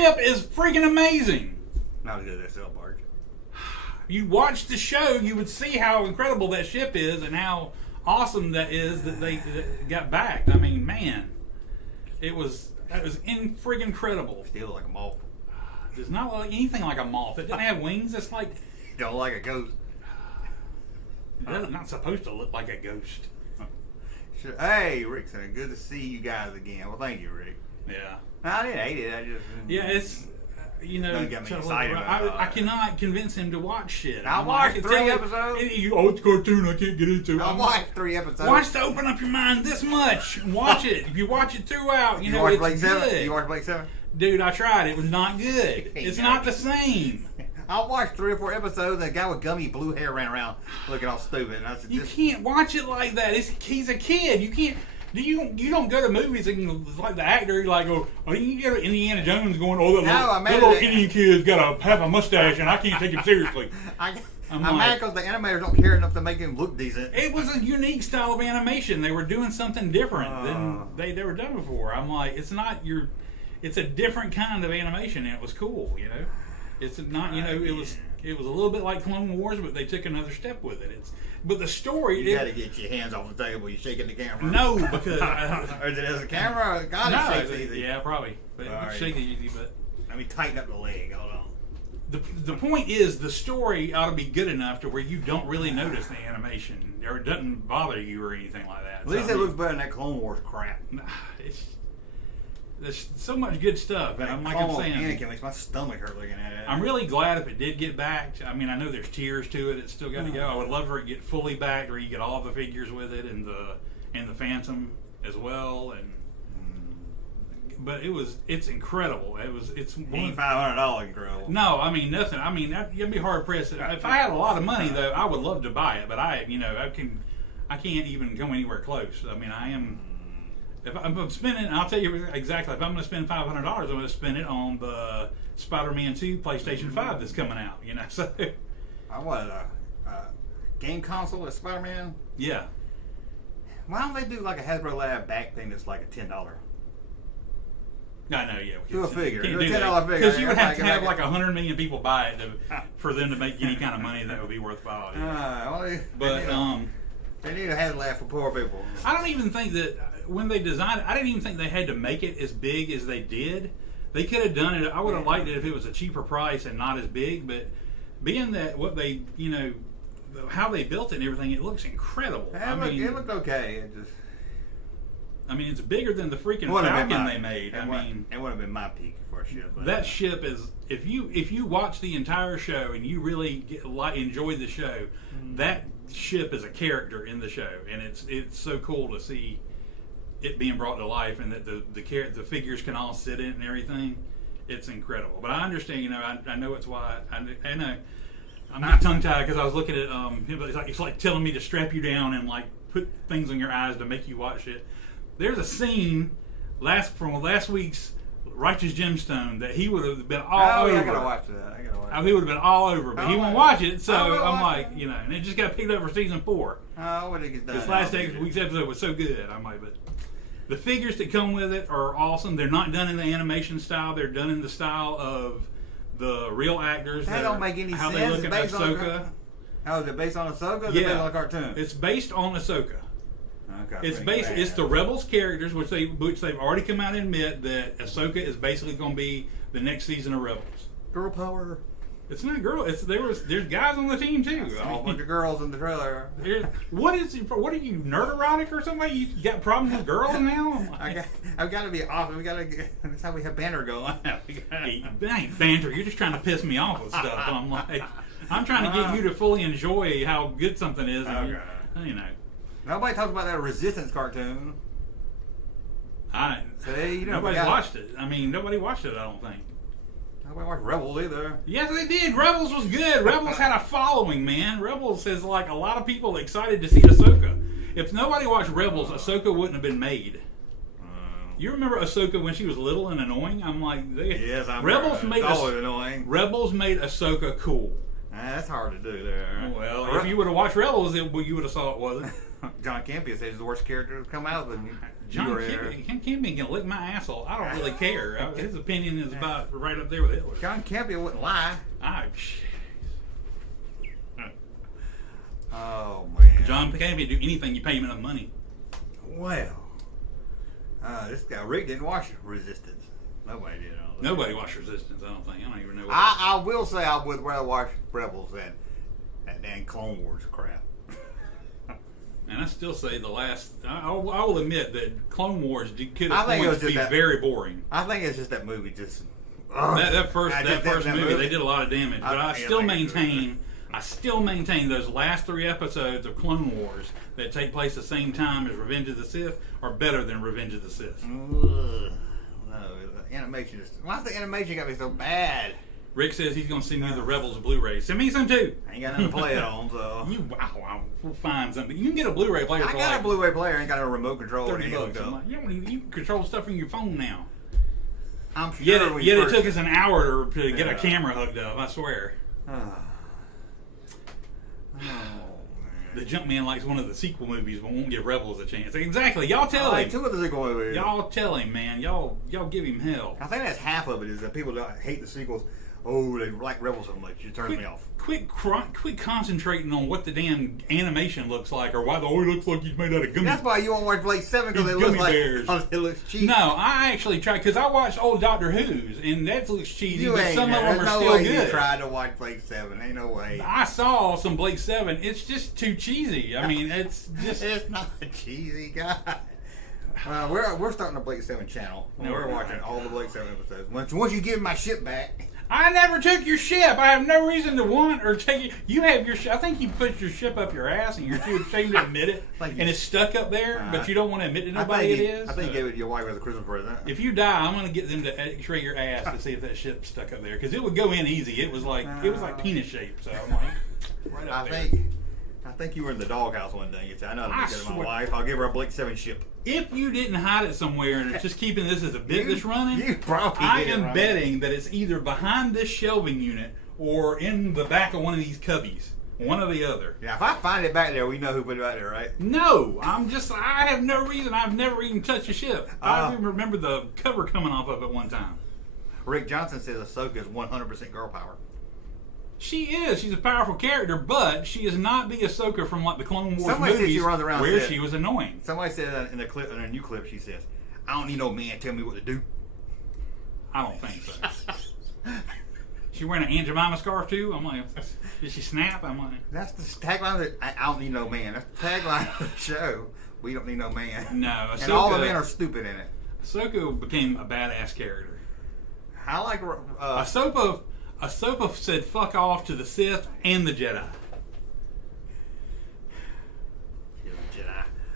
ship is freaking amazing. Not as good as that sail barge. You watch the show, you would see how incredible that ship is and how awesome that is that they got back. I mean, man, that was freaking incredible. Still like a moth. It's not like anything like a moth. It doesn't have wings. It's like don't like a ghost. It's not supposed to look like a ghost. Sure. Hey, Rick, good to see you guys again. Well, thank you, Rick. Yeah. I didn't hate it. I just it's. Got me excited I cannot convince him to watch shit. I watched 3 episodes. It's cartoon. I can't get into it. I watched 3 episodes. Watch to open up your mind this much. Watch it. If you watch it throughout, you know watch it's Blake good. 7? You watched Blake 7? Dude, I tried. It was not good. It's not the same. I watched 3 or 4 episodes. That guy with gummy blue hair ran around looking all stupid. And I said, you can't watch it like that. He's a kid. You can't. You don't go to movies and like the actor like you get Indiana Jones going that little Indian kid's got half a mustache and I can't take him seriously. I'm mad because the animators don't care enough to make him look decent. It was a unique style of animation. They were doing something different than they were done before. I'm like, it's not it's a different kind of animation and it was cool. You know, it's not it was a little bit like Clone Wars, but they took another step with it. But the story... You got to get your hands off the table. You're shaking the camera. No, because... or is it as a camera? God, it shakes easy. Yeah, probably. But it shakes easy, but... Let me tighten up the leg. Hold on. The point is, the story ought to be good enough to where you don't really notice the animation. Or it doesn't bother you or anything like that. At least it looks better than that Clone Wars crap. There's so much good stuff. And I'm saying, Anakin makes my stomach hurt looking at it. I'm really glad if it did get backed. I mean, I know there's tiers to it. It's still got to go. I would love for it to get fully backed, where you get all the figures with it, and the Phantom as well. But it's incredible. It's $500 incredible. No, I mean nothing. I mean you'd be hard pressed. If I had a lot of money though, I would love to buy it. But I can't even go anywhere close. I mean, I am. If I'm spending, I'll tell you exactly. If I'm going to spend $500, I'm going to spend it on the Spider-Man 2 PlayStation 5 that's coming out. You know, so. What a game console of Spider-Man? Yeah. Why don't they do like a Hasbro Lab back thing that's like a $10? I know, yeah. Do a figure. Do a $10 figure. Because you would have to have like 100 million people buy it for them to make any kind of money that would be worthwhile. Yeah. They need a Hasbro Lab for poor people. I don't even think that when they designed it, I didn't even think they had to make it as big as they did. They could have done it. I would have liked it if it was a cheaper price and not as big. But being that what they, how they built it and everything, it looks incredible. It looked okay. It's bigger than the freaking Falcon they made. It would have been my peak for a ship. That ship is, if you watch the entire show and you really enjoy the show, that ship is a character in the show, and it's so cool to see it being brought to life, and that the figures can all sit in it and everything. It's incredible. But I understand, I know it's why. I know I'm not tongue tied because I was looking at it's like telling me to strap you down and like put things on your eyes to make you watch it. There's a scene from last week's Righteous Gemstone that he would have been all over. I gotta watch that. He would have been all over, but he won't watch it. So I'm like, and it just got picked up for season 4. What did it get done? This last week's episode was so good. I'm like, but the figures that come with it are awesome. They're not done in the animation style. They're done in the style of the real actors. That don't make any sense. How they look at Ahsoka. How is it based on Ahsoka? Or is it based on a cartoon? It's based on Ahsoka. Okay, it's the Rebels characters, which they've already come out and admit that Ahsoka is basically going to be the next season of Rebels. Girl power. It's not girl. There's guys on the team too. I saw a bunch of girls in the trailer. What are you, nerd erotic or something? You got problems with girls now? I've got to be awesome. That's how we have banter going. That ain't banter. You're just trying to piss me off with stuff. I'm trying to get you to fully enjoy how good something is. And Nobody talks about that Resistance cartoon. Nobody's watched it. Nobody watched it, I don't think. Nobody watched Rebels either. Yes, they did. Rebels was good. Rebels had a following, man. Rebels is like a lot of people excited to see Ahsoka. If nobody watched Rebels, Ahsoka wouldn't have been made. You remember Ahsoka when she was little and annoying? I'm like, yes, Rebels made annoying. Rebels made Ahsoka cool. That's hard to do there. Well, if you would have watched Rebels, you would have saw it wasn't. John Campia says he's the worst character to come out of the John Campia can lick my asshole. I don't really care. His opinion is about right up there with Hitler. John Campia wouldn't lie. Oh man. John Campia do anything you pay him enough money. Well, this guy Rick didn't watch Resistance. Nobody did. Nobody watched Resistance. I don't think. I don't even know. I will say I would rather watch Rebels than that damn Clone Wars crap. And I still say the last. I will admit that Clone Wars could have be that, very boring. I think it's just that movie just. That first movie, they did a lot of damage. But I still maintain those last 3 episodes of Clone Wars that take place the same time as Revenge of the Sith are better than Revenge of the Sith. No, the animation is. Why's the animation got to be so bad? Rick says he's going to send you the Rebels Blu-ray. Send me some too. I ain't got nothing to play it on, so. We'll find something. You can get a Blu-ray player. I got a Blu-ray player. I ain't got a remote control. $30. You can control stuff from your phone now. I'm sure. Yet it took us an hour to get a camera hooked up. I swear. The Junkman likes one of the sequel movies, but won't give Rebels a chance. Exactly. Y'all tell him. 2 of the sequel movies. Y'all tell him, man. Y'all give him hell. I think that's half of it. Is that people don't hate the sequels. Oh, they like Rebels so much. It turns me off. Quit concentrating on what the damn animation looks like, or why it looks like he's made out of gummy. That's why you won't watch Blade 7 because it looks like it looks cheap. No, I actually tried because I watched old Doctor Who's, and that looks cheesy. But some of them are still good. You tried to watch Blade 7. Ain't no way. I saw some Blade 7. It's just too cheesy. I mean, it's just. It's not a cheesy guy. We're starting a Blade 7 channel. We're watching all the Blade 7 episodes. Once you give me my ship back. I never took your ship. I have no reason to want or take it. You have your ship. I think you put your ship up your ass and you're too ashamed to admit it. And it's stuck up there, but you don't want to admit to nobody it is. I think you gave it to your wife as a Christmas present. If you die, I'm going to get them to x-ray your ass to see if that ship's stuck up there. Because it would go in easy. It was like penis shaped. So I'm like, right up there. I think you were in the doghouse one day. You said, I know how to get my wife. I'll give her a Blake 7 ship. If you didn't hide it somewhere and it's just keeping this as a business running, you probably I am betting that it's either behind this shelving unit or in the back of one of these cubbies. One or the other. Yeah, if I find it back there, we know who put it back there, right? No, I have no reason. I've never even touched a ship. I even remember the cover coming off of it one time. Rick Johnson says Ahsoka is 100% girl power. She is. She's a powerful character, but she is not the Ahsoka from like the Clone Wars movies where she was annoying. Somebody said in a new clip, she says, "I don't need no man to tell me what to do." I don't think so. She wearing an Aunt Jemima scarf too? I'm like, did she snap? I'm like, that's the tagline. I don't need no man. That's the tagline of the show. We don't need no man. No, Ahsoka, and all the men are stupid in it. Ahsoka became a badass character. I like Ahsoka said fuck off to the Sith and the Jedi.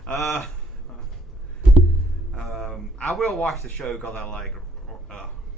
I will watch the show because I like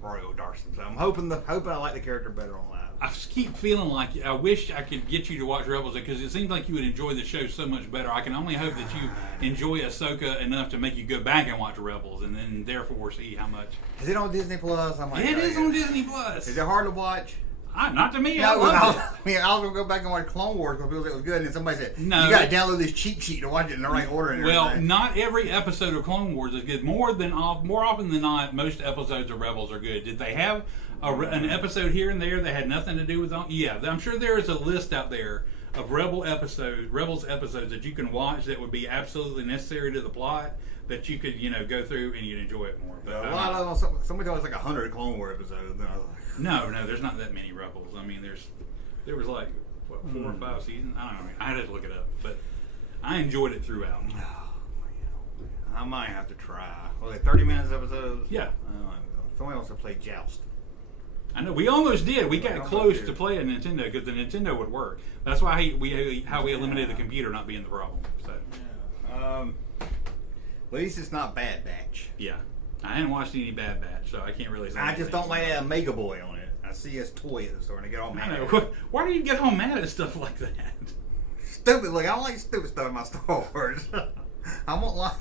Royal Darson. So I'm hoping I like the character better on that. I just keep feeling like I wish I could get you to watch Rebels because it seems like you would enjoy the show so much better. I can only hope that you enjoy Ahsoka enough to make you go back and watch Rebels and then therefore see how much. Is it on Disney Plus? It is on Disney Plus. Is it hard to watch? Not to me. I loved it. I was going to go back and watch Clone Wars because people said it was good, and then somebody said, no, you got to download this cheat sheet to watch it in the right order. And not every episode of Clone Wars is good. More often than not, most episodes of Rebels are good. Did they have an episode here and there that had nothing to do with? Yeah, I'm sure there is a list out there of Rebels episodes that you can watch that would be absolutely necessary to the plot that you could go through and you'd enjoy it more. But a lot of them. Somebody told us like 100 Clone Wars episodes. And I was like, no, there's not that many Rebels. I mean, there was like 4 or 5 seasons. I don't know. I had to look it up, but I enjoyed it throughout. I might have to try. Well, 30 minutes episodes. Yeah. Somebody wants to play Joust. I know we almost did. We got close to playing Nintendo because the Nintendo would work. That's why we eliminated the computer not being the problem. So. Yeah. At least it's not Bad Batch. Yeah. I haven't watched any Bad Batch, so I can't really say I just don't like that Mega Boy on it. I see his toy at the store and I get all mad. I know. Why do you get all mad at stuff like that? Stupid. Look, I don't like stupid stuff in my Star Wars. I won't lie.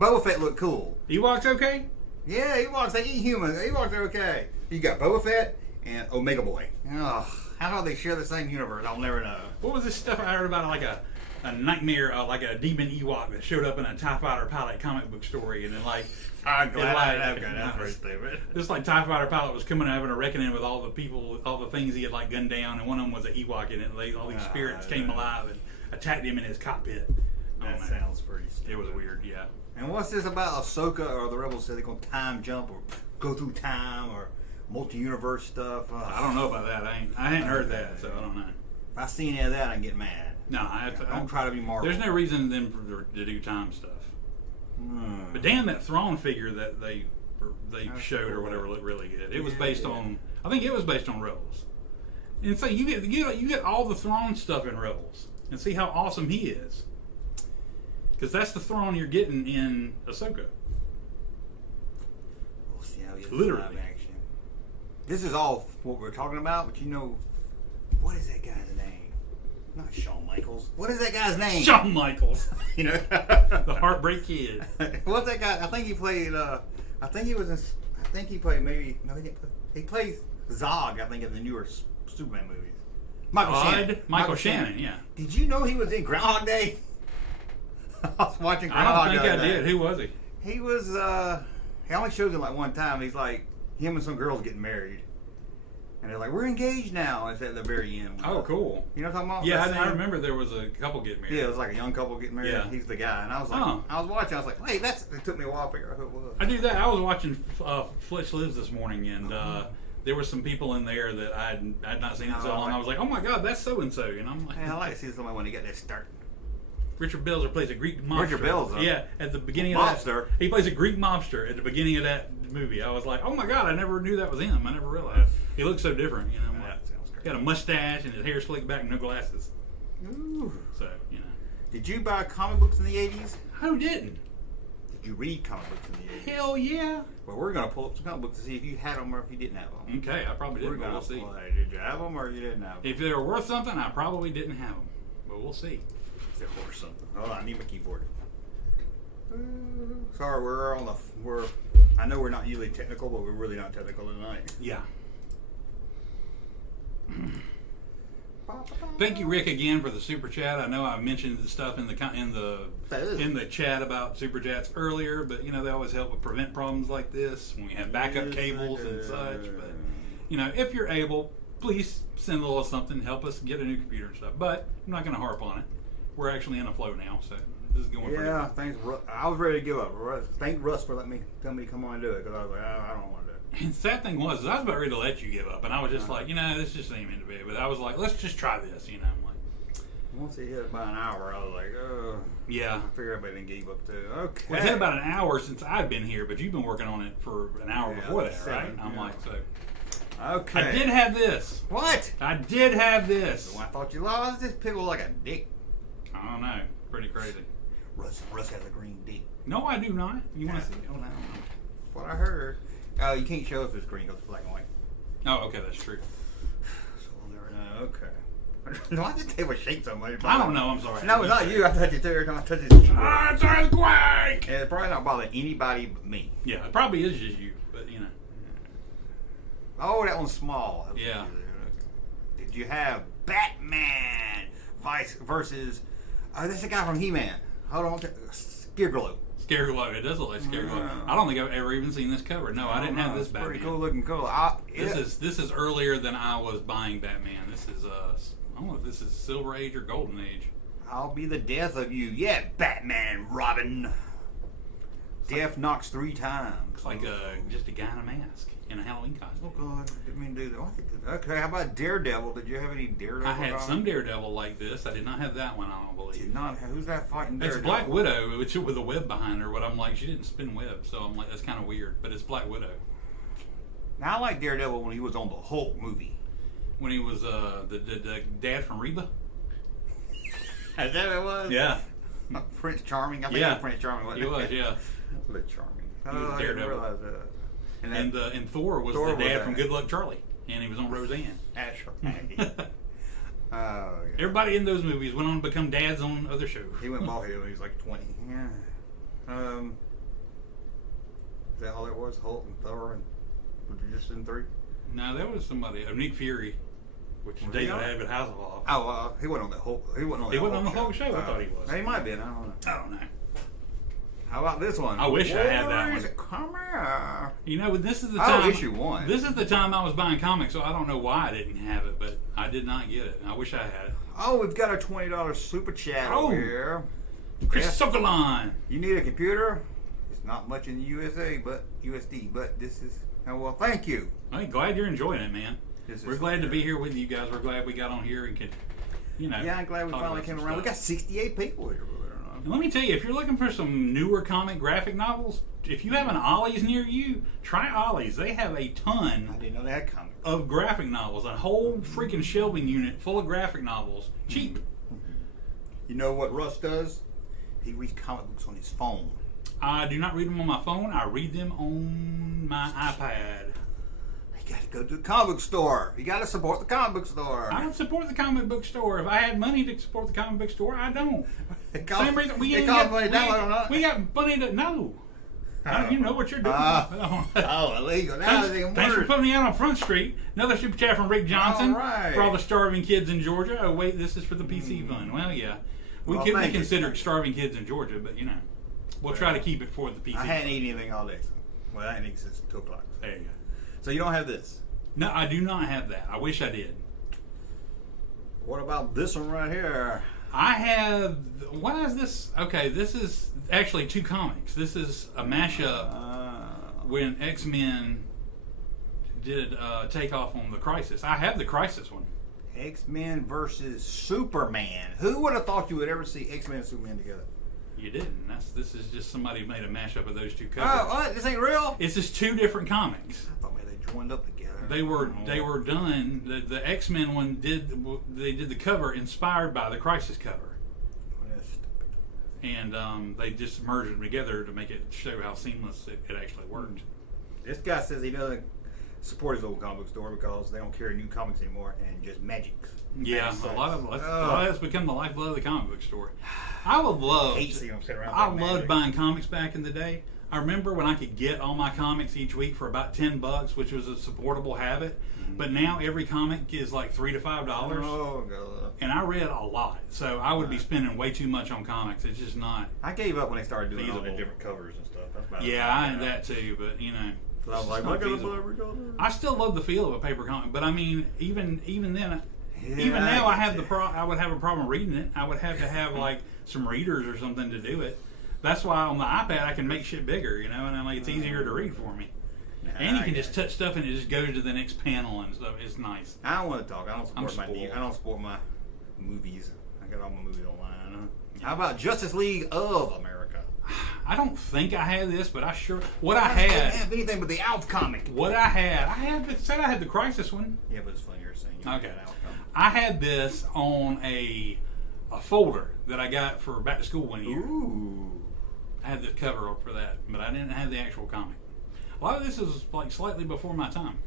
Boba Fett looked cool. Ewoks okay? Yeah, Ewoks, they eat humans. Ewoks are okay. You got Boba Fett and Omega Boy. Ugh. How do they share the same universe? I'll never know. What was this stuff I heard about, like a a nightmare, like a demon Ewok that showed up in a TIE Fighter pilot comic book story, and then like. I'm glad like, I have got that very stupid. This like TIE Fighter pilot was coming and having a reckoning with all the people, all the things he had like gunned down, and one of them was an Ewok in it. And all these spirits came alive and attacked him in his cockpit. That sounds pretty stupid. It was weird, yeah. And what's this about Ahsoka or the Rebels? Say they're gonna time jump or go through time or multi-universe stuff? I don't know about that. I hadn't heard that, so I don't know. If I see any of that, I get mad. No, I don't try to be Marvel. There's no reason then to do time stuff. But damn, that Thrawn figure that they showed or whatever looked really good. It was based on, I think it was based on Rebels. And so you get all the Thrawn stuff in Rebels and see how awesome he is. Because that's the Thrawn you're getting in Ahsoka. We'll see how he is literally in live action. This is all what we're talking about, but you know, what is that guy's name? Not Shawn Michaels. What is that guy's name? Shawn Michaels. You know, the Heartbreak Kid. What's that guy? I think he played. I think he was in. I think he played maybe. No, he didn't. He plays Zog. I think in the newer Superman movies. Michael Shannon. Yeah. Did you know he was in Groundhog Day? I was watching Groundhog Day. I don't think I did. Who was he? He was. He only shows him like one time. He's like him and some girls getting married. And they're like, we're engaged now. It's at the very end. Oh, cool. You know what I'm talking about? Yeah, I remember there was a couple getting married. Yeah, it was like a young couple getting married. Yeah. He's the guy. And I was like, I was watching. I was like, hey, it took me a while to figure out who it was. I do that. I was watching Fletch Lives this morning, and there were some people in there that I had not seen in so long. I was like, oh my God, that's so and so. And I'm like, hey, I like to see somebody when they get their start. Richard Belzer plays a Greek mobster. Richard Belzer? Yeah, at the beginning of that. He plays a Greek mobster at the beginning of that movie. I was like, oh my God, I never knew that was him. I never realized. He looks so different, you know. He had a mustache and his hair slicked back and no glasses. Ooh. So, you know. Did you buy comic books in the 80s? Who didn't? Did you read comic books in the 80s? Hell yeah. Well, we're going to pull up some comic books to see if you had them or if you didn't have them. Okay, I probably didn't, but we'll see. Did you have them or you didn't have them? If they were worth something, I probably didn't have them. But we'll see. If they're worth something. Hold on, I need my keyboard. Sorry, I know we're not usually technical, but we're really not technical tonight. Yeah. Thank you, Rick, again for the super chat. I know I mentioned the stuff in the chat about super chats earlier, but you know they always help with prevent problems like this when we have backup cables and such. But you know, if you're able, please send a little something, help us get a new computer and stuff. But I'm not going to harp on it. We're actually in a flow now, so this is going. Yeah, thanks. I was ready to give up. Thank Russ for letting me come on and do it because I was like, I don't want to do it. And the sad thing was, I was about ready to let you give up, and I was just like, you know, this just ain't meant to be. But I was like, let's just try this, you know. I'm like, once it hit about an hour, I was like, oh. Yeah. I figured everybody gave up too. Okay. Well, it hit about an hour since I've been here, but you've been working on it for an hour before that, right? I'm like, so. Okay. I did have this. What? I did have this. So I thought you lost this pickle like a dick. I don't know. Pretty crazy. Russ has a green dick. No, I do not. You want to see it? Oh, no. That's what I heard. You can't show if it's green because it's black and white. Oh, okay, that's true. So we'll never know. Okay. Why did the table shake so much? I don't know. I'm sorry. No, it's not you. I touched it too. I touched his keyboard. Ah, it's an earthquake! Yeah, it's probably not bothering anybody but me. Yeah, it probably is just you, but you know. Oh, that one's small. Yeah. Did you have Batman versus... that's the guy from He-Man. Hold on. Scareglow. Scareglow. It does look like Scareglow. I don't think I've ever even seen this cover. No, I didn't have this Batman. Pretty cool looking cool. This is earlier than I was buying Batman. This is I don't know if this is Silver Age or Golden Age. I'll be the death of you. Yeah, Batman, Robin. Death knocks 3 times. It's like just a guy in a mask in a Halloween costume. Oh God, didn't mean to do that. Okay, how about Daredevil? Did you have any Daredevil? I had some Daredevil like this. I did not have that one. I don't believe. Did not. Who's that fighting Daredevil? It's Black Widow, which with a web behind her. But I'm like, she didn't spin web, so I'm like, that's kind of weird. But it's Black Widow. Now I like Daredevil when he was on the Hulk movie. When he was the dad from Reba. Is that what it was? Yeah. Prince Charming. I think he was Prince Charming. Wasn't he was, yeah. That's charming. He was I didn't realize that. And Thor was the dad from Good Luck Charlie, and he was on Roseanne. That's right. Yeah. Everybody in those movies went on to become dads on other shows. He went bald headed when he was like 20. Yeah. Is that all it was? Hulk and Thor, and was it just in 3? No, that was somebody. Nick Fury. which is David Abbott Hasselhoff. Oh, he wasn't on the whole. He wasn't on the whole show. I thought he was. He might have been. I don't know. I don't know. How about this one? I wish I had that one. Come here. You know, this is the time. Oh, issue 1. This is the time I was buying comics, so I don't know why I didn't have it, but I did not get it. I wish I had it. Oh, we've got a $20 super chat over here. Chris Yes. Sokoline. You need a computer? It's not much in the USA, but USD. But this is. Oh well, thank you. I'm glad you're enjoying it, man. We're glad to be here with you guys. We're glad we got on here and could, you know. Yeah, I'm glad we finally came around. We got 68 people here. And let me tell you, if you're looking for some newer comic graphic novels, if you have an Ollie's near you, try Ollie's. They have a ton I didn't know they had comics. of graphic novels, a whole freaking shelving unit full of graphic novels, cheap. You know what Russ does? He reads comic books on his phone. I do not read them on my phone. I read them on my iPad. You got to go to the comic book store. You got to support the comic book store. I don't support the comic book store. If I had money to support the comic book store, I don't. Same reason we got money to no. You know what you're doing. Illegal. Thanks for putting me out on Front Street. Another super chat from Rick Johnson. All right. For all the starving kids in Georgia. Oh wait, this is for the PC fund. Well, yeah, we could be considered starving kids in Georgia, but you know, we'll try to keep it for the PC. I hadn't eaten anything all day. Well, I hadn't eaten since 2 o'clock. There you go. So you don't have this? No, I do not have that. I wish I did. What about this one right here? I have. What is this? Okay, this is actually 2 comics. This is a mashup when X-Men did take off on the Crisis. I have the Crisis one. X-Men versus Superman. Who would have thought you would ever see X-Men and Superman together? You didn't. This is just somebody made a mashup of those 2 covers. Oh, what? This ain't real? It's just 2 different comics. I thought maybe they joined up together. They were done. The X-Men one did the cover inspired by the Crisis cover, and they just merged them together to make it show how seamless it actually worked. This guy says he doesn't support his old comic book store because they don't carry new comics anymore and just magics. Yeah, a lot of that's become the lifeblood of the comic book store. I would love. I loved buying comics back in the day. I remember when I could get all my comics each week for about $10, which was a supportable habit. Mm-hmm. But now every comic is like $3 to $5. Oh God! And I read a lot, so I would be spending way too much on comics. It's just not. I gave up when they started doing all the different covers and stuff. That's about I had that too, but you know. So I was like, I gotta buy every color. I still love the feel of a paper comic, but I mean, even then. Even now, I would have a problem reading it. I would have to have like some readers or something to do it. That's why on the iPad I can make shit bigger, you know, and I'm like it's easier to read for me. And you can just touch stuff and it just goes to the next panel and stuff. It's nice. I don't want to talk. I don't support my movies. I got all my movies online. How about Justice League of America? I don't think I had this, but I sure I didn't have anything but the Alf comic. What I had said I had the Crisis one. Yeah, but it's funny you're saying you okay. had Alf comic. I had this on a folder that I got for back to school one year. Ooh. I had the cover up for that, but I didn't have the actual comic. A lot of this is like slightly before my time.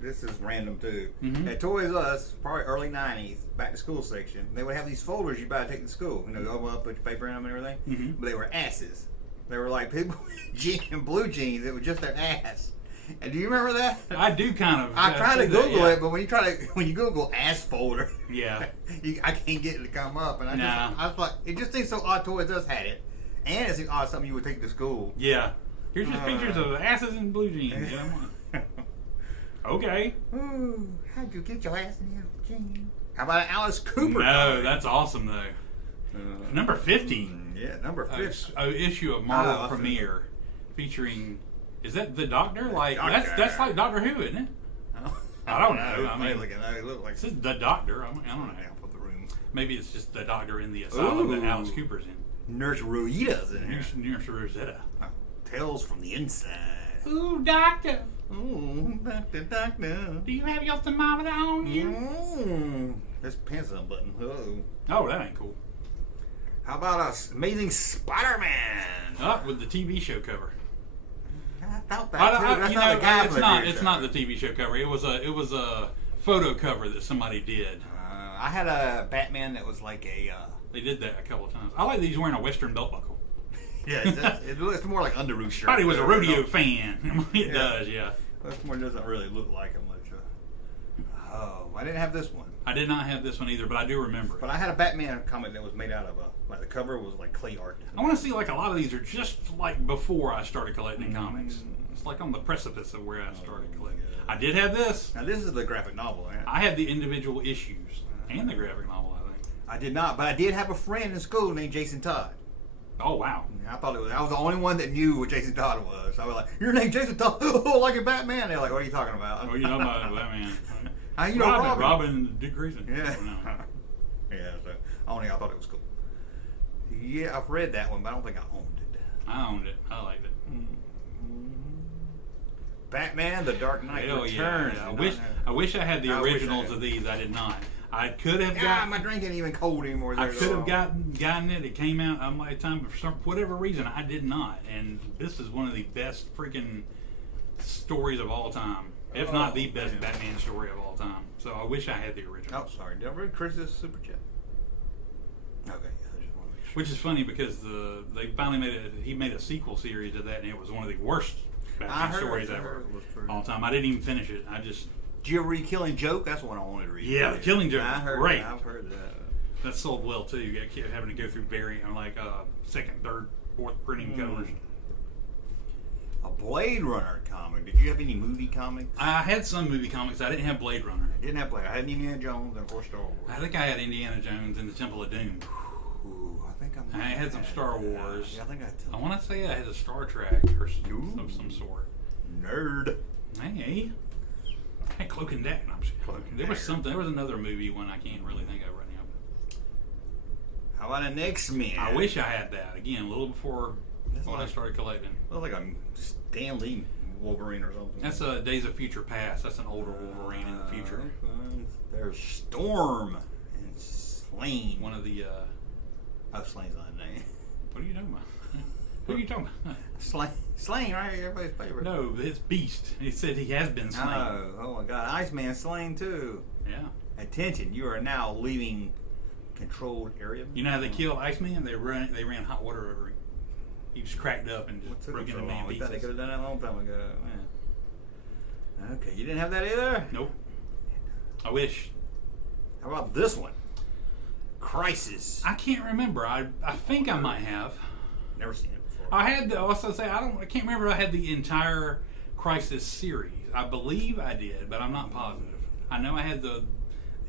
This is random too. Mm-hmm. At Toys R Us, probably early '90s, back to school section, they would have these folders you buy to take to school. You know, you open up, put your paper in them and everything. Mm-hmm. But they were asses. They were like people in blue jeans. It was just their ass. And do you remember that? I do kind of. I tried to Google it, but when you Google ass folder, yeah, I can't get it to come up. And I was like, it just seems so odd. Toys R Us had it, and it seems odd something you would take to school. Yeah, here's just pictures of asses in blue jeans. You know? Okay. Ooh, how'd you get your ass in your jeans? How about an Alice Cooper? No, that's awesome though. Number 50. Yeah, number 50. Issue of Marvel Premiere featuring. Is that the Doctor? Like that's like Doctor Who, isn't it? I don't know. I mean, it looked like this is the Doctor. I don't know. Of the room. Maybe it's just the Doctor in the asylum that Alice Cooper's in. Nurse Rosita's in here. Nurse Rosetta. Tales from the inside. Ooh, Doctor. Ooh, Doctor. Do you have your thermometer on you? This pants unbuttoned. Oh, that ain't cool. How about us Amazing Spider-Man? With the TV show cover. I thought that It's not the TV show cover. It was a photo cover that somebody did. I had a Batman that was like a. They did that a couple of times. I like that he's wearing a Western belt buckle. Yeah, it's more like Underoos shirt. Thought he was a rodeo fan. It does, yeah. This one doesn't really look like him much. Oh, I didn't have this one. I did not have this one either, but I do remember it. But I had a Batman comic that was made out of like the cover was like clay art. I want to see like a lot of these are just like before I started collecting comics. It's like on the precipice of where I started collecting. Yeah. I did have this. Now this is the graphic novel. Right? I had the individual issues and the graphic novel, I think. I did not, but I did have a friend in school named Jason Todd. Oh wow! I thought I was the only one that knew what Jason Todd was. I was like, "Your name Jason Todd? Oh, like a Batman?" They're like, "What are you talking about?" Oh, you know about Batman? How you know Robin? Robin, Dick Grayson. Yeah. No. Yeah. So I thought it was cool. Yeah, I've read that one, but I don't think I owned it. I owned it. I liked it. Batman: The Dark Knight Hell Returns. yeah. I wish I had the originals of these. I did not. I could have gotten. My drink ain't even cold anymore. I could have gotten it. It came out on my time for whatever reason. I did not, and this is one of the best freaking stories of all time, if not the best Batman story of all time. So I wish I had the original. Oh, sorry. Did I read Chris's super chat? Okay, yeah, I just want to make sure. Which is funny because they finally he made a sequel series of that, and it was one of the worst Batman stories ever all time. I didn't even finish it. Did you ever read Killing Joke? That's one I wanted to read. Yeah, the Killing Joke was great. I've heard that. That sold well too. You kept having to go through second, third, fourth printing covers. A Blade Runner comic. Did you have any movie comics? I had some movie comics. I didn't have Blade Runner. I didn't have Blade. I had Indiana Jones and of course Star Wars. I think I had Indiana Jones and the Temple of Doom. Ooh, I think I had some Star Wars. Yeah, I think I had I want to say I had a Star Trek or some sort. Nerd. Hey. I had Cloak and Dagger. No, I'm just kidding. There was something. There was another movie one I can't really think of right now. How about an X-Men? I wish I had that again a little before when I started collecting. Looks like a Stan Lee Wolverine or something. That's Days of Future Past. That's an older Wolverine in the future. There's Storm and Slain. One of the. Slain's not a name. What are you talking about? What are you talking about? Slain, right? Everybody's favorite. No, it's Beast. He said he has been slain. Oh my God! Iceman slain too. Yeah. Attention! You are now leaving controlled area. You know how they killed Iceman? They ran hot water over him. He was cracked up and just broke into man pieces. They could have done that a long time ago. Man. Okay, you didn't have that either? Nope. I wish. How about this one? Crisis. I can't remember. I think I might have. Never seen it before. I had to also say I can't remember if I had the entire Crisis series. I believe I did, but I'm not positive. I know I had the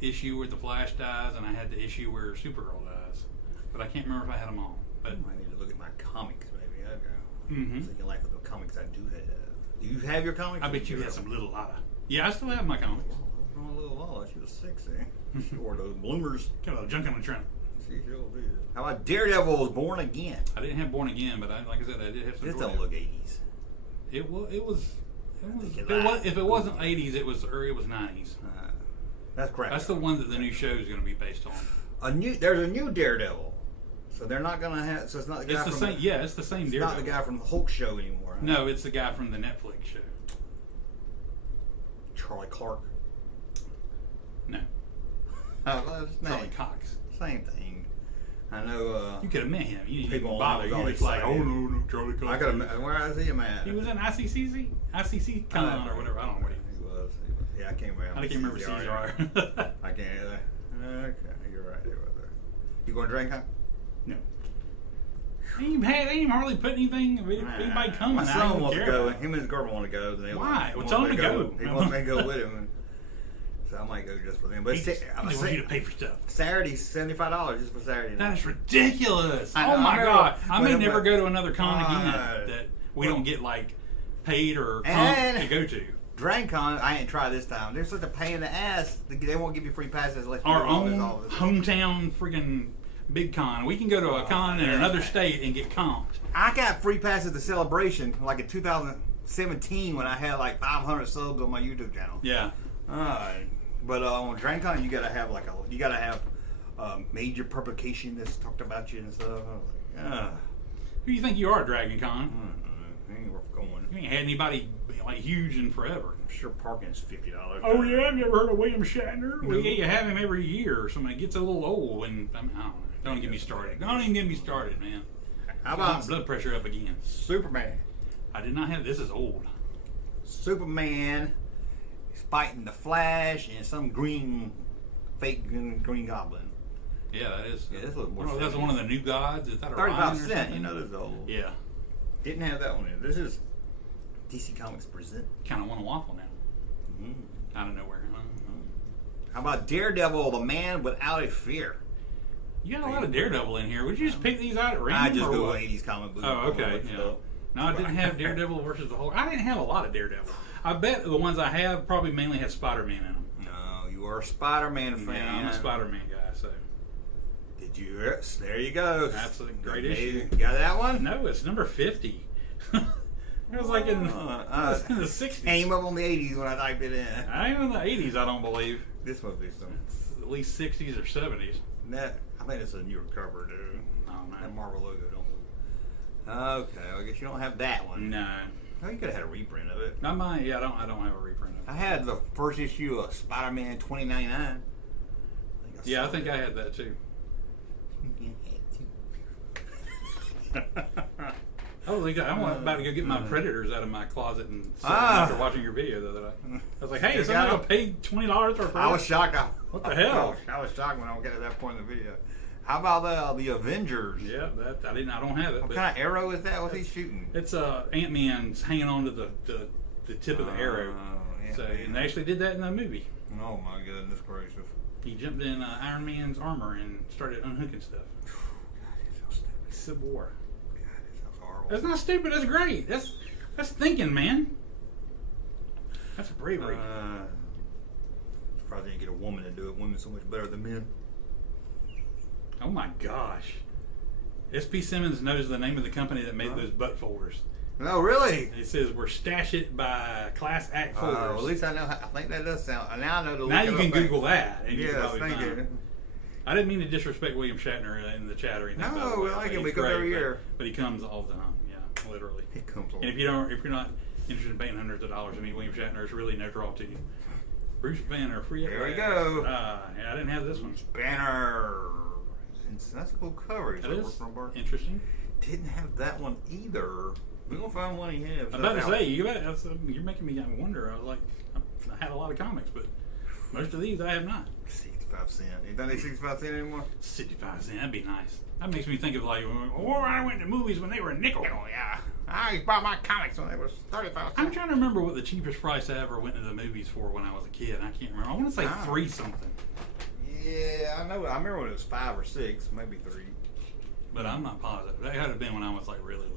issue where the Flash dies, and I had the issue where Supergirl dies, but I can't remember if I had them all. But I need to look at my comics, maybe. I go. So you like with the comics I do have. Do you have your comics? I bet you had some little lotta. Yeah, I still have my comics. Oh, a little Lola. She was sexy. Or those bloomers. Kind of Junkman Trent. She sure did. How about Daredevil's Born Again? I didn't have Born Again, but like I said, I did have some. This don't look 80s. It was. If it wasn't 80s, it was 90s. That's crap. That's the one that the new show is going to be based on. There's a new Daredevil, so they're not going to have. So it's not the guy it's the from. Same, yeah, it's the same Daredevil. It's not the guy from the Hulk show anymore. Huh? No, it's the guy from the Netflix show. Charlie Clark. No. Charlie Cox. Same thing. I know. You could have met him. You didn't people even bother. all You just like, excited. oh no, Charlie Cox. I got where is he, man? He was in ICC Con or whatever. I don't know what he was. Yeah, I can't remember. I can't remember CZR. I can't either. Okay, you're right. You going to drink, huh? No. Ain't even hardly put anything. Anybody coming? My son wants to go. Him and his girlfriend want to go. Why? Well, tell him to go. He wants me to go with him. So I might go just for them. But I want you to pay for stuff. Saturday's $75 just for Saturday night. That is ridiculous. Oh my God. I may never go to another con again that we don't get like paid or comp to go to. DragonCon, I ain't tried this time. They're such a pain in the ass. They won't give you free passes unless you Our own hometown freaking big con. We can go to a con in another state and get comped. I got free passes to Celebration like in 2017 when I had like 500 subs on my YouTube channel. Yeah. But on DragonCon, you gotta have major publication that's talked about you and stuff. I was like, Who do you think you are, DragonCon? Ain't worth going. You ain't had anybody like huge in forever. I'm sure parking's $50. Oh yeah, have you ever heard of William Shatner? Well, yeah, you have him every year or something. It gets a little old, and I don't know. Don't get me started. Don't even get me started, man. How about blood pressure up again? Superman. I did not have this. Is old. Superman is fighting the Flash and some green fake Green Goblin. Yeah, that is. Yeah, this looks more. That's one of the new gods. Is that a 35 cents? You know, this is old. Yeah. Didn't have that one in. This is DC Comics present. Kind of want a waffle now. Out of nowhere. How about Daredevil, the man without a fear? You got a lot of Daredevil in here. Would you just pick these out at random? I just go 80s comic books. Oh, okay. Yeah. No, I didn't have Daredevil versus the Hulk. I didn't have a lot of Daredevil. I bet the ones I have probably mainly have Spider-Man in them. No, you are a Spider-Man fan. Yeah, I'm a Spider-Man guy, so. Did you? There you go. That's a great issue. You got that one? No, it's number 50. It was like in, in the 60s. Came up on the 80s when I typed it in. I am in the 80s, I don't believe. This must be some. It's at least 60s or 70s. I think it's a newer cover, dude. Oh, man. That Marvel logo don't. Okay, I guess you don't have that one. No. Oh, you could have had a reprint of it. Not mine. Yeah, I don't have a reprint of it. I had the first issue of Spider-Man 2099. Yeah, I think I had that too. I'm about to go get my Predators out of my closet and after watching your video the other day. I was like, hey, somebody paid $20 for a Predator? I was shocked. What the hell? I was shocked when I got to that point in the video. How about the Avengers? Yeah, I don't have it. What kind of arrow is that? What's he shooting? It's Ant-Man's hanging on to the tip of the arrow. So, and they actually did that in the movie. Oh my goodness gracious! He jumped in Iron Man's armor and started unhooking stuff. God, it's so stupid. Civil War. God, it sounds horrible. That's not stupid. That's great. That's thinking, man. That's bravery. Probably didn't get a woman to do it. Women so much better than men. Oh my gosh. S.P. Simmons knows the name of the company that made those butt folders. No, really? It says we're Stash It by Class Act folders. At least I know. I think that does sound. Now I know to look now you it can up Google that. And you can yes, probably thank find you. it. I didn't mean to disrespect William Shatner in the chat or anything. No, we like him. We come every year. But he comes all the time. Yeah, literally. He comes all. And if you're not interested in paying hundreds of dollars, I mean, William Shatner is really no draw to you. Bruce Banner, free. There we go. Yeah, I didn't have this one. Banner. That's a cool cover. That is interesting. Didn't have that one either. We're gonna find one he has. I'm about to say you're making me wonder. I was like, I had a lot of comics, but most of these I have not. 65 cents. You don't need 65 cents anymore? 65 cents. That'd be nice. That makes me think of like, I went to movies when they were a nickel. Oh yeah. I bought my comics when they was 35 cents. I'm trying to remember what the cheapest price I ever went to the movies for when I was a kid. I can't remember. I want to say 3 something. Yeah, I know. I remember when it was 5 or 6, maybe 3. But I'm not positive. That had to have been when I was like really little.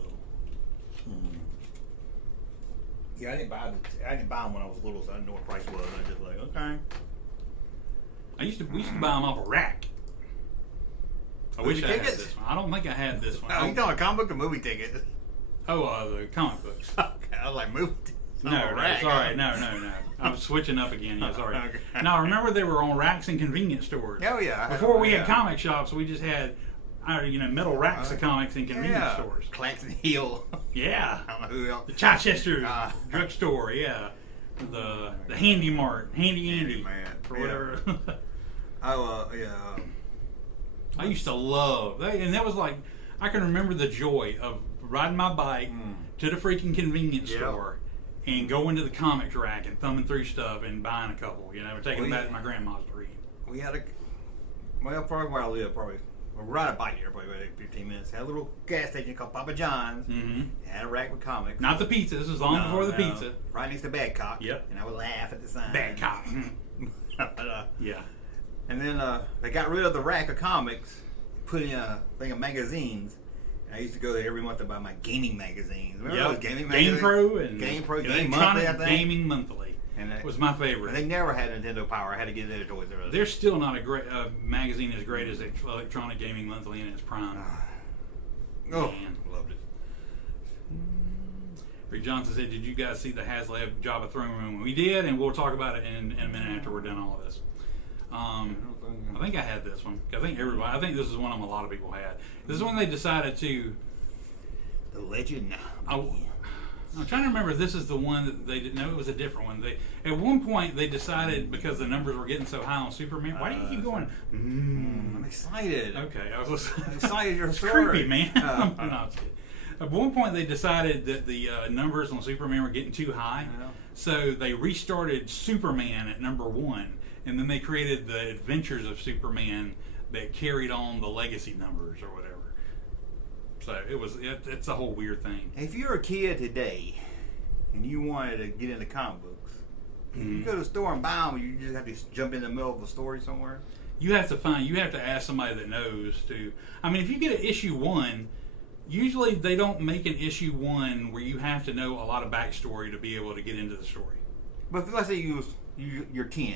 Yeah, I didn't buy them when I was little, so I didn't know what price was. I was just like, okay. We used to buy them off a rack. I wish I had tickets? this one. I don't think I had this one. Oh, you talking a comic book or movie ticket? Oh, the comic books. Okay, I was like, movie tickets. No, sorry, no. I'm switching up again. Yeah, sorry. Okay. Now, remember they were on racks in convenience stores. Oh yeah. Before we had comic shops, we just had metal racks of comics in convenience stores. Claxton Hill. Yeah. I don't know who else. The Chichester drugstore. Yeah. The Handy Mart, Handy Andy, or whatever. Yeah. I used to love that, and that was like I can remember the joy of riding my bike to the freaking convenience store and going to the comics rack and thumbing through stuff and buying a couple. Taking them back to my grandma's to read. We had probably where I live, probably. We'll ride a bike here, probably about 15 minutes. Had a little gas station called Papa John's. Mm-hmm. Had a rack with comics. Not the pizza. This was long before the pizza. Right next to Badcock. Yep. And I would laugh at the sign. Badcock. But, yeah. And then they got rid of the rack of comics, put in a thing of magazines. And I used to go there every month to buy my gaming magazines. Remember those gaming magazines? Game Pro, Game Monthly, I think. Gaming Monthly. And that was my favorite. And they never had Nintendo Power. I had to get it at Toys R Us. There's still not a great magazine as great as Electronic Gaming Monthly in its prime. Man, loved it. Rick Johnson said, "Did you guys see the HasLab Jabba throne room?" We did, and we'll talk about it in a minute after we're done all of this. I think I had this one. I think this is one a lot of people had. This is when they decided to. The Legend. I'm trying to remember if this is the one that they didn't know. It was a different one. At one point they decided because the numbers were getting so high on Superman. Why do you keep going? I'm excited. Okay, I was excited. You're creepy, man. No, at one point they decided that the numbers on Superman were getting too high, So they restarted Superman at number 1, and then they created the Adventures of Superman that carried on the legacy numbers or whatever. So it's a whole weird thing. If you're a kid today and you wanted to get into comic books, you go to the store and buy them. You just have to jump in the middle of a story somewhere. You have to ask somebody that knows to. I mean, if you get an issue 1, usually they don't make an issue 1 where you have to know a lot of backstory to be able to get into the story. But let's say you're 10.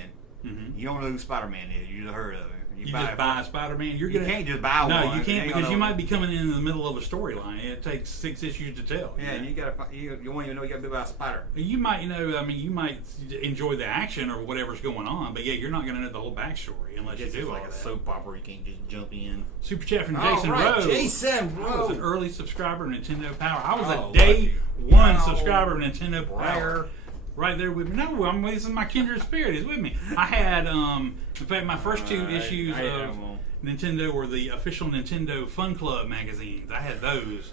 You don't know who Spider-Man is. You just heard of him. You just buy Spider-Man. You can't just buy one. No, you can't, because you might be coming in the middle of a storyline. It takes 6 issues to tell. Yeah, and you won't even know you got to be about a spider. You might you might enjoy the action or whatever's going on, but yeah, you're not going to know the whole backstory unless you do it's all like a that. soap opera. You can't just jump in. Super chat from Jason Rose. Jason Rose. I was an early subscriber of Nintendo Power. I was a day one subscriber of Nintendo Power. Right there with me. No, this is my kindred spirit. He's with me. I had, in fact, my first 2 issues of Nintendo were the official Nintendo Fun Club magazines. I had those,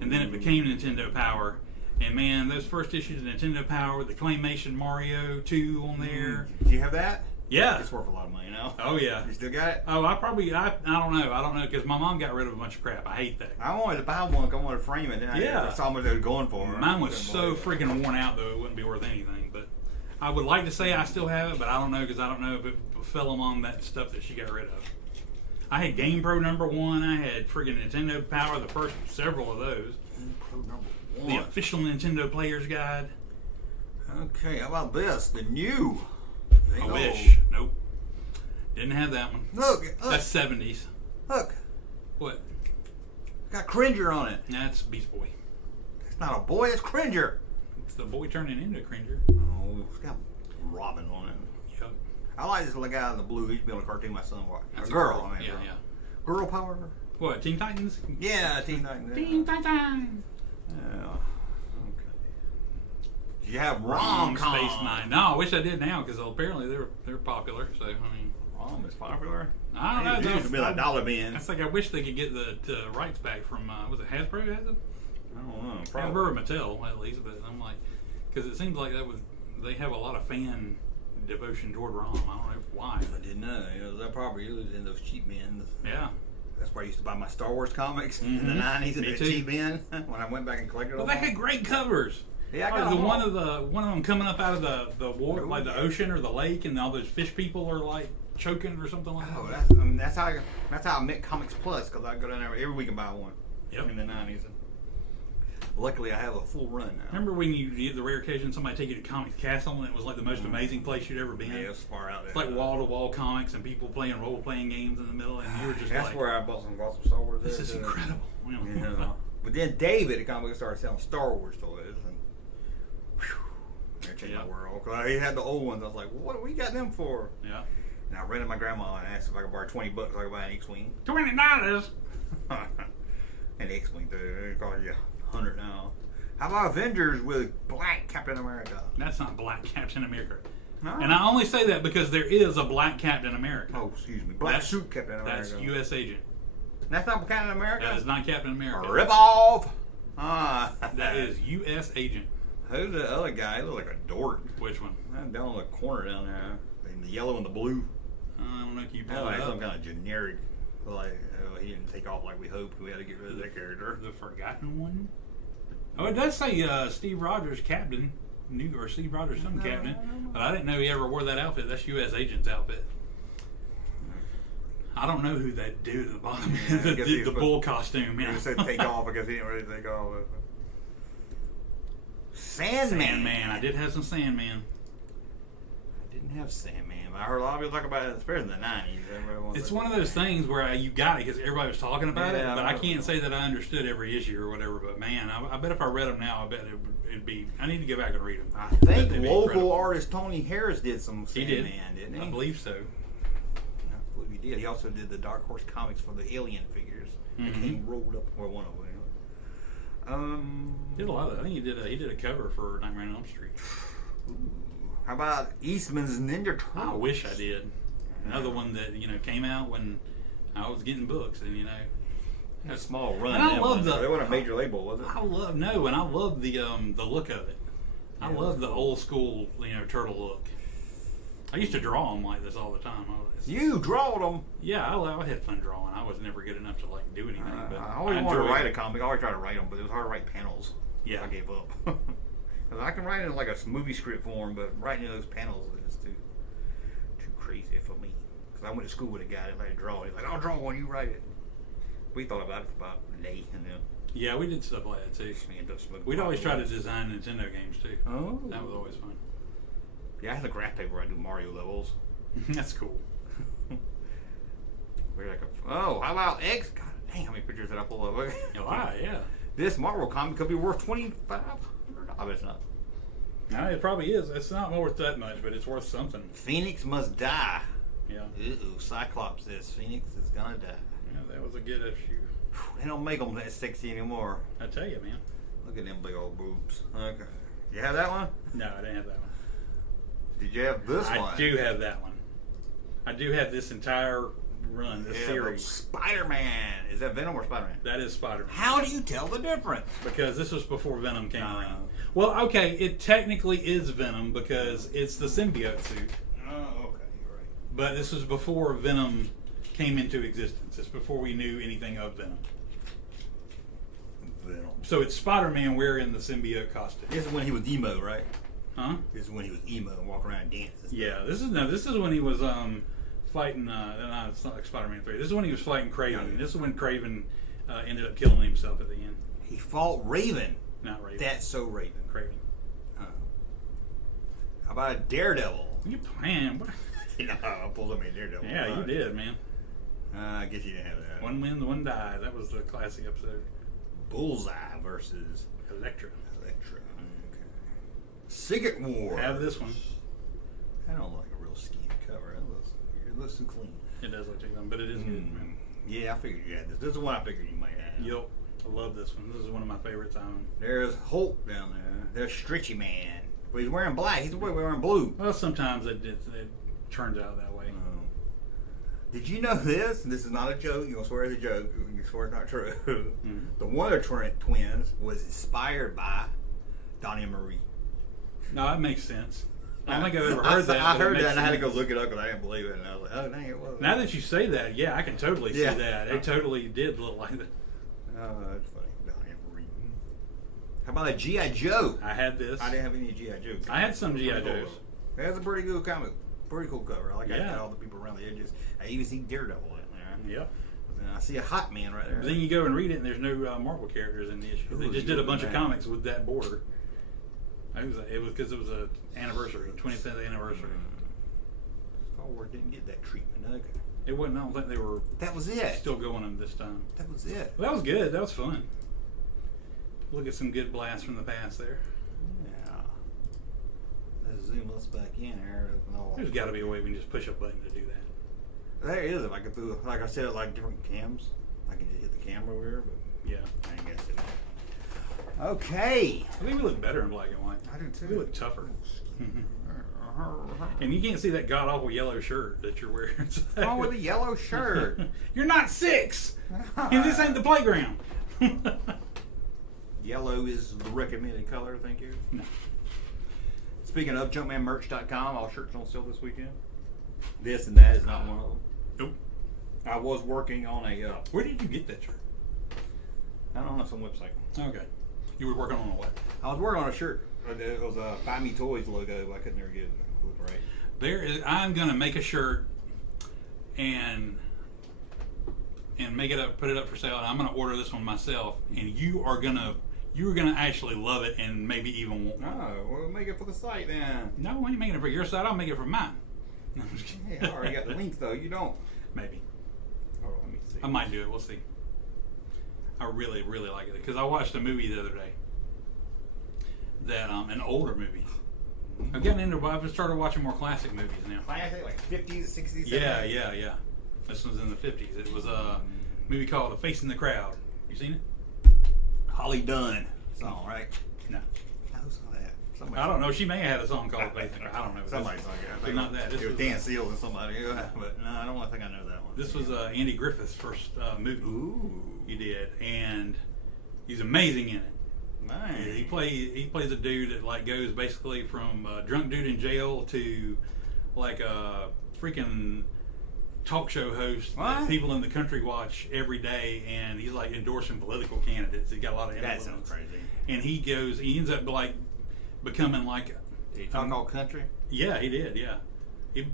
and then it became Nintendo Power. And man, those first issues of Nintendo Power with the Claymation Mario 2 on there. Do you have that? Yeah. It's worth a lot of money now. Oh yeah. You still got it? Oh, I don't know, because my mom got rid of a bunch of crap. I hate that. I wanted to buy one because I wanted to frame it. Then I saw how much they were going for. Mine was so freaking worn out, though, it wouldn't be worth anything. But I would like to say I still have it, but I don't know, because I don't know if it fell among that stuff that she got rid of. I had Game Pro number 1. I had freaking Nintendo Power, the first several of those. Game Pro number 1. The official Nintendo Player's Guide. Okay, how about this? The new. I wish. Nope. Didn't have that one. Look. That's 70s. Look. What? Got Cringer on it. That's Beast Boy. It's not a boy, it's Cringer. It's the boy turning into Cringer. Oh, it's got Robin on it. Yep. I like this little guy in the blue. He used to be on a cartoon my son watched. That's a girl. girl. I mean, Yeah, girl. yeah. Girl power. What, Teen Titans? Yeah, Teen Titans. Teen Titans. Yeah. Okay. You have Rom rom-com. Space Nine. No, I wish I did now, because apparently they're popular. So I mean, Rom is popular. I don't know. It used to be like dollar bins. It's like I wish they could get the rights back from was it Hasbro has them? I don't know. Probably. Hasbro or Mattel at least, but I'm like, because it seems like they have a lot of fan devotion toward Rom. I don't know why. I didn't know. That probably was in those cheap bins. Yeah. That's where I used to buy my Star Wars comics in the 90s in the cheap bin when I went back and collected them. Well, they had great covers. Yeah, I got one of them coming up out of the water, like the ocean or the lake, and all those fish people are like choking or something like that. Oh, that's how I met Comics Plus, because I go down there every week and buy one. Yep. In the 90s. Luckily, I have a full run now. Remember when you get the rare occasion somebody take you to Comics Castle and it was like the most amazing place you'd ever been? Yeah, it's far out there. It's like wall-to-wall comics and people playing role-playing games in the middle, and you were just that's like, where I bought some Star Wars. this is incredible. Yeah. But then David at Comic started selling Star Wars toys, and that changed my world. Cause he had the old ones. I was like, what you got them for? Yeah. And I rented my grandma and asked if I could borrow $20 so I could buy an X-Wing. $20. And the X-Wing, it costs you $100 now. How about Avengers with Black Captain America? That's not Black Captain America. No. And I only say that because there is a Black Captain America. Oh, excuse me. Black Suit Captain America. That's U.S. Agent. That's not Captain America? That is not Captain America. Rip off! That is U.S. Agent. Who's the other guy? He looks like a dork. Which one? Down on the corner down there. In the yellow and the blue. I don't know if you pull Like it up. some kind of generic. Like, he didn't take off like we hoped. We had to get rid of that character. The Forgotten One? Oh, it does say Steve Rogers Captain. Or Steve Rogers some Captain. But I didn't know he ever wore that outfit. That's U.S. Agent's outfit. I don't know who that dude at the bottom is. The bull costume. He said take off because he didn't really take off. Sandman. I did have some Sandman. I didn't have Sandman. I heard a lot of people talk about it, especially in the 90s. It's one of those things where you got it because everybody was talking about it, but I can't say that I understood every issue or whatever. But man, I bet if I read them now, I bet it'd be. I need to go back and read them. I think local artist Tony Harris did some Sandman, didn't he? I believe so. I believe he did. He also did the Dark Horse comics for the Alien figures. That came rolled up, or one of them. Did a lot of. I think he did a cover for Nightmare on Elm Street. Ooh. How about Eastman's Ninja Turtles? I wish I did. Another one that came out when I was getting books, and a small run. And I love they weren't a major label, was it? I love the look of it. I love the old school, turtle look. I used to draw them like this all the time. You drawed them? Yeah, I had fun drawing. I was never good enough to like do anything. But I always wanted to write a comic. I always tried to write them, but it was hard to write panels. Yeah, I gave up. Because I can write it in like a movie script form, but writing those panels is too crazy for me. Because I went to school with a guy that let me draw. He's like, "I'll draw one, you write it." We thought about it for about a day, and then yeah, we did stuff like that too. We'd We'd always try to design Nintendo games too. Oh, that was always fun. Yeah, I have the graph paper where I do Mario levels. That's cool. We're like, how about X? God dang, how many pictures did I pull up? Wow, yeah. This Marvel comic could be worth $2,500. I bet it's not. No, it probably is. It's not worth that much, but it's worth something. Phoenix must die. Yeah. Ooh, Cyclops says Phoenix is gonna die. Yeah, that was a good issue. They don't make them that sexy anymore. I tell you, man. Look at them big old boobs. Okay. You have that one? No, I didn't have that one. Did you have this one? I do have that one. I do have this entire run, this series. Spider-Man. Is that Venom or Spider-Man? That is Spider-Man. How do you tell the difference? Because this was before Venom came around. Well, okay, it technically is Venom because it's the symbiote suit. Oh, okay, you're right. But this was before Venom came into existence. It's before we knew anything of Venom. Venom. So it's Spider-Man wearing the symbiote costume. This is when he was emo, right? Huh? This is when he was emo and walking around and dancing. Yeah, this is when he was fighting. No, it's not like Spider-Man 3. This is when he was fighting Kraven. This is when Kraven ended up killing himself at the end. He fought Raven. Not Raven. That's so Raven. Kraven. How about a Daredevil? You playing? What? I pulled up a Daredevil. Yeah, you did, man. I guess you didn't have that. One wins, one dies. That was the classic episode. Bullseye versus Electra. Okay. Secret War. Have this one. I don't like a real skinny cover. It looks too clean. It does look too clean, but it is good, man. Yeah, I figured you had this. This is one I figured you might have. Yep. I love this one. This is one of my favorites I own. There's Hulk down there. There's Stretchy Man. But he's wearing black. He's wearing blue. Well, sometimes it turns out that way. Did you know this? And this is not a joke. You're going to swear it's a joke. You swear it's not true. Mm-hmm. The Wonder Twins was inspired by Donnie and Marie. No, that makes sense. I don't think I've ever heard that. I heard that and I had to go look it up because I didn't believe it. And I was like, oh, dang, it was. Now that you say that, yeah, I can totally see that. It totally did look like that. Oh, that's funny. Donnie and Marie. How about a G.I. Joe? I had this. I didn't have any G.I. Joe. I had some G.I. Joes. That's a pretty good comic. Pretty cool cover. I like got all the people around the edges. I even see Daredevil in there. Yep. And I see a Hot Man right there. But then you go and read it, and there's no Marvel characters in the issue. They just did a bunch of comics with that border. It was because it was a anniversary, a 25th anniversary. Star Wars didn't get that treatment. Okay. It wasn't. I don't think they were. That was it. Still going them this time. That was it. Well, that was good. That was fun. Look at some good blasts from the past there. Yeah. Let's zoom us back in here. There's got to be a way we can just push a button to do that. There is. If I could do, like I said, like different cams, I can just hit the camera over here. But yeah, I ain't got to. Okay. I think we look better in black and white. I do too. We look tougher. And you can't see that god awful yellow shirt that you're wearing. What's wrong with a yellow shirt? You're not 6, and this ain't the playground. Yellow is the recommended color, thank you. No. Speaking of JunkmanMerch.com, all shirts on sale this weekend. This and that is not one of them. Nope. I was working on a. Where did you get that shirt? I don't know, some website. Okay. You were working on a what? I was working on a shirt. It was a Buy Me Toys logo, but I couldn't ever get it to look right. I'm gonna make a shirt and make it up, put it up for sale, and I'm gonna order this one myself. And you're gonna actually love it and maybe even want one. Oh, we'll make it for the site then. No, I ain't making it for your site. I'll make it for mine. No, I'm just kidding. Hey, I already got the links though. You don't. Maybe. Oh, let me see. I might do it. We'll see. I really, really like it because I watched a movie the other day. That an older movie. I'm getting into. I've started watching more classic movies now. Classic, like 50s, 60s. 70s? Yeah. This was in the 50s. It was a movie called Facing the Crowd. You seen it? Holly Dunn song, right? No. Who sung that? I don't know. She may have had a song called Facing the Crowd. I don't know. Somebody sung it. I think not that. It was Dan Seals and somebody. But no, I don't think I know that one. This was Andy Griffith's first movie. Ooh. He did, and he's amazing in it. Nice. Yeah, he plays a dude that like goes basically from drunk dude in jail to like a freaking talk show host that people in the country watch every day, and he's like endorsing political candidates. He got a lot of influence. That sounds crazy. And he ends up like becoming like. Did he talk all country? Yeah, he did. Yeah, he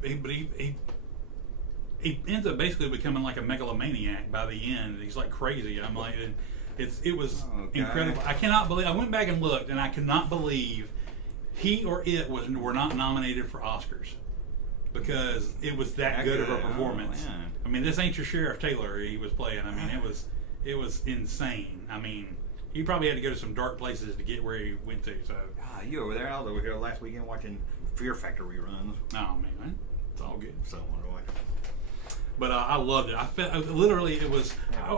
ends up basically becoming like a megalomaniac by the end. He's like crazy. I'm like, it was incredible. I cannot believe. I went back and looked, and I cannot believe he or it were not nominated for Oscars because it was that good of a performance. Oh, I mean, this ain't your Sheriff Taylor he was playing. I mean, it was insane. I mean, he probably had to go to some dark places to get where he went to. So you over there? I was over here last weekend watching Fear Factor reruns. Oh man, it's all good. So I wonder why. But I loved it. I felt literally it was. I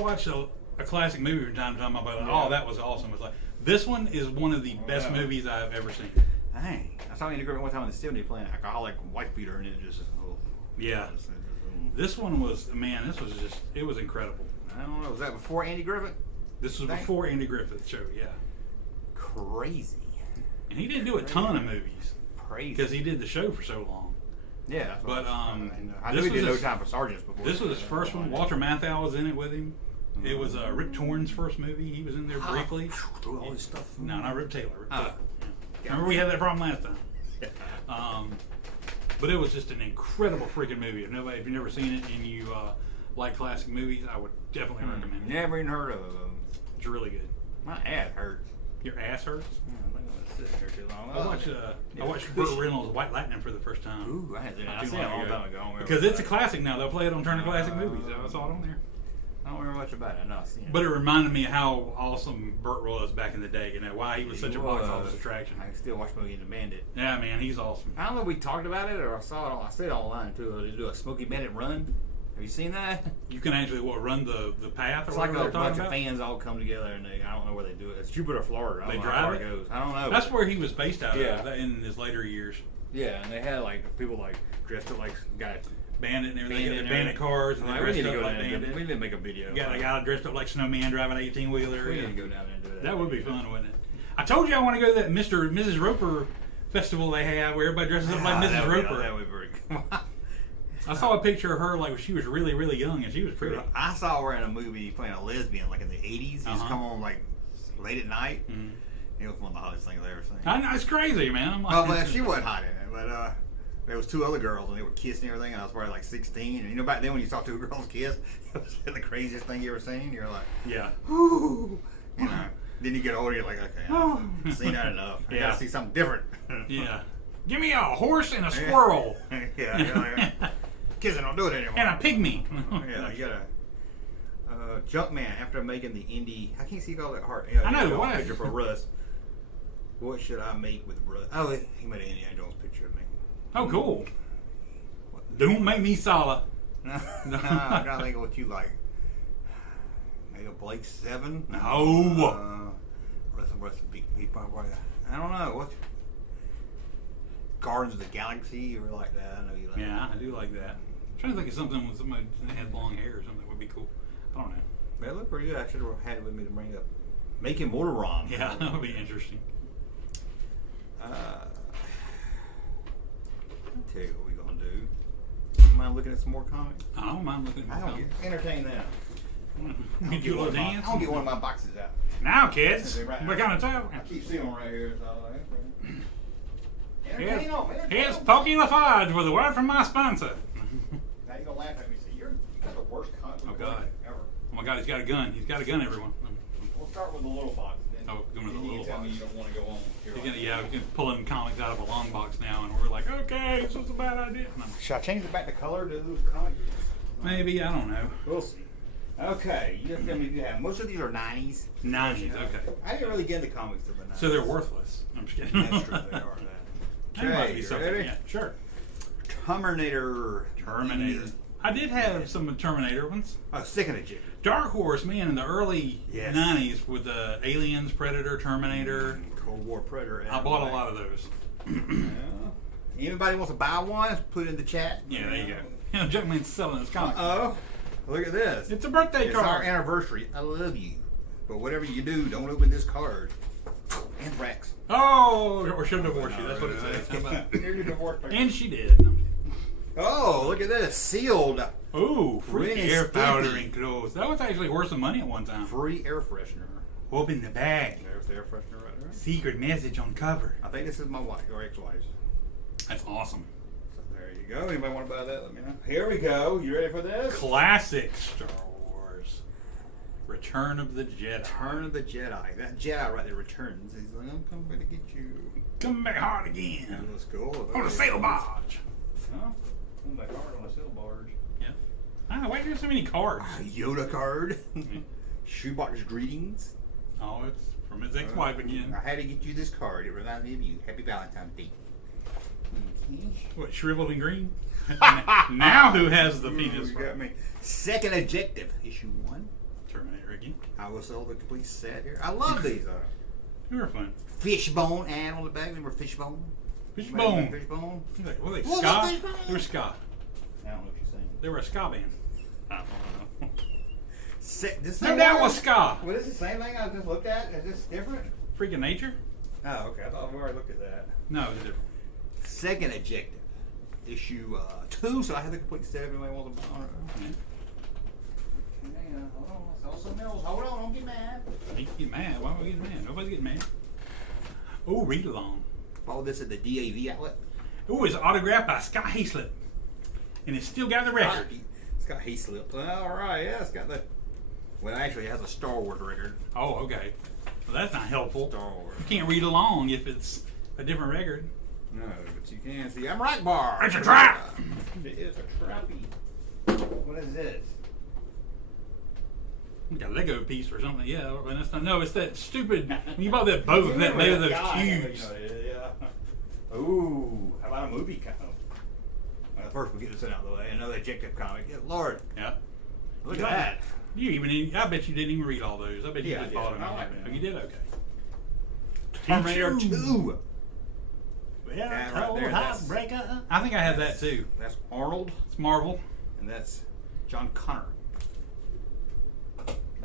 watch a classic movie from time to time. I'm like, oh, that was awesome. It's like this one is one of the best movies I've ever seen. Dang, I saw Andy Griffith one time in the '70s playing an alcoholic wife beater, and it just This one was it was incredible. I don't know. Was that before Andy Griffith? This was before Andy Griffith's show. Yeah. Crazy. And he didn't do a ton of movies. Crazy. Because he did the show for so long. Yeah. But I knew he did No Time for Sergeants before. This was his first one. Walter Matthau was in it with him. It was Rip Torn's first movie. He was in there briefly. Threw all this stuff. No, not Rip Taylor. Rip Taylor. Yeah. Remember we had that problem last time. But it was just an incredible freaking movie. If you've never seen it and you like classic movies, I would definitely recommend it. Never even heard of them. It's really good. My ass hurts. Your ass hurts? I think I'm sitting here too long. I watched Burt Reynolds' White Lightning for the first time. Ooh, I seen it a long time ago. Because it's a classic now. They'll play it on Turner Classic Movies. I saw it on there. I don't remember much about it. No, I've seen it. But it reminded me of how awesome Burt was back in the day. You know, why he was such a box office attraction. I still watch Smokey and the Bandit. Yeah, man, he's awesome. I don't know if we talked about it or I saw it online too. They do a Smokey Bandit run. Have you seen that? You can actually run the path. It's like a bunch of fans all come together and I don't know where they do it. It's Jupiter, Florida. They drive it. Goes. I don't know. That's where he was based out of in his later years. Yeah, and they had like people like dressed up like guys. Bandit and everything. They got bandit cars and they dressed up like bandit. We need to make a video. You got a guy dressed up like Snowman driving an 18-wheeler. We need to go down there and do that. That would be fun, wouldn't it? I told you I want to go to that Mr. and Mrs. Roper festival they have where everybody dresses up like Mrs. Roper. That would be very cool. I saw a picture of her like when she was really, really young and she was pretty. I saw her in a movie playing a lesbian like in the 80s. She's come on like late at night. Mm-hmm. It was one of the hottest things I ever seen. I know, it's crazy, man. I'm like, well, she wasn't hot in it, but there was two other girls and they were kissing and everything, and I was probably like 16. And back then when you saw two girls kiss, it was the craziest thing you ever seen. You're like, yeah, whoo, you know. Then you get older, you're like, okay, I've seen that enough. I gotta see something different. Yeah, give me a horse and a squirrel. Yeah. Kissing don't do it anymore. And a pygmy. Yeah, you gotta. Junkman, after making the indie, I can't see all that hard. Yeah, I know what picture for Russ. What should I make with Russ? Oh, he made an Indiana Jones picture of me. Oh, cool. Don't make me solid. No, I'm trying to think of what you like. Maybe a Blake 7? No. Russ big probably. I don't know what. Guardians of the Galaxy, you really like that? I know you like. Yeah, I do like that. I'm trying to think of something with somebody that had long hair or something that would be cool. I don't know. That looked pretty good. I should have had it with me to bring up. Making Motor-Rom. Yeah, that would be interesting. I'll tell you what we're going to do. You mind looking at some more comics? I don't mind looking at more comics. Entertain them. Get you a little dance? I'll get one of my boxes out. Now, kids. What kind of tell? I keep seeing them right here. So Here's Pokey LaFarge with a word from my sponsor. Now you're going to laugh at me and say, you got the worst comic book ever. Oh my God, he's got a gun. He's got a gun, everyone. We'll start with the little box. Oh, going to the little box. Tell me you don't want to go on. He's pulling comics out of a long box now, and we're like, okay, this was a bad idea. Should I change it back to color to those comics? Maybe, I don't know. We'll see. Okay, you just tell me if you have. Most of these are 90s. 90s, okay. I didn't really get into comics till the 90s. So they're worthless. I'm just kidding. That's true, they are. That might be something. Ready? Yeah, sure. Terminator. I did have some Terminator ones. Oh, Sick and Jig. Dark Horse, man, in the early 90s with the Aliens, Predator, Terminator. Cold War Predator. I bought a lot of those. Anybody wants to buy one, put it in the chat. Yeah, there you go. You know, Junkman's selling his comic. Oh, look at this. It's a birthday card. It's our anniversary. I love you. But whatever you do, don't open this card. Anthrax. Oh, or she'll divorce you. That's what it says. How about- Here's your divorce papers. And she did. No, I'm kidding. Oh, look at this. Sealed. Ooh, free Ren and air Stimpy. powdering clothes. That was actually worth some money at one time. Free air freshener. Open the bag. There's the air freshener right there. Secret message on cover. I think this is my wife or ex-wife's. That's awesome. So there you go. Anybody want to buy that? Let me know. Here we go. You ready for this? Classic Star Wars. Return of the Jedi. Return of the Jedi. That Jedi right there returns. He's like, I'm coming to get you. Come back hard again. That looks cool. On a sail barge. Huh? Come back hard on a sail barge. Yeah. Ah, why do you have so many cards? A Yoda card. Shoebox greetings. Oh, it's from his ex-wife again. I had to get you this card. It reminds me of you. Happy Valentine's Day. What, shriveled and green? Now who has the Ooh, penis? you got me. Second objective, issue 1. Terminator again. I will sell the complete set here. I love these. They were fun. Fishbone and on the back. Remember Fishbone? Fishbone. Fishbone. What are they, Look ska? at Fishbone. They were ska. I don't know what you're saying. They were a ska band. I don't know. This No doubt was ska. Well, this is the same thing I just looked at. Is this different? Freaking nature? Oh, okay. I thought we already looked at that. No, it's different. Second objective, issue 2. So I have the complete set. If anybody wants to buy it. Yeah. Okay, hold on. Sell something else. Hold on. Don't get mad. You get mad. Why would we get mad? Nobody's getting mad. Oh, read along. Bought this at the DAV outlet. Oh, it's autographed by Scott Hayslip. And it's still got the record. It's got Hayslip. All right. Yeah, it's got the. Well, actually, it has a Star Wars record. Oh, okay. Well, that's not helpful. Star Wars. You can't read along if it's a different record. No, but you can see. I'm right, bar. It's a trap. It is a trappy. What is this? Like a Lego piece or something. Yeah, and that's not, no, it's that stupid. When you bought that boat that made of those cubes. Yeah. Ooh, how about a movie comic? Well, first we get this out of the way. Another objective comic. Yeah, Lord, Yeah. look at that. I bet you didn't even read all those. I bet you Yeah, just I bought did. them. I like Oh, them. you did? Okay. Terminator 2. Well, That right cold there, that's- heartbreaker. I think I had that too. That's Arnold, It's Marvel. and that's John Connor.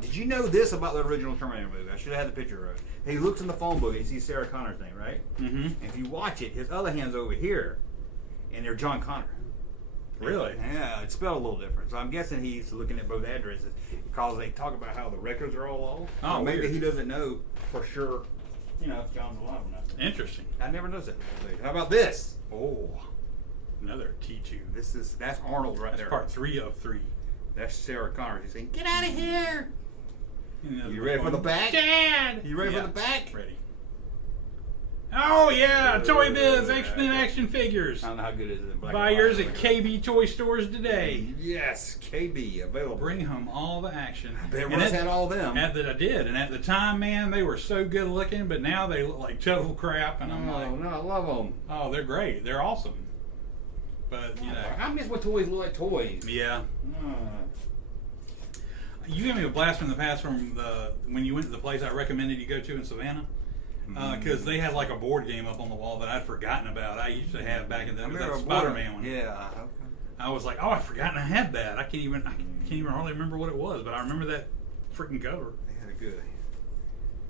Did you know this about the original Terminator movie? I should have had the picture of it. He looks in the phone book and he sees Sarah Connor's name, right? Mm-hmm. And if you watch it, his other hand's over here, and they're John Connor. Really? Yeah, it's spelled a little different. So I'm guessing he's looking at both addresses because they talk about how the records are all off. Oh, So maybe weird. he doesn't know for sure, you know, if John's alive or not. Interesting. I never noticed that. How about this? Oh, another T2. That's Arnold right That's there. part 3 of 3. That's Sarah Connor. He's saying, "Get out of here!" And You ready for the back? Dad! You ready Yeah, for the back? Ready. Oh, yeah! Toy Biz X-Men action figures. I don't know how good it is. In black Buy and yours white. at KB Toy Stores today. Yes, KB available. Bring home all the action. I bet And Russ at- had all them. I did, and at the time, man, they were so good looking, but now they look like total crap, and I'm like, no, I love them. oh, they're great. They're awesome. But, you know, I miss when toys look like toys. yeah. Uh, You gave me a blast from the past from when you went to the place I recommended you go to in Savannah. Because they had like a board game up on the wall that I'd forgotten about. I used to have back in the I remember that a Spider-Man one. Yeah. Okay. I was like, oh, I'd forgotten I had that. I can't even hardly remember what it was, but I remember that freaking cover. They had a good.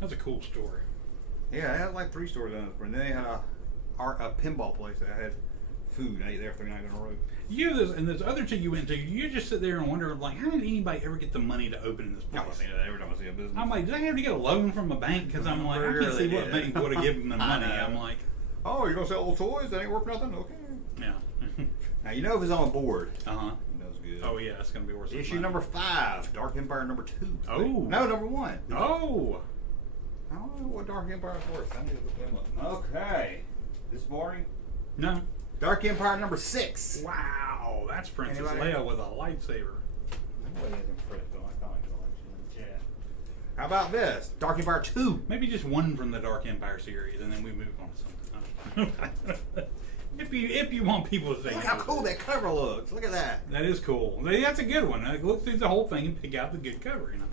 That's a cool story. Yeah, I had like 3 stores on it. And then they had a pinball place that had food. I ate there 3 nights in a row. And there's other 2 you went to. You just sit there and wonder, like, how did anybody ever get the money to open this place? I see that every time I see a business. I'm like, did they have to get a loan from a bank? Because I'm like, I can't see what bank would have given them money. I'm like, oh, you're gonna sell old toys that ain't worth nothing? Okay. yeah. Now you know if it's on a board. Uh-huh. That's good. Oh, yeah, it's going to be worth some Issue money. number 5, Dark Empire number 2. Oh. No, number 1. Oh. I don't know what Dark Empire is worth. I need to look them up. Okay. This is boring. No. Dark Empire number 6. Wow, that's Princess Anybody? Leia with a lightsaber. Nobody is impressed with my comic collection in the chat. How about this? Dark Empire 2. Maybe just one from the Dark Empire series, and then we move on to something. if you want people to think. Look how cool that cover looks. Look at that. That is cool. That's a good one. Look through the whole thing and pick out the good cover. You know.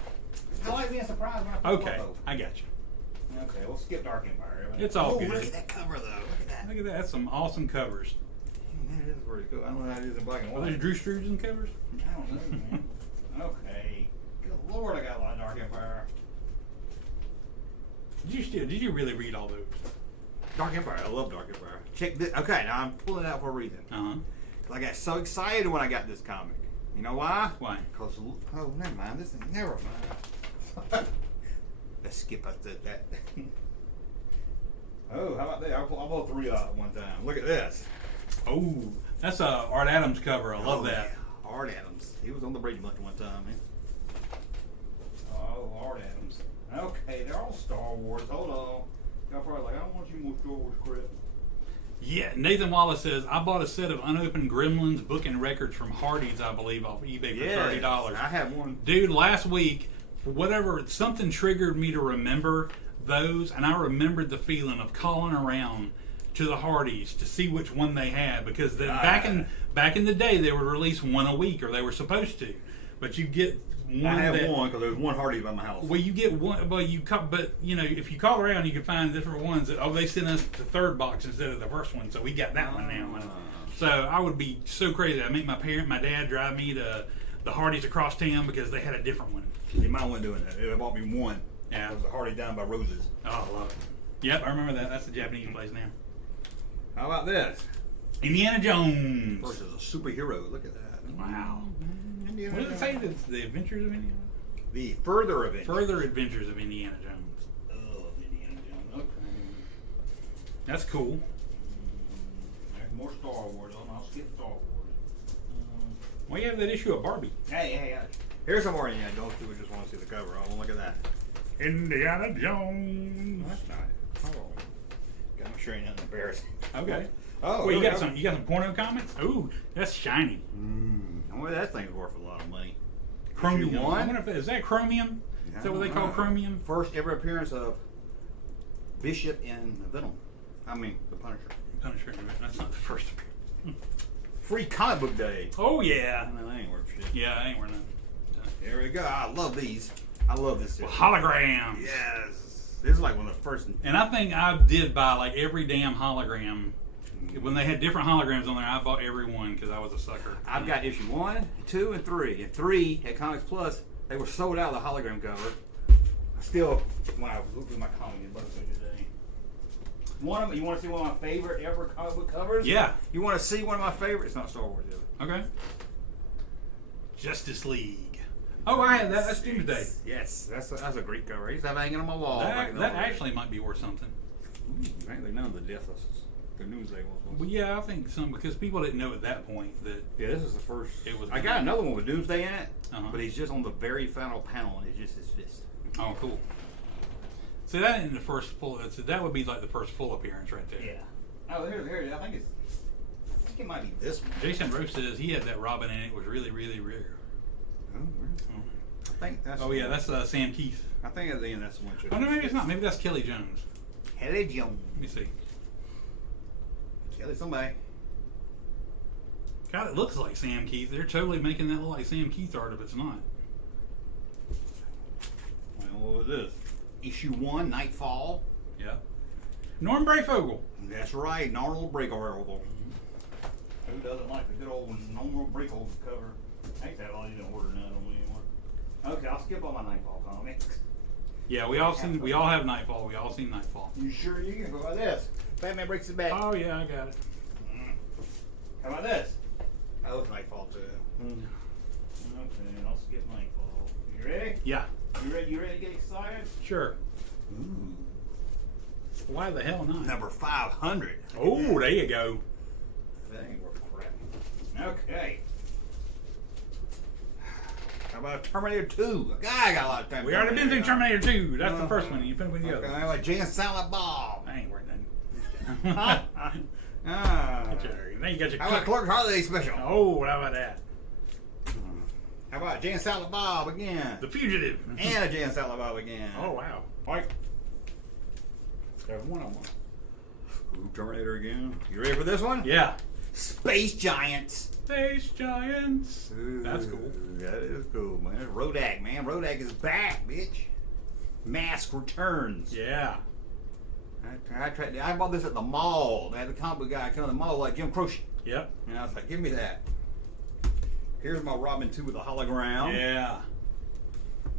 I like being surprised when I pick Okay, them up, I got you. though. Okay, we'll skip Dark Empire. It's all oh, good. Look at that cover, though. Look at that. Look at that. That's some awesome covers. That is pretty cool. I don't know how it is in black and Are white. those Drew Struzan covers? I don't know, man. Okay. Good Lord, I got a lot of Dark Empire. Did you really read all those? Dark Empire. I love Dark Empire. Check this. Okay, now I'm pulling it out for a reason. Uh-huh. I got so excited when I got this comic. You know why? Why? Because, oh, never mind. This is never mind. Let's skip up that. Oh, how about that? I bought 3 at one time. Look at this. Oh, that's a Art Adams cover. I love that. Yeah. Art Adams. He was on the Brady Bunch one time, man. Oh, Art Adams. Okay, they're all Star Wars. Hold on. Y'all probably like, I don't want you more Star Wars crap. Yeah, Nathan Wallace says, I bought a set of unopened Gremlins book and records from Hardee's, I believe, off eBay for $30. I have one. Dude, last week, for whatever, something triggered me to remember those, and I remembered the feeling of calling around to the Hardee's to see which one they had, because back in the day, they would release one a week, or they were supposed to. But you get one. I have one because there's one Hardee's by my house. Well, you get one, but you know, if you call around, you can find different ones that they sent us the 3rd box instead of the first one, so we got that one now. So I would be so crazy. I make my dad drive me to the Hardee's across town because they had a different one. See, mine wasn't doing that. They bought me one. Yeah, it was a Hardee's down by Rose's. Oh, I love it. Yep, I remember that. That's the Japanese place now. How about this? Indiana Jones versus a superhero. Look at that. Wow. Indiana What does it say? It's the Adventures of Indiana. The Further Adventures. Further Adventures of Indiana Jones. Oh, Indiana Jones. Okay. That's cool. There's more Star Wars. I'll skip Star Wars. Well, you have that issue of Barbie. Hey. Here's some more Indiana Jones. People just want to see the cover. Oh, look at that. Indiana Jones. That's not it. Hold on. I'm sure ain't nothing embarrassing. Okay. Oh, well, you got some porno comics? Ooh, that's shiny. I wonder that thing's worth a lot of money. Chromium. I wonder if is that chromium? Is that what they call chromium? First ever appearance of Bishop in Venom. I mean, the Punisher. Punisher. That's not the first appearance. Free comic book day. Oh yeah. No, that ain't worth shit. Yeah, I ain't worth nothing. There we go. I love these. I love this series. Holograms. Yes. This is like one of the first. And I think I did buy like every damn hologram. When they had different holograms on there, I bought every one because I was a sucker. I've got issue 1, 2, and 3. And 3 at Comics Plus, they were sold out of the hologram cover. I still, when I look through my comic book today, one of them, you want to see one of my favorite ever comic book covers? Yeah. You want to see one of my favorites? It's not Star Wars, though. Okay. Justice League. Oh, I had that. That's Doomsday. Yes, that's a great cover. I used to have hanging on my wall. That actually might be worth something. Apparently none of the Deathless. The Doomsday was. Well, yeah, I think some because people didn't know at that point that. Yeah, this is the first. It was. I got another one with Doomsday in it, but he's just on the very final panel, and it's just his fist. Oh, cool. So that in the first full. So that would be like the first full appearance right there. Yeah. Oh, here. I think it might be this one. Jason Rose says he had that Robin and it was really, really rare. Oh, really? I think that's. Oh yeah, that's Sam Keith. I think at the end that's the one. Oh no, maybe it's not. Maybe that's Kelly Jones. Kelly Jones. Let me see. Kelly somebody. God, it looks like Sam Keith. They're totally making that look like Sam Keith art if it's not. Well, what was this? Issue 1, Nightfall. Yeah. Norm Brayfogle. That's right, Arnold Brayfogle. Who doesn't like the good old Arnold Brayfogle cover? I think that all you don't order none on me anymore. Okay, I'll skip on my Nightfall comics. Yeah, we all have Nightfall. We all seen Nightfall. You sure you can go by this? Batman breaks his back. Oh yeah, I got it. How about this? I love Nightfall too. Okay, I'll skip Nightfall. You ready? Yeah. You ready to get excited? Sure. Ooh. Why the hell not? Number 500. Oh, there you go. That ain't worth crap. Okay. How about Terminator 2? I got a lot of time. We already been through Terminator 2. That's the first one. You put it with the other. Okay, like Jan Silent Bob. I ain't worth nothing. Now you got your how about Clerk's Holiday Special? Oh, how about that? How about Jan Silent Bob again? The Fugitive. And a Jan Silent Bob again. Oh, wow. Right. There's one on one. Ooh, Terminator again. You ready for this one? Yeah. Space Giants. Space Giants. Ooh, that's cool. That is cool, man. Rodak, man. Rodak is back, bitch. Mask returns. Yeah. I bought this at the mall. They had the comic book guy come to the mall like Jim Croce. Yep. And I was like, give me that. Here's my Robin 2 with a hologram. Yeah.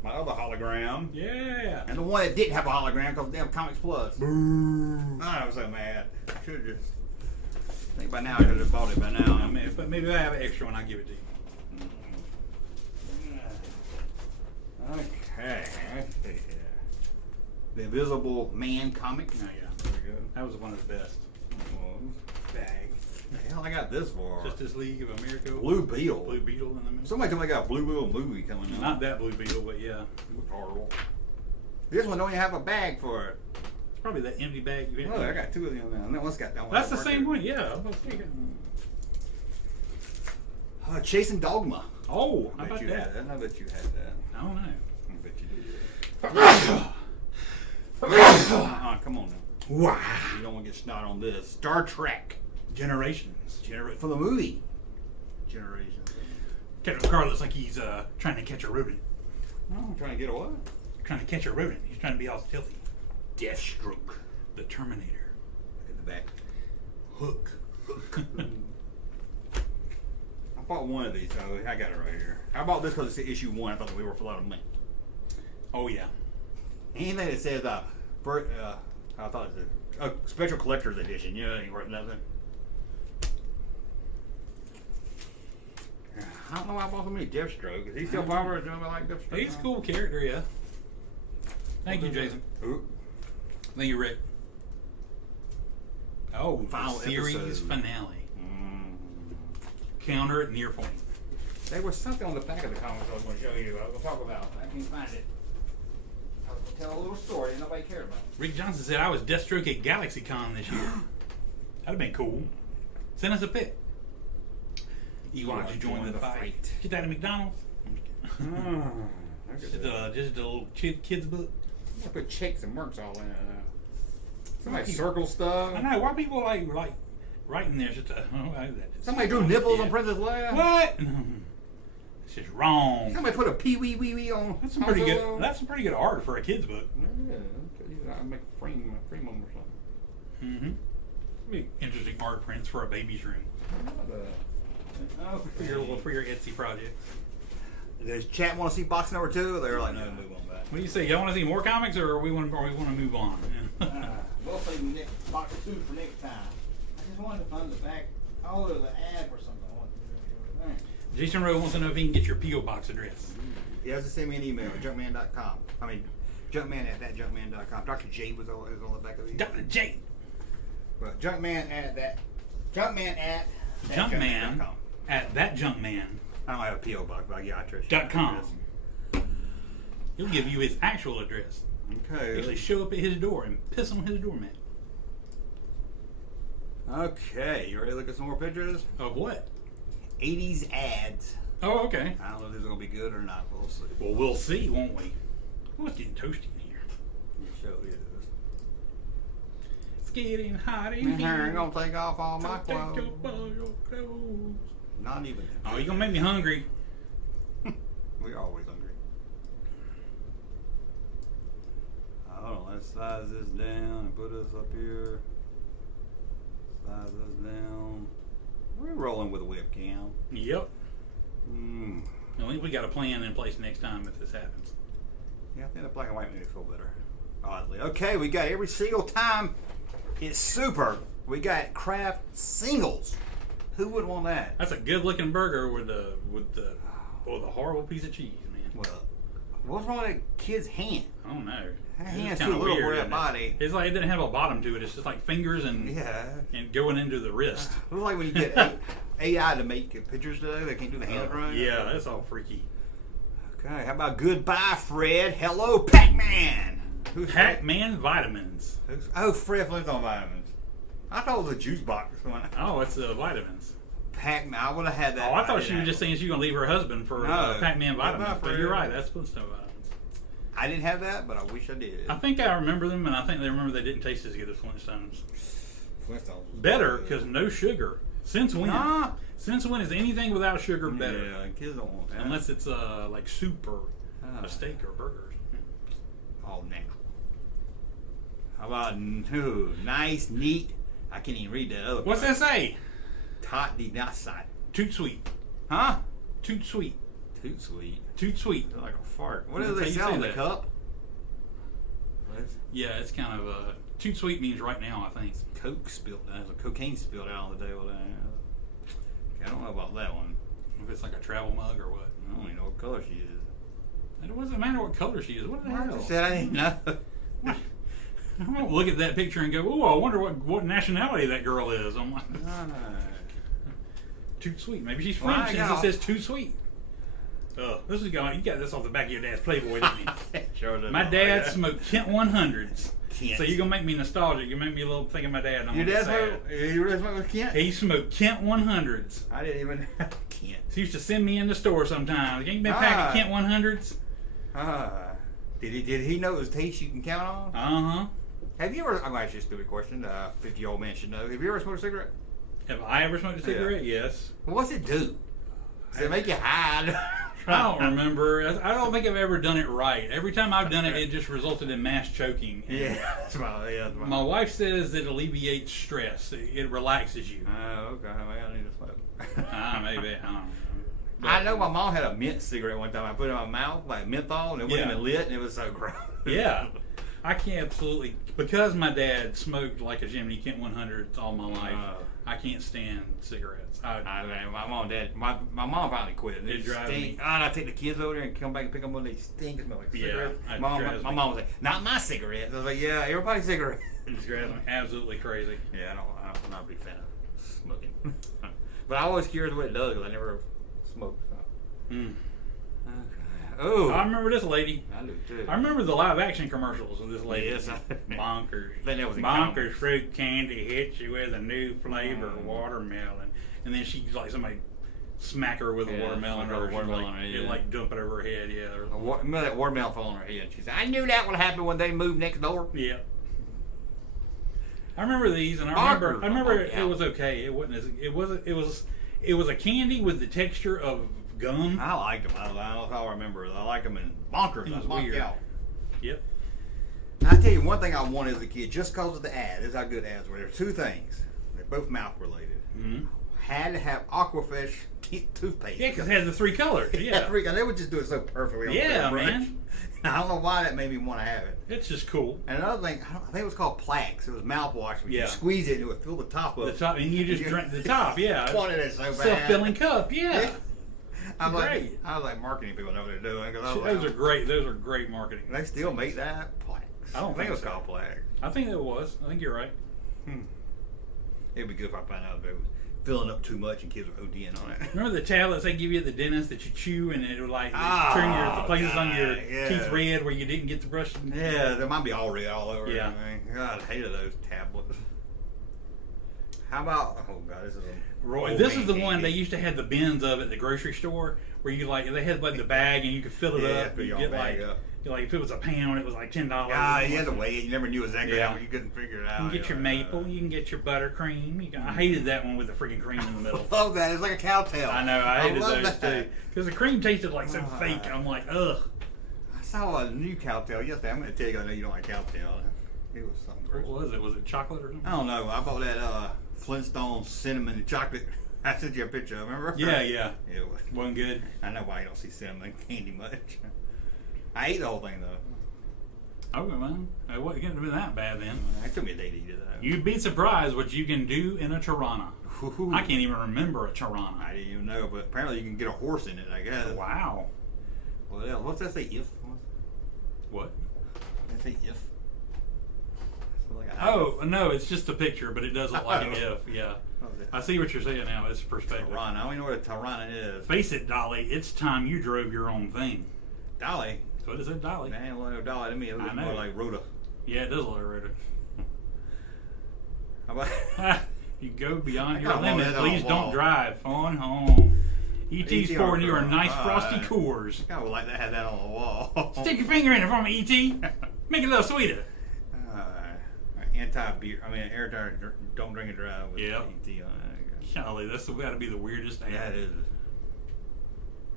My other hologram. Yeah. And the one that didn't have a hologram because they have Comics Plus. Boo. I was so mad. I should have just. I think by now I could have bought it by now. I mean, but maybe if I have an extra one, I'll give it to you. Okay. Let's see here. The Invisible Man comic. Oh, yeah. Very good. That was one of the best. Bag. What the hell I got this for? Justice League of America. Blue Beetle. Blue Beetle in the middle. Somebody told me I got a Blue Beetle movie coming out. Not that Blue Beetle, but yeah. It looked horrible. This one don't even have a bag for it. It's probably that empty bag you had. Oh, I got two of them now. And that one's got that one. That's the same one, yeah. Chasing Dogma. Oh, I how bet about you that? had that. I bet you had that. I don't know. I bet you did. Come on now. Wow. You don't want to get snot on this. Star Trek. Generations. For the movie. Generations. Captain Picard looks like he's trying to catch a rodent. Oh, I'm trying to get a what? Trying to catch a rodent. He's trying to be all stealthy. Deathstroke. The Terminator. Look at the back. Hook. I bought one of these, so I got it right here. I bought this because it's issue 1. I thought we were for a lot of money. Oh, yeah. Anything that says, I thought it was a special collector's edition. You know, it ain't worth nothing. I don't know why I bought so many Deathstroke. Is he still popular? Do anybody like Deathstroke? He's a cool character, yeah. Thank you, Jason. Ooh. Thank you, Rick. Oh, Final series episode. finale. Counter at near point. There was something on the back of the comics I was going to show you. I was going to talk about. I can't find it. I was going to tell a little story that nobody cared about. Rick Johnson said I was Deathstroke at GalaxyCon this year. That'd have been cool. Send us a pic. You want to join the fight? Get that at McDonald's? Just a little kid's book. I put checks and marks all in it. Somebody circle stuff. I know. Why people like writing there? Just Somebody drew nipples on Princess Leia. What? It's just wrong. Somebody put a pee wee wee wee on. That's some pretty good. That's some pretty good art for a kid's book. Yeah, I make frame them or something. Mm-hmm. Be interesting art prints for a baby's room. For your Etsy project. Does chat want to see box number 2? They're like, no, move on back. What do you say? Y'all want to see more comics, or we want to move on? We'll save box 2 for next time. I just wanted to find the back. Oh, there's an ad for something I want to do. Jason Rowe wants to know if he can get your P.O. box address. He has to send me an email at junkman.com. I mean, junkman@thatjunkman.com. Dr. J was on the back of these. Dr. J. Well, Junkman at thatjunkman. I don't have a P.O. box, but I get address. .com. He'll give you his actual address. Okay. Actually show up at his door and piss on his doormat. Okay, you ready to look at some more pictures? Of what? 80s ads. Oh, okay. I don't know if this is going to be good or not. We'll see. Well, we'll see, won't we? Oh, it's getting toasty in here. The show is. It's getting hot in here. I'm going to take off all my Take clothes. your clothes. Not even. Oh, you're going to make me hungry. We're always hungry. Hold on, let's size this down and put us up here. Size this down. We're rolling with a webcam. Yep. I think we got a plan in place next time if this happens. Yeah, I think the black and white makes me feel better. Oddly. Okay, we got every single time. It's super. We got Kraft singles. Who would want that? That's a good looking burger with the horrible piece of cheese, man. Well, what's wrong with that kid's hand? I don't know. That It's hand's kinda too little weird, for that isn't it? body. It's like it didn't have a bottom to it. It's just like fingers and going into the wrist. Looks like when you get AI to make pictures today, they can't do the hand right. Yeah, that's all freaky. Okay, how about Goodbye Fred? Hello Pac-Man. Who's Pac-Man vitamins. Fred Flintstone vitamins. I thought it was a juice box. Oh, it's vitamins. Pac-Man, I would have had that. Oh, I thought she was just saying she's going to leave her husband for Pac-Man vitamins. But you're right, that's Flintstone vitamins. I didn't have that, but I wish I did. I think I remember them, and I think they remember they didn't taste as good as Flintstones. Flintstones. Better, because no sugar. Since when? Nah. Since when is anything without sugar better? Yeah, kids don't want that. Unless it's like soup or a steak or burgers. All natural. How about nice, neat? I can't even read that other What's part. that say? Tot de Nasai. Toot sweet. Huh? Toot sweet. Toot Sweet. Toot Sweet. They're like a fart. What That's do they how you sell say in the that. cup? Yeah, it's kind of a Toot Sweet means right now, I think. Coke spilled down. Cocaine spilled out on the table. I don't know about that one. If it's like a travel mug or what. I don't even know what color she is. It doesn't matter what color she is. What the I hell? just said I didn't know. I don't look at that picture and go, "Ooh, I wonder what nationality that girl is." I'm like, Toot Sweet. Maybe she's Well, French I since know. it says Toot Sweet. This is going. You got this off the back of your dad's Playboy, didn't you? Sure does My look dad like that. smoked Kent 100s. Kent. So you're gonna make me nostalgic. You make me a little think of my dad. And I'm Your gonna dad be sad. smoked? You really smoked with Kent? He smoked Kent 100s. I didn't even have Kent. So he used to send me in the store sometimes. Give me a pack of Kent 100s. Did he know it was taste you can count on? Uh-huh. Have you ever? I'm gonna ask you a stupid question. 50-year-old man should know. Have you ever smoked a cigarette? Have I ever smoked a cigarette? Yes. Well, what's it do? Does it make you hide? I don't remember. I don't think I've ever done it right. Every time I've done it, it just resulted in mass choking. Yeah, that's my. My wife says it alleviates stress. It relaxes you. Oh, okay. Maybe I need to smoke. Maybe. I don't know. I know my mom had a mint cigarette one time. I put it in my mouth, like menthol, and it wouldn't even lit, and it was so gross. Yeah. I can't absolutely, because my dad smoked like a Jiminy Kent 100 all my life, I can't stand cigarettes. My mom and dad, my mom finally quit. It drives me. And I take the kids over there and come back and pick them up, and they stink. It smells like cigarettes. it My drives me. mom was like, not my cigarettes. I was like, yeah, everybody's cigarettes. It drives me absolutely crazy. Yeah, I'm not a big fan of smoking. But I always curious what it does because I never smoked. So. Mm. Okay. Oh, I remember this lady. I do too. I remember the live action commercials of this lady. Yes, Bonkers. Then that was in Bonkers comics. fruit candy hits you with a new flavor, watermelon. And then she's like somebody smack her with a watermelon, like a or watermelon, like, yeah. it like dump it over her head. Yeah. Remember that watermelon fell on her head? She said, "I knew that would happen when they moved next door." Yeah. I remember these, and I remember it was okay. It wasn't as it was a candy with the texture of gum. I liked them. I don't know how I remember. I liked them in Bonkers. It was I weird. out. Yep. I tell you one thing I wanted as a kid, just because of the ad. This is how good ads were. There's two things. They're both mouth related. Mm-hmm. Had to have Aquafish toothpaste. Yeah, because it has the three colors. Yeah. They would just do it so perfectly. On Yeah, the brush. man. I don't know why that made me want to have it. It's just cool. And another thing, I think it was called Plax. It was mouthwash. But you squeeze it and it would fill the top up. The top, and you just drink the top. Yeah. I wanted it so bad. Self-filling cup. Yeah. I was Great. I was like marketing people know what they're doing. Cause I was Those like, are great. Those are great marketing. They still make that Plax. I don't think it was so. called Plax. I think it was. I think you're right. It'd be good if I found out if it was filling up too much and kids were ODing on it. Remember the tablets they give you at the dentist that you chew and it would like turn the places on your teeth red where you didn't get the brush? Yeah, there might be all red all over. Yeah. God, I hated those tablets. How about? Oh God, this is a Roy, this is the one they used to have the bins of at the grocery store where you like they had like the bag and you could fill it up. fill You your get own bag like up. like if it was a pound, it was like $10. God, you had to wait. You never knew exactly Yeah. how you couldn't figure it out. You can get your maple, you can get your buttercream. I hated that one with the freaking cream in the middle. I love that. It's like a cowtail. I know, I hated love those that. too. Because the cream tasted like so fake. I'm like, ugh. I saw a new cowtail yesterday. I'm going to tell you, I know you don't like cowtail. It was something What gross. was it? Was it chocolate or something? I don't know. I bought that Flintstone cinnamon and chocolate. I sent you a picture, remember? Yeah. It was. Wasn't good. I know why you don't see cinnamon candy much. I ate the whole thing though. Okay, man. It couldn't have been that bad then. It took me a day to eat it though. You'd be surprised what you can do in a Tirana. Ooh. I can't even remember a Tirana. I didn't even know, but apparently you can get a horse in it, I guess. Wow. Well, what's that say? If? What? That say if? Like Oh, no, it's just a picture, but it does look like an if. Yeah. What was it? I see what you're saying now. It's perspective. Tirana. I don't even know what a Tirana is. Face it, Dolly. It's time you drove your own thing. Dolly. That's what it said, Dolly. Man, well, no Dolly to me. It looks I know. more like Rhoda. Yeah, it does look like Rhoda. How about? You go beyond I your got one limit. head on Please the don't wall. drive. On home. E.T.'s E.T. pouring you a on nice the- frosty Coors. I would like to have that on the wall. Stick your finger in it for me, E.T. Make it a little sweeter. Anti-beer. I mean, air don't drink and drive with Yep. ET on it. Golly, that's got to be the weirdest thing. Yeah, it is.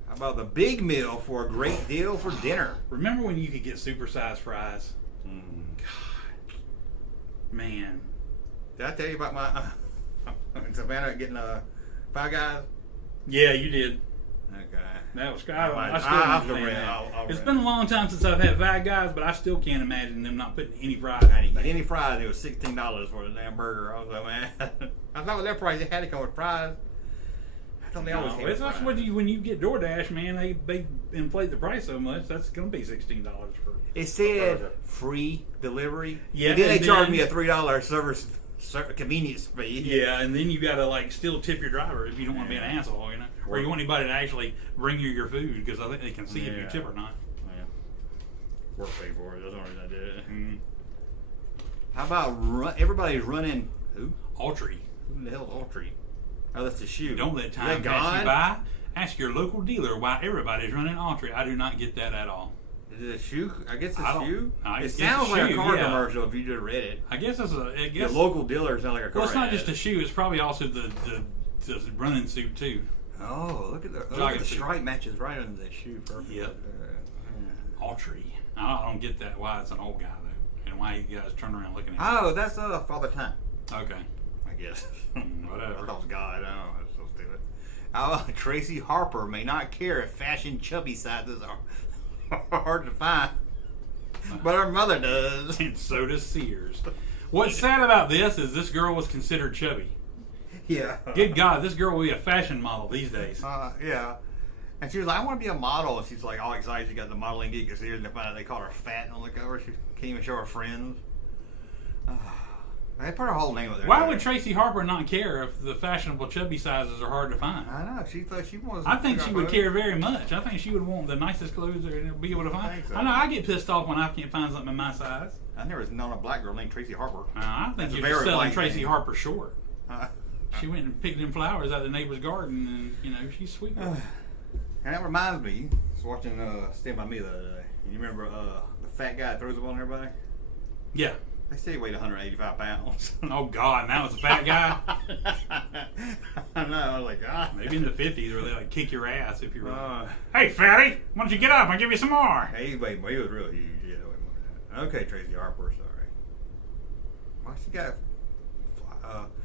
How about the big meal for a great deal for dinner? Remember when you could get supersized fries? Mm. God. Man. Did I tell you about my Savannah getting Five Guys? Yeah, you did. Okay. That was. I still I'll understand rent. that. I'll It's rent. been a long time since I've had Five Guys, but I still can't imagine them not putting any fries. I didn't get any fries. It was $16 for the damn burger. I was like, man, I thought with that price they had to come with fries. I thought they always came with That's fries. what when you get DoorDash, man, they inflate the price so much. That's going to be $16 for. It said free delivery. Yeah, And then they and charged then- me a $3 service convenience fee. Yeah, and then you got to like still tip your driver if you don't want to be an asshole, you know, or you want anybody to actually bring you your food because I think they can see if you tip or not. Yeah. Work pay for it. That's the only reason I did it. Mm. How about everybody's running? Who? Autry. Who the hell's Autry? Oh, that's the shoe. Don't let Is time that pass you God? by. Ask your local dealer why everybody's running Autry. I do not get that at all. Is it a shoe? I guess it's I a don't- shoe. I It guess sounds it's like a a car shoe, yeah. commercial if you just read it. I guess it's a. I The guess. local dealer sounds like a car. Well, it's not ad. just a shoe. It's probably also the running suit too. Oh, look at the Jogging suit. stripe matches right under that shoe. Perfect. Yep. Autry. I don't get that. Why it's an old guy though, and why you guys turn around looking at him. Oh, that's Father Time. Okay. I guess. Whatever. I thought it was God. I don't know. That's so stupid. Tracy Harper may not care if fashion chubby sizes are hard to find, but her mother does. And so does Sears. What's sad about this is this girl was considered chubby. Yeah. Good God, this girl will be a fashion model these days. Yeah. And she was like, I want to be a model. And she's like all excited. She got the modeling gig at Sears, and they found out they called her fat on the cover. She can't even show her friends. They put her whole name up there. Why would Tracy Harper not care if the fashionable chubby sizes are hard to find? I know. She thought she was. I think she would care very much. I think she would want the nicest clothes to be able to find. think so. I know I get pissed off when I can't find something in my size. I never known a black girl named Tracy Harper. I think That's a you're very just selling black Tracy name. Harper short. Uh, She went and picked them flowers out of the neighbor's garden, and you know she's sweet. And that reminds me, I was watching Stand By Me the other day. You remember the fat guy that throws up on everybody? Yeah. They say he weighed 185 pounds. Oh God, now it's a fat guy. I know. I was like, ah. Maybe in the 50s where they like kick your ass if you're. Hey, fatty, why don't you get up? I'll give you some more. He weighed more. He was real huge. Yeah, way more than that. Okay, Tracy Harper. Sorry. Why she got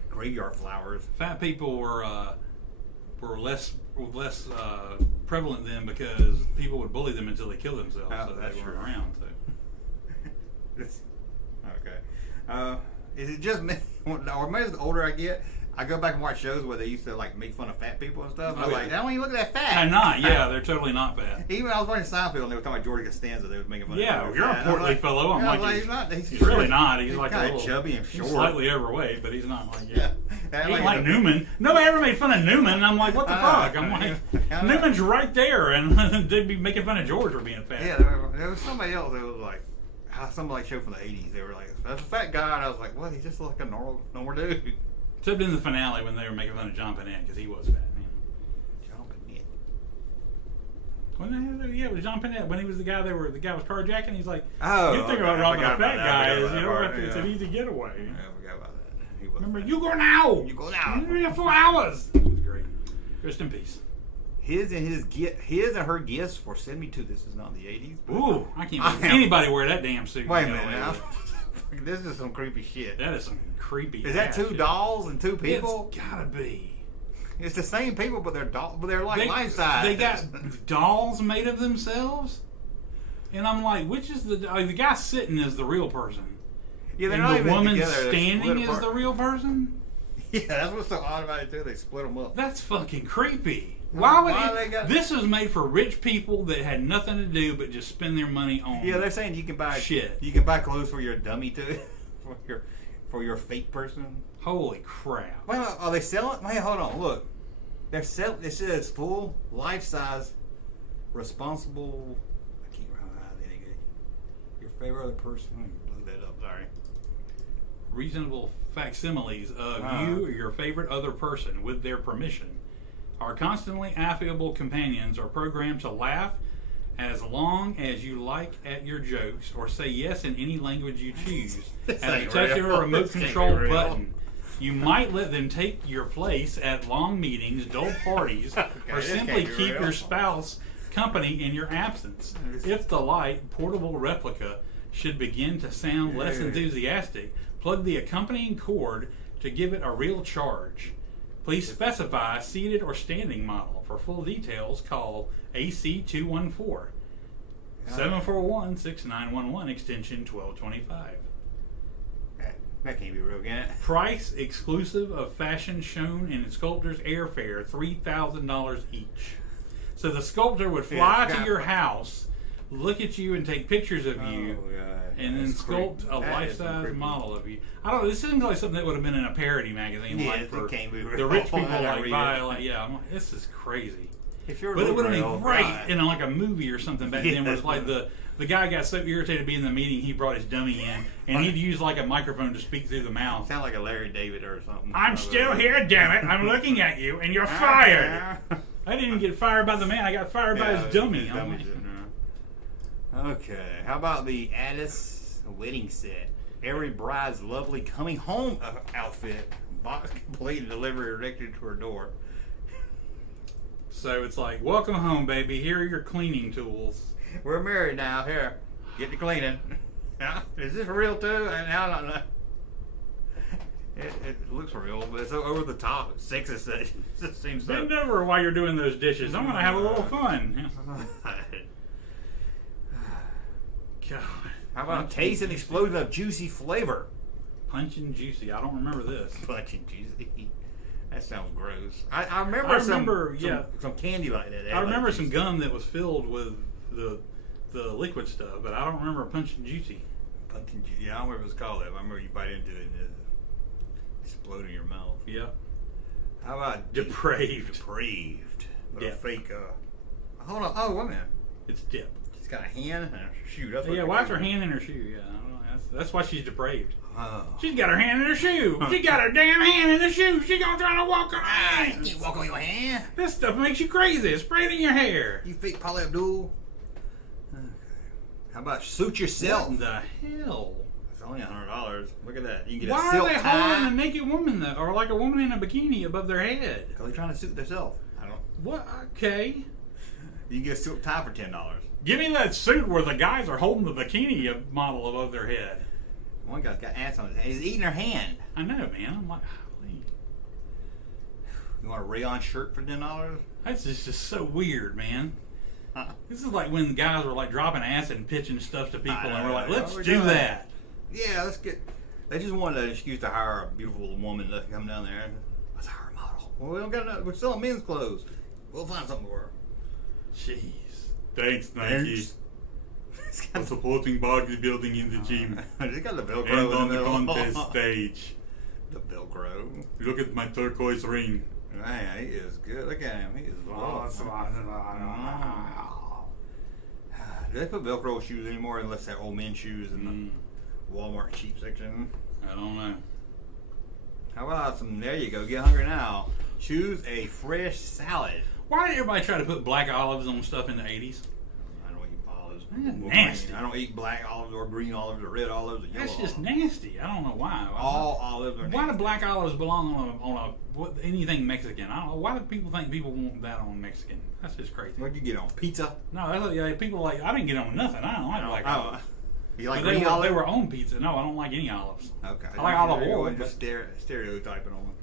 graveyard flowers? Fat people were less prevalent then because people would bully them until they killed themselves. Oh, So that's they weren't true. around. So. Okay. Is it just me? Or maybe the older I get, I go back and watch shows where they used to like make fun of fat people and stuff. And I was Oh, like, yeah. I don't even look at that fat. And not, yeah, they're totally not fat. Even I was watching Seinfeld and they were talking about George Costanza. They was making fun Yeah, of him. you're a And I was portly fellow. I'm yeah, I like, was he's not. He's really not. He's like a kind little of chubby and he's short. slightly overweight, but he's not like Yeah. He ain't like Newman. Nobody ever made fun of Newman. And I'm like, what the fuck? I'm like, I know. Newman's right there, and they'd be making fun of George for being fat. Yeah, there was somebody else that was like, some like show from the 80s. They were like, that's a fat guy. And I was like, what? He just looked like a normal dude. Except in the finale when they were making fun of John Panette because he was fat. John Panette. Yeah, it was John Panette when he was the guy the guy was carjacking. He's like, Oh, you think okay. about I robbing a forgot fat about that. I guy forgot is, about you that know, part, it's an yeah. easy getaway. Yeah, I forgot about that. He was Remember, fat. you go now. You go now. You got 4 hours. It was great. Rest in peace. His and her gifts for 72. This is not the 80s. but- Ooh, I can't believe anybody wear that damn suit. Wait a You know, minute now. anyway. This is some creepy shit. That is some creepy. Is that ass two shit. dolls and two people? It's gotta be. It's the same people, but they're like life size. They got dolls made of themselves, and I'm like, which is the guy sitting is the real person? Yeah, they're and not the even woman together. They're standing split is apart. the real person. Yeah, that's what's so odd about it too. They split them up. That's fucking creepy. Why would Why they got- this was made for rich people that had nothing to do but just spend their money on? Yeah, they're saying you can buy Shit. You can buy clothes for your dummy too, for your fake person. Holy crap! Wait, are they selling? Wait, hold on. Look, they're selling. It says full life size, responsible. I can't remember how they get your favorite other person. I blew that up. Sorry. Reasonable facsimiles of you or your favorite other person with their permission. Our constantly affable companions are programmed to laugh as long as you like at your jokes or say yes in any language you choose. This At the ain't touch of real. a remote This can't be control real. button. You might let them take your place at long meetings, dull parties, or this simply can't be keep real. your spouse company in your absence. If the light, portable replica should begin to sound less Yeah. enthusiastic, plug the accompanying cord to give it a real charge. Please specify seated or standing model. For full details, call AC 214 741-6911 extension 1225. That can't be real, can it? Price exclusive of fashion shown in sculptor's airfare, $3,000 each. So the sculptor would fly to your house, look at you and take pictures of you, and then sculpt a life-size model of you. I don't know. This seems like something that would have been in a parody magazine, like for the rich people, this is crazy. But it would have been great in like a movie or something back then, where it's like the guy got so irritated being in the meeting, he brought his dummy in, and he'd use like a microphone to speak through the mouth. Sound like a Larry David or something. I'm still here, damn it! I'm looking at you, and you're fired. I didn't get fired by the man. I got fired by his dummy. Okay, how about the Addis wedding set? Every bride's lovely coming home outfit, box complete and delivery directed to her door. So it's like, welcome home, baby. Here are your cleaning tools. We're married now. Here, get to cleaning. Is this real too? I don't know. It looks real, but it's over the top. It's sexist. It just seems so. Bend over while you're doing those dishes. I'm gonna have a little fun. God. How about taste and explosion of juicy flavor? Punch and juicy. I don't remember this. Punch and juicy. That sounds gross. I remember some candy like that. I remember some gum that was filled with the liquid stuff, but I don't remember Punch and Juicy. Punch and Juicy. Yeah, I don't remember what it's called. I remember you bite into it and it explode in your mouth. Yeah. How about depraved? Depraved. Yeah. Fake. Hold on. Oh, wait a minute. It's dip. She's got a hand and a shoe. That's what why is her hand in her shoe? Yeah, I don't know. That's why she's depraved. Oh. She's got her hand in her shoe. She got her damn hand in the shoe. She gonna try to walk on her hand. You can't walk on your hand. This stuff makes you crazy. It's sprayed in your hair. You fake Paula Abdul. Okay. How about suit yourself? What the hell? It's only $100. Look at that. You can get why a silk are they tie. holding a naked woman though, or like a woman in a bikini above their head? Because they're trying to suit themselves. I don't. What? Okay. You can get a silk tie for $10. Give me that suit where the guys are holding the bikini model above their head. One guy's got ass on his hand. He's eating her hand. I know, man. I'm like, holy. You want a rayon shirt for $10? That's just so weird, man. This is like when guys were like dropping acid and pitching stuff to people, and we're like, let's do that. Yeah, let's get. They just wanted an excuse to hire a beautiful woman to come down there. Let's hire a model. Well, we don't got enough. We're selling men's clothes. We'll find something for her. Jeez. Thanks, Nike. For supporting bodybuilding in the gym. They got the Velcro and on the contest stage. The Velcro. Look at my turquoise ring. Man, he is good. Look at him. He is Do they put Velcro shoes anymore unless they're old men's shoes in the Walmart cheap section? I don't know. How about some, there you go, get hungry now. Choose a fresh salad. Why did everybody try to put black olives on stuff in the 80s? I don't eat olives. Nasty. I don't eat black olives or green olives or red olives or yellow That's just olives. nasty. I don't know why. All olives are nasty. Why do black olives belong on anything Mexican? I don't know. Why do people think people want that on Mexican? That's just crazy. What'd you get on? Pizza? No, that's like, people like, I didn't get on nothing. I don't like black olives. You like green olives? olives? They were on pizza. No, I don't like any olives. Okay. I like olive oil. Just stereotyping on them.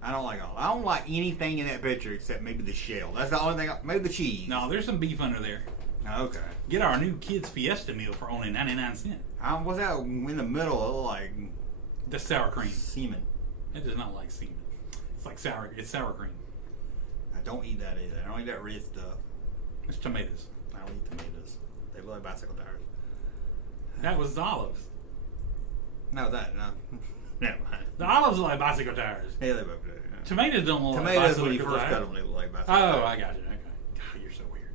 I don't like olives. I don't like anything in that picture except maybe the shell. That's the only thing. Maybe the cheese. No, there's some beef under there. Okay. Get our new kids Fiesta meal for only 99 cents. What's that in the middle? It look like that's sour cream. Semen. It does not like semen. It's like sour. It's sour cream. I don't eat that either. I don't eat that red stuff. It's tomatoes. I don't eat tomatoes. They look like bicycle tires. That was olives. No. Never mind. The olives look like bicycle tires. Yeah, they both do. Yeah. Tomatoes don't look like bicycle tires. bicycle When you first tires. cut them, they look like bicycle tires. Oh, I got you. Okay. God, you're so weird.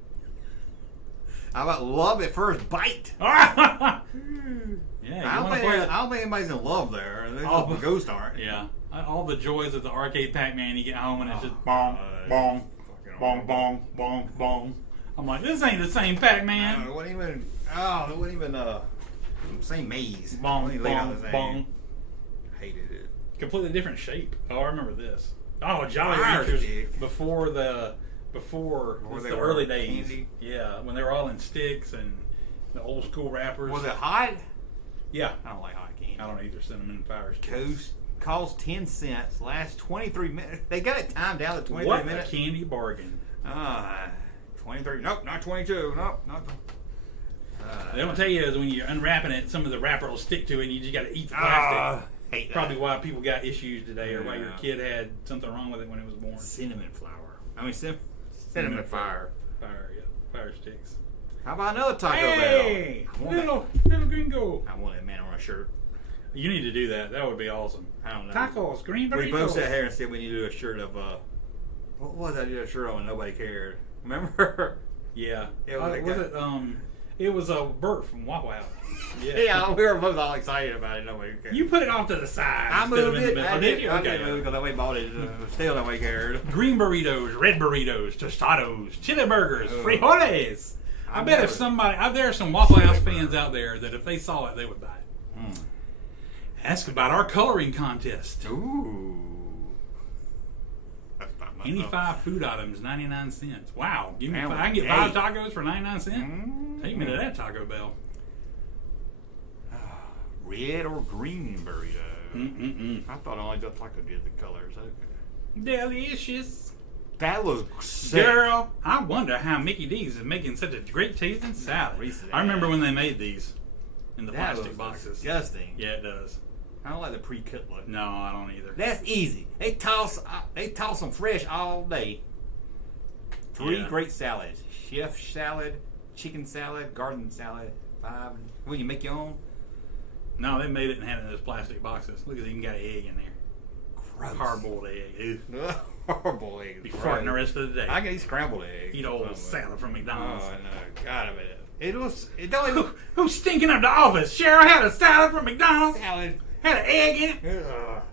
How about love at first bite? Yeah, I don't think anybody's in love there. They just a ghost art. Yeah. All the joys of the arcade Pac-Man, you get home and it's just bong, bong, bong, bong, bong, bong. I'm like, this ain't the same Pac-Man. It wasn't even same maze. Bong, bong, bong. Hated it. Completely different shape. Oh, I remember this. Oh, Jolly Fire Ranchers stick. before the early days. Candy. Yeah, when they were all in sticks and the old school wrappers. Was it hot? Yeah. I don't like hot candy. I don't either. Cinnamon fire sticks. Cost 10 cents. Last 23 minutes. They got it timed down to 23 What minutes. a candy bargain. 23. Nope, not 22. Nope, not. They don't tell you is when you're unwrapping it, some of the wrapper will stick to it, and you just got to eat the plastic. Hate that. Probably why people got issues today, or why your kid had something wrong with it when it was born. Cinnamon flour. I mean, cinnamon fire. Fire, yeah. Fire sticks. How about another Taco Hey! Bell? Little gringo. I want that man on a shirt. You need to do that. That would be awesome. I don't know. Tacos, green burritos. We both sat here and said we need to do a shirt of, what was that? I did a shirt on and nobody cared. Remember? Yeah. It was it was a Bert from Waffle House. Yeah, we were both all excited about it. Nobody cared. You put it off to the side. I moved it. I did you? I Okay. did move because nobody bought it. Still nobody cared. Green burritos, red burritos, tostados, chili burgers, frijoles. I bet if somebody, there are some Waffle House fans out there that if they saw it, they would buy it. Ask about our coloring contest. Ooh. Any 5 food items, 99 cents. Wow. Give me Damn, I can get 5 tacos for 99 cents? Take me to that Taco Bell. Red or green burrito? I thought only just Taco did the colors. Okay. Delicious. That was sick. Girl, I wonder how Mickey D's is making such a great tasting salad. I remember when they made these in the plastic boxes. Disgusting. Yeah, it does. I don't like the pre-cut look. No, I don't either. That's easy. They toss them fresh all day. 3 great salads: chef salad, chicken salad, garden salad. 5. Will you make your own? No, they made it and had it in those plastic boxes. Look at it, even got an egg in there. Gross. Hard-boiled egg. Hard-boiled eggs. Be farting the rest of the day. I can eat scrambled eggs. Eat old salad from McDonald's. Oh no, God, I mean, it don't even. Who's stinking up the office? Cheryl had a salad from McDonald's. Salad. Had an egg in it.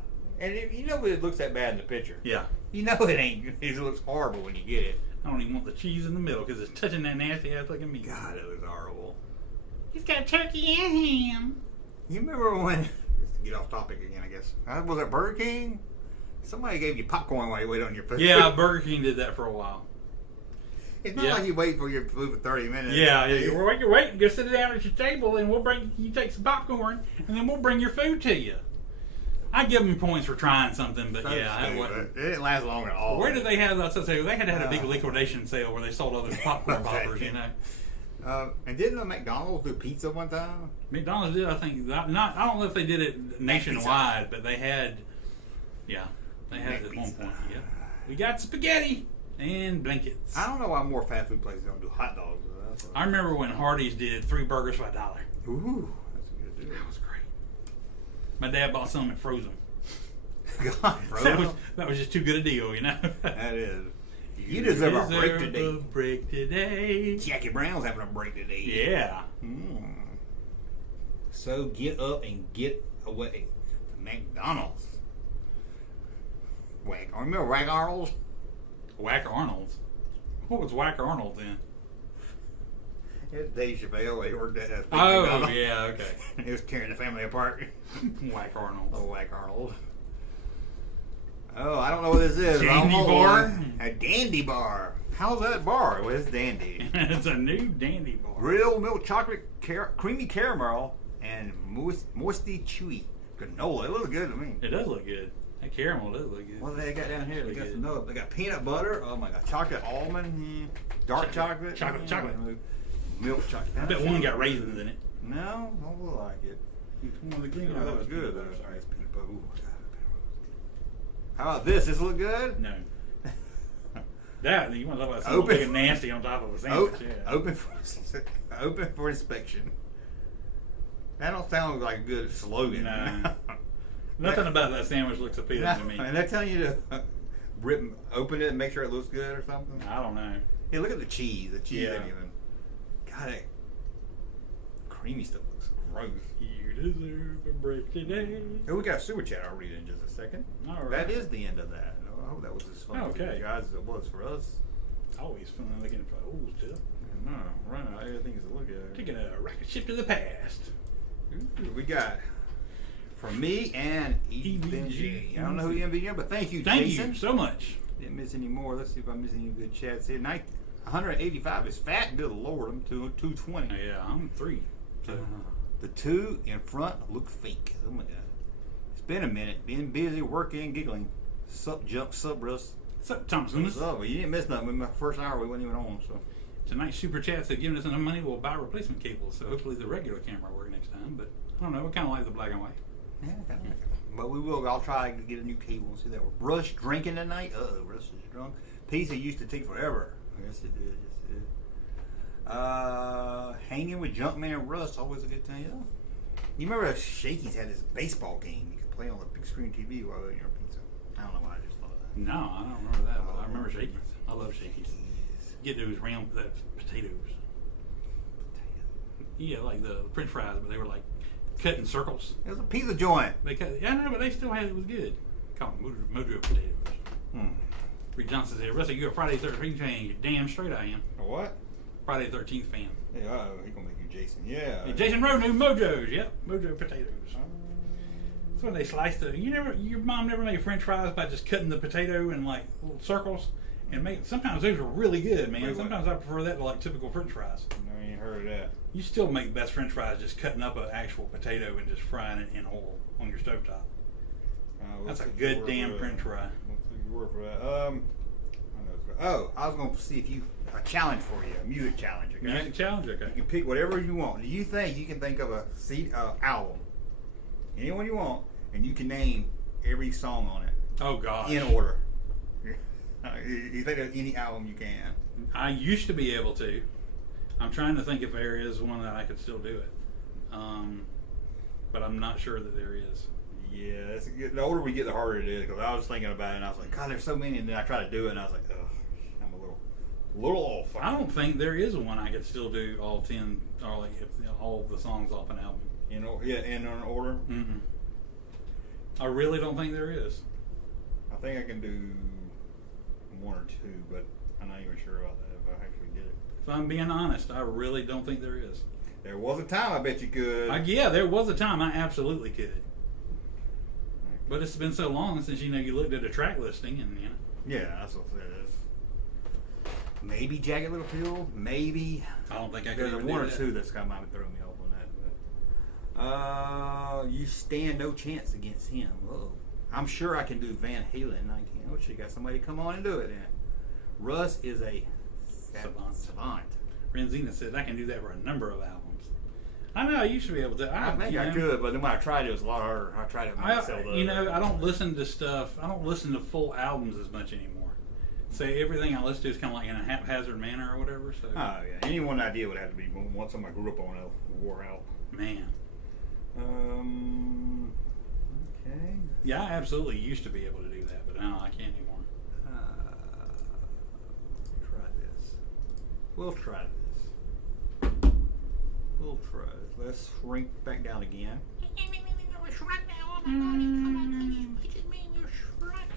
And you know it looks that bad in the picture. Yeah. You know it ain't. It looks horrible when you get it. I don't even want the cheese in the middle because it's touching that nasty ass looking meat. God, it looks horrible. It's got turkey and ham. You remember when? Just to get off topic again, I guess. Was it Burger King? Somebody gave you popcorn while you wait on your food. Yeah, Burger King did that for a while. It's not like you wait for your food for 30 minutes. Yeah. You're waiting. Go sit down at your table, and we'll bring you take some popcorn, and then we'll bring your food to you. I give them points for trying something, but it didn't last long at all. Where did they have that? They had to have a big liquidation sale where they sold all those popcorn poppers, you know. And didn't McDonald's do pizza one time? McDonald's did, I think. I don't know if they did it nationwide, but they had. Yeah, they had it at one point. Yeah, we got spaghetti and blankets. I don't know why more fast food places don't do hot dogs. I remember when Hardee's did 3 burgers for $1. Ooh, that's a good deal. That was great. My dad bought some and froze them. God, frozen? That was just too good a deal, you know. That is. You deserve a break today. A break today. Jackie Brown's having a break today. Yeah. So get up and get away to McDonald's. Remember Whack Arnold's? Whack Arnold's. What was Whack Arnold then? It was Dave Chappelle. He worked at McDonald's. Yeah, okay. He was tearing the family apart. Whack Arnold. Oh, Whack Arnold. Oh, I don't know what this is. Dandy bar? A dandy bar. How's that bar? Well, it's dandy. It's a new dandy bar. Real milk chocolate, creamy caramel, and moisty chewy granola. It looks good to me. It does look good. That caramel does look good. What do they got down here? They got some nut. They got peanut butter. Oh my God, chocolate almond, dark chocolate. Chocolate. Milk chocolate. I bet one got raisins in it. No, I don't like it. One of the green. That was good though. How about this? Does this look good? No. That you want to talk about something big and nasty on top of a sandwich? Yeah. Open for inspection. That don't sound like a good slogan. No. Nothing about that sandwich looks appealing to me. And they're telling you to open it and make sure it looks good or something. I don't know. Hey, look at the cheese. The cheese ain't even. God, that creamy stuff looks gross. You deserve a break today. Oh, we got a super chat I'll read in just a second. All right. That is the end of that. I hope that was as fun for you guys as it was for us. Always fun looking for old stuff. No, running out everything to look at. Taking a rocket ship to the past. Ooh, we got from me and EVG. I don't know who EVG is, but thank you, Jason. Thank you so much. Didn't miss any more. Let's see if I miss any good chats here. 185 is fat. Good Lord, I'm 220. Yeah, I'm 3. So. The 2 in front look fake. Oh my God. been a minute. Been busy working, giggling. Sup, Junk, sup, Russ. What's up, Thomas? What's up? Well, you didn't miss nothing. In my first hour, we wasn't even on, so. Tonight's super chats have given us enough money. We'll buy replacement cables, so hopefully the regular camera will work next time. But I don't know. We kind of like the black and white. Yeah, kind of like it. But we will. I'll try to get a new cable and see that. Russ drinking tonight. Russ is drunk. Pizza used to take forever. Yes, it did. Yes, it did. Hanging with Junkman and Russ, always a good thing. Yeah. You remember Shakey's had this baseball game you could play on the big screen TV while eating your pizza? I don't know why I just thought of that. No, I don't remember that, but I remember Shakey's. I love Shakey's. Get those round potatoes. Yeah, like the French fries, but they were like cut in circles. It was a pizza joint. They cut. Yeah, I know, but they still had it. Was good. Call them Mojo potatoes. Rick Johnson said, "Rusty, you're a Friday 13th fan. You're damn straight I am. A what? Friday 13th fan. Yeah, he gonna make you Jason. Yeah. Hey, Jason Rowe knew Mojos. Yep, Mojo potatoes. That's when they sliced the. Your mom never made French fries by just cutting the potato in like little circles and make. Sometimes those are really good, man. Sometimes I prefer that to like typical French fries. I ain't heard of that. You still make the best French fries just cutting up an actual potato and just frying it in oil on your stovetop. That's a good damn French fry. We'll take your word for that. I was going to see if you a challenge for you, a music challenge. Okay? Music challenge, okay. You can pick whatever you want. Do you think you can think of a album, anyone you want, and you can name every song on it? Oh gosh. In order. You think of any album you can? I used to be able to. I'm trying to think if there is one that I could still do it, but I'm not sure that there is. Yeah, the older we get, the harder it is. Because I was thinking about it, and I was like, God, there's so many. And then I tried to do it, and I was like, ugh, I'm a little off. I don't think there is one I could still do all 10 or like all the songs off an album. In an order. Mm-mm. I really don't think there is. I think I can do one or two, but I'm not even sure about that if I actually did it. If I'm being honest, I really don't think there is. There was a time I bet you could. Yeah, there was a time I absolutely could. But it's been so long since you looked at a track listing and Yeah, that's what it is. Maybe Jagged Little Pill. Maybe. I don't think I could. There's one or two that's kind of throwing me off on that. But you stand no chance against him. Uh-oh. I'm sure I can do Van Halen. I can. Oh, she got somebody to come on and do it then. Russ is a savant. Renzina said I can do that for a number of albums. I know I used to be able to. I think I could, but then when I tried it was a lot harder. I tried it myself. I don't listen to stuff. I don't listen to full albums as much anymore. Say everything I listen to is kind of like in a haphazard manner or whatever. So. Oh yeah, any one idea would have to be one something I grew up on. Wore out. Man. Okay. Yeah, I absolutely used to be able to do that, but now I can't anymore. We'll try this. Let's shrink back down again. Shrunk now. Oh my God! What you mean you're shrunk?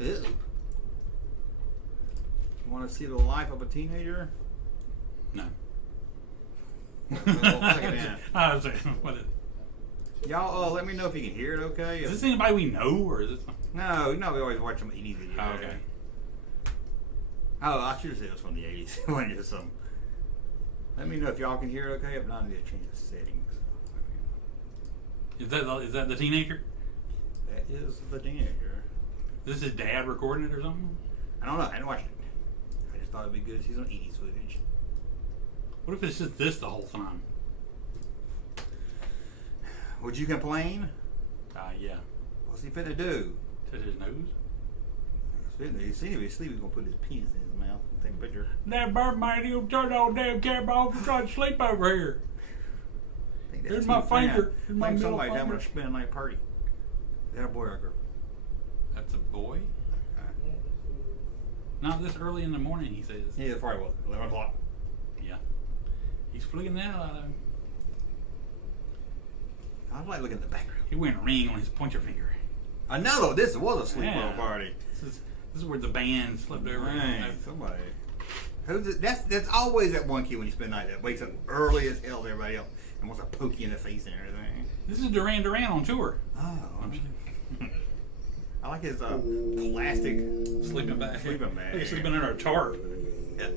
Ew. You want to see the life of a teenager? No. What is? Y'all, let me know if you can hear it. Okay. Is this anybody we know, or is this? No, we always watch some 80s videos. Oh, okay. Oh, I should have said it was from the 80s. It wasn't just some. Let me know if y'all can hear it. Okay. If not, I need to change the settings. Is that the teenager? That is the teenager. Is this his dad recording it or something? I don't know. I didn't watch it. I just thought it'd be good to see some 80s footage. What if it's just this the whole time? Would you complain? Yeah. What's he finna do? Touch his nose? He seemed to be asleep. He's gonna put his penis in his mouth and take a picture. That bird man, he'll turn all damn camera off and try to sleep over here. Here's my finger. Here's my middle somebody's finger. having a spin night party. Is that a boy or a girl? That's a boy? Not this early in the morning, he says. Yeah, it's probably 11 o'clock. Yeah. He's flicking that out of him. I like looking at the background. He wearing a ring on his pointer finger. I know, this was a sleepover party. This is where the band slept over. Right, somebody. That's always that one kid when you spend the night that wakes up early as hell to everybody else and wants to poke you in the face and everything. This is Duran Duran on tour. Oh. I like his plastic sleeping bag. Sleeping bag. He's sleeping under a tarp. Yeah.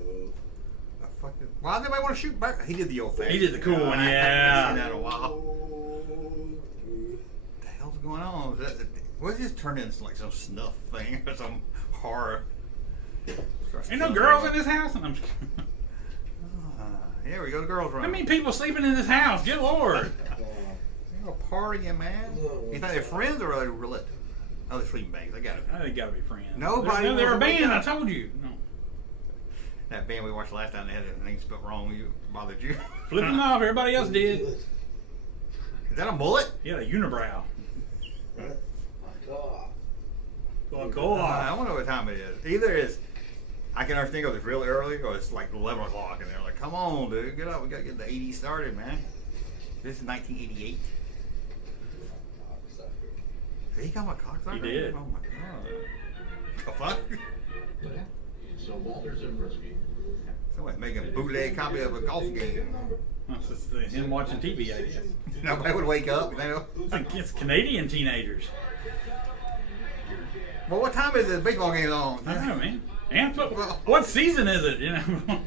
Why does everybody want to shoot back? He did the old fashioned. He did the cool one, yeah. I haven't seen that in a while. going on? What just turned into like some snuff thing or some horror? Ain't no girls in this house. And I'm here we go, the girls' room. How many people sleeping in this house? Good Lord. They're partying, man. You think they're friends or are they relatives? Oh, they're sleeping bags. They gotta be. They gotta be friends. Nobody. They're a band. I told you. No. That band we watched last time, they had their name spelled wrong. You bothered you? Flipping them off. Everybody else did. Is that a mullet? Yeah, a unibrow. I don't know what time it is. Either is, I can understand because it's really early, or it's like 11 o'clock, and they're like, "Come on, dude, get up. We gotta get the 80s started, man." This is 1988. Did he come a cocksucker? He did. Oh my god. The fuck? So Walter's in Brisky. Somebody's making a bootleg copy of a golf game. That's just him watching TV, I guess. Nobody would wake up, you know? It's Canadian teenagers. Well, what time is the baseball game on? I don't know, man. And what season is it? You know.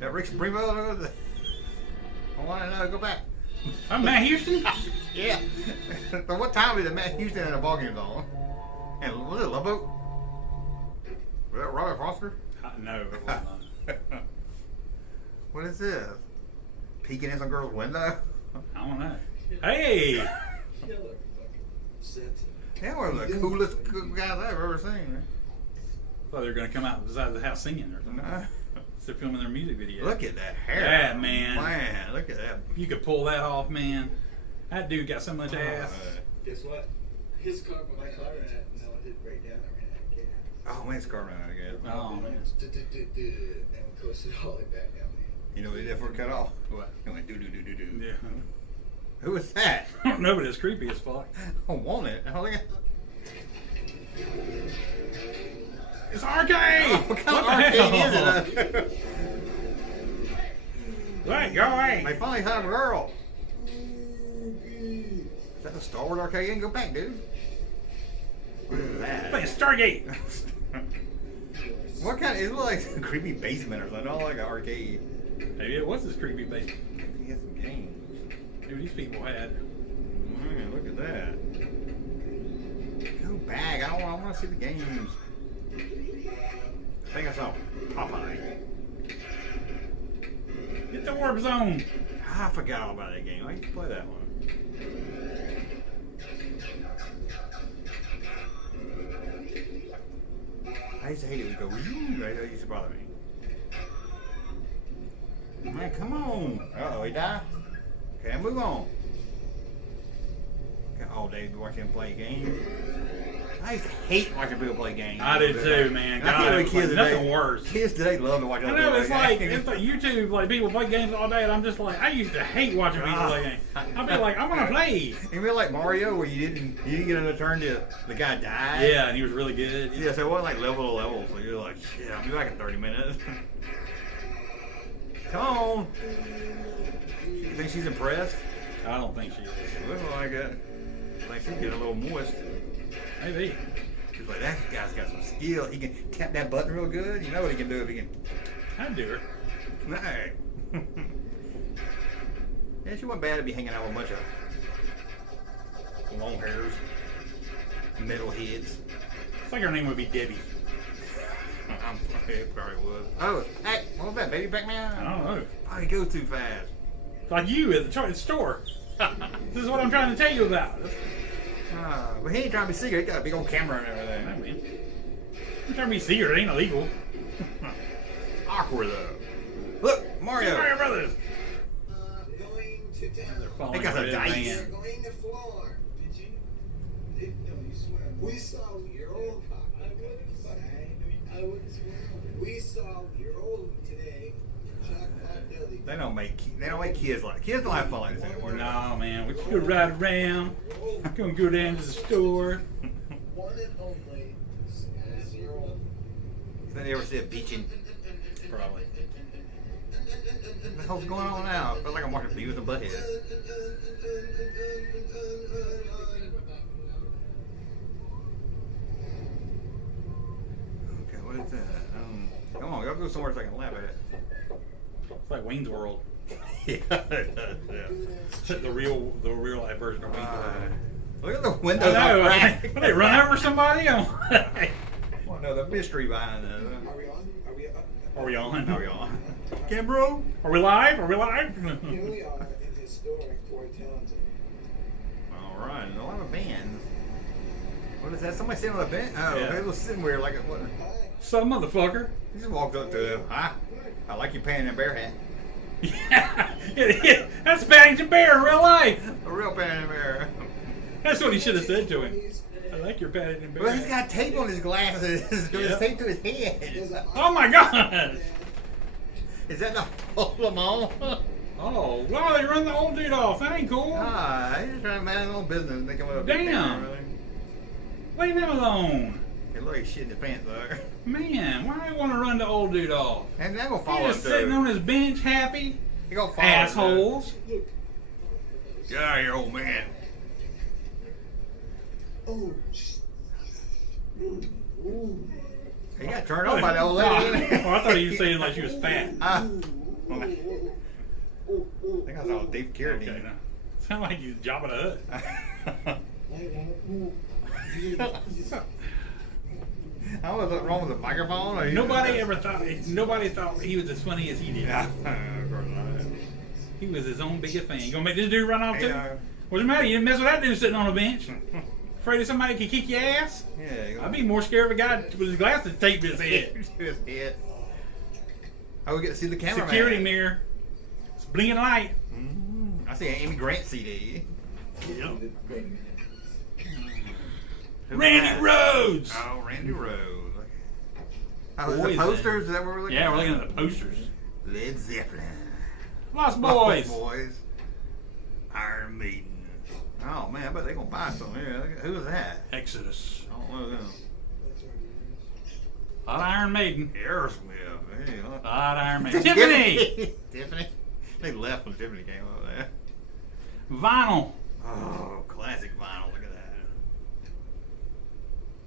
That Rick Springfield? I want to know. Go back. I'm Matt Houston. Yeah. So what time is it Matt Houston and the ball game's on? And was it Love Boat? Was that Robert Foster? No, it was not. What is this? Peeking in some girl's window? I don't know. Hey! They're one of the coolest guys I've ever seen. I thought they were going to come out beside the house singing or something. No. They're filming their music video. Look at that hair. That, man. Man, look at that. You could pull that off, man. That dude got so much ass. Guess what? His car, my car, no, it did break down. I ran out of gas. Oh, man, it's car running out again. Oh, man. And we coasted all the way back down there. You know what he did for a cut off? What? He went do. Yeah. Who was that? I don't know, but it's creepy as fuck. I want it. I don't think It's arcade! Oh, what kind of arcade is it? Wait, go away! They finally had a girl. Is that the Star Wars arcade game? Go back, dude. What is that? Play Stargate! What kind of, it looks like a creepy basement or something, not like an arcade. Maybe it was this creepy basement. He had some games. Maybe these people had. Man, look at that. Go back, I want to see the games. I think I saw Popeye. Get the warp zone! I forgot all about that game. I used to play that one. I used to hate it. It would go, that used to bother me. Man, come on. Uh-oh, he died? Okay, move on. Got all day watching him play games. I used to hate watching people play games. I did too, man. I feel like God, kids nothing today, worse. Kids today love to watch I other know, people it's play like games. YouTube, like people play games all day, and I'm just like, I used to hate watching people play games. I'd be like, I want to play. You mean like Mario, where you didn't get another turn till the guy died? Yeah, and he was really good. Yeah, so it wasn't like level to level, so you're like, shit, I'll be back in 30 minutes. Come on. You think she's impressed? I don't think she is. Looks like it. Like she's getting a little moist. Maybe. She's like, that guy's got some skill. He can tap that button real good. You know what he can do if he can. I'd do her. No. Yeah, she wasn't bad to be hanging out with a bunch of long hairs, metal heads. It's like her name would be Debbie. It probably was. Oh, it's Pac. What was that, Baby Pac-Man? I don't know. Oh, he goes too fast. It's like you at the store. This is what I'm trying to tell you about. But he ain't trying to be secret. He got a big old camera and everything. I mean, I'm trying to be secret. It ain't illegal. Awkward though. Look, Mario. Mario Brothers. Going to town. They got some dice. We're going to floor. Did you? No, you swear. We saw your old cop. I wouldn't swear. We saw your old one today. They don't make kids like kids don't have fun like this anymore. No, man. We just go ride around. I'm going to go down to the store. One and only. As your old. Did you ever see a beaching? Probably. What the hell's going on now? I feel like I'm watching Beavis and Butthead. Okay, what is that? Come on, y'all go somewhere so I can laugh at it. It's like Wayne's World. Yeah, The real life version of Wayne's World. Look at the windows. I know. Cracked. Will they run over somebody? Well, no, the mystery behind that. Are we on? Are we on? Are we on? Kim, bro? Are we live? Are we live? Here we are in historic Fort Townsend. All right, a lot of bands. What is that? Somebody sitting on a bench? Oh, Yeah. they was sitting where like a what? Some motherfucker. He just walked up to him. Hi, I like you paying a bear hat. Yeah, that's Paddington Bear in real life. A real paying bear. That's what he should have said to him. I like your Paddington Bear. Well, he's got tape on his glasses. There's Yep. tape to his head. Oh my God! Is that the whole Lamont? Oh, wow, they run the old dude off. That ain't cool. Ah, he's just trying to manage his own business and think about a big Damn. thing, really. Leave him alone. He look like he's shitting his pants there. Man, why do you want to run the old dude off? And they're gonna follow He him just sitting too. on his bench happy. He gonna follow him, Assholes. too. Get out of here, old man. Oh, ooh. He got turned on by the old lady. Oh, I thought he was saying like she was fat. I think I saw Dave Carradine. Okay, no. Sound like he's Jabba the Hutt. I was wrong with the microphone. Or Nobody thought he was as funny as he did. Yeah, of course not. He was his own biggest fan. You gonna make this dude run off too? Yeah. What's the matter? You didn't mess with that dude sitting on a bench. Afraid of somebody could kick your ass? Yeah, I'd be more scared of a guy with his glasses taped to his head. his head. I would get to see the camera. Security mirror. It's blinking light. I see an Amy Grant CD. Yep. Who Randy was that? Rhodes. Oh, Randy Rhodes. Oh, the Poison. posters? Is that what we're looking at? Yeah, we're looking at the posters. Led Zeppelin. Lost Boys. Boys. Iron Maiden. Oh, man, I bet they're going to buy some here. Who was that? Exodus. I don't know them. A lot of Iron Maiden. Aerosmith. Hey, A lot of Iron Maiden. Tiffany. Tiffany. They left when Tiffany came over there. Vinyl. Oh, classic vinyl. Look at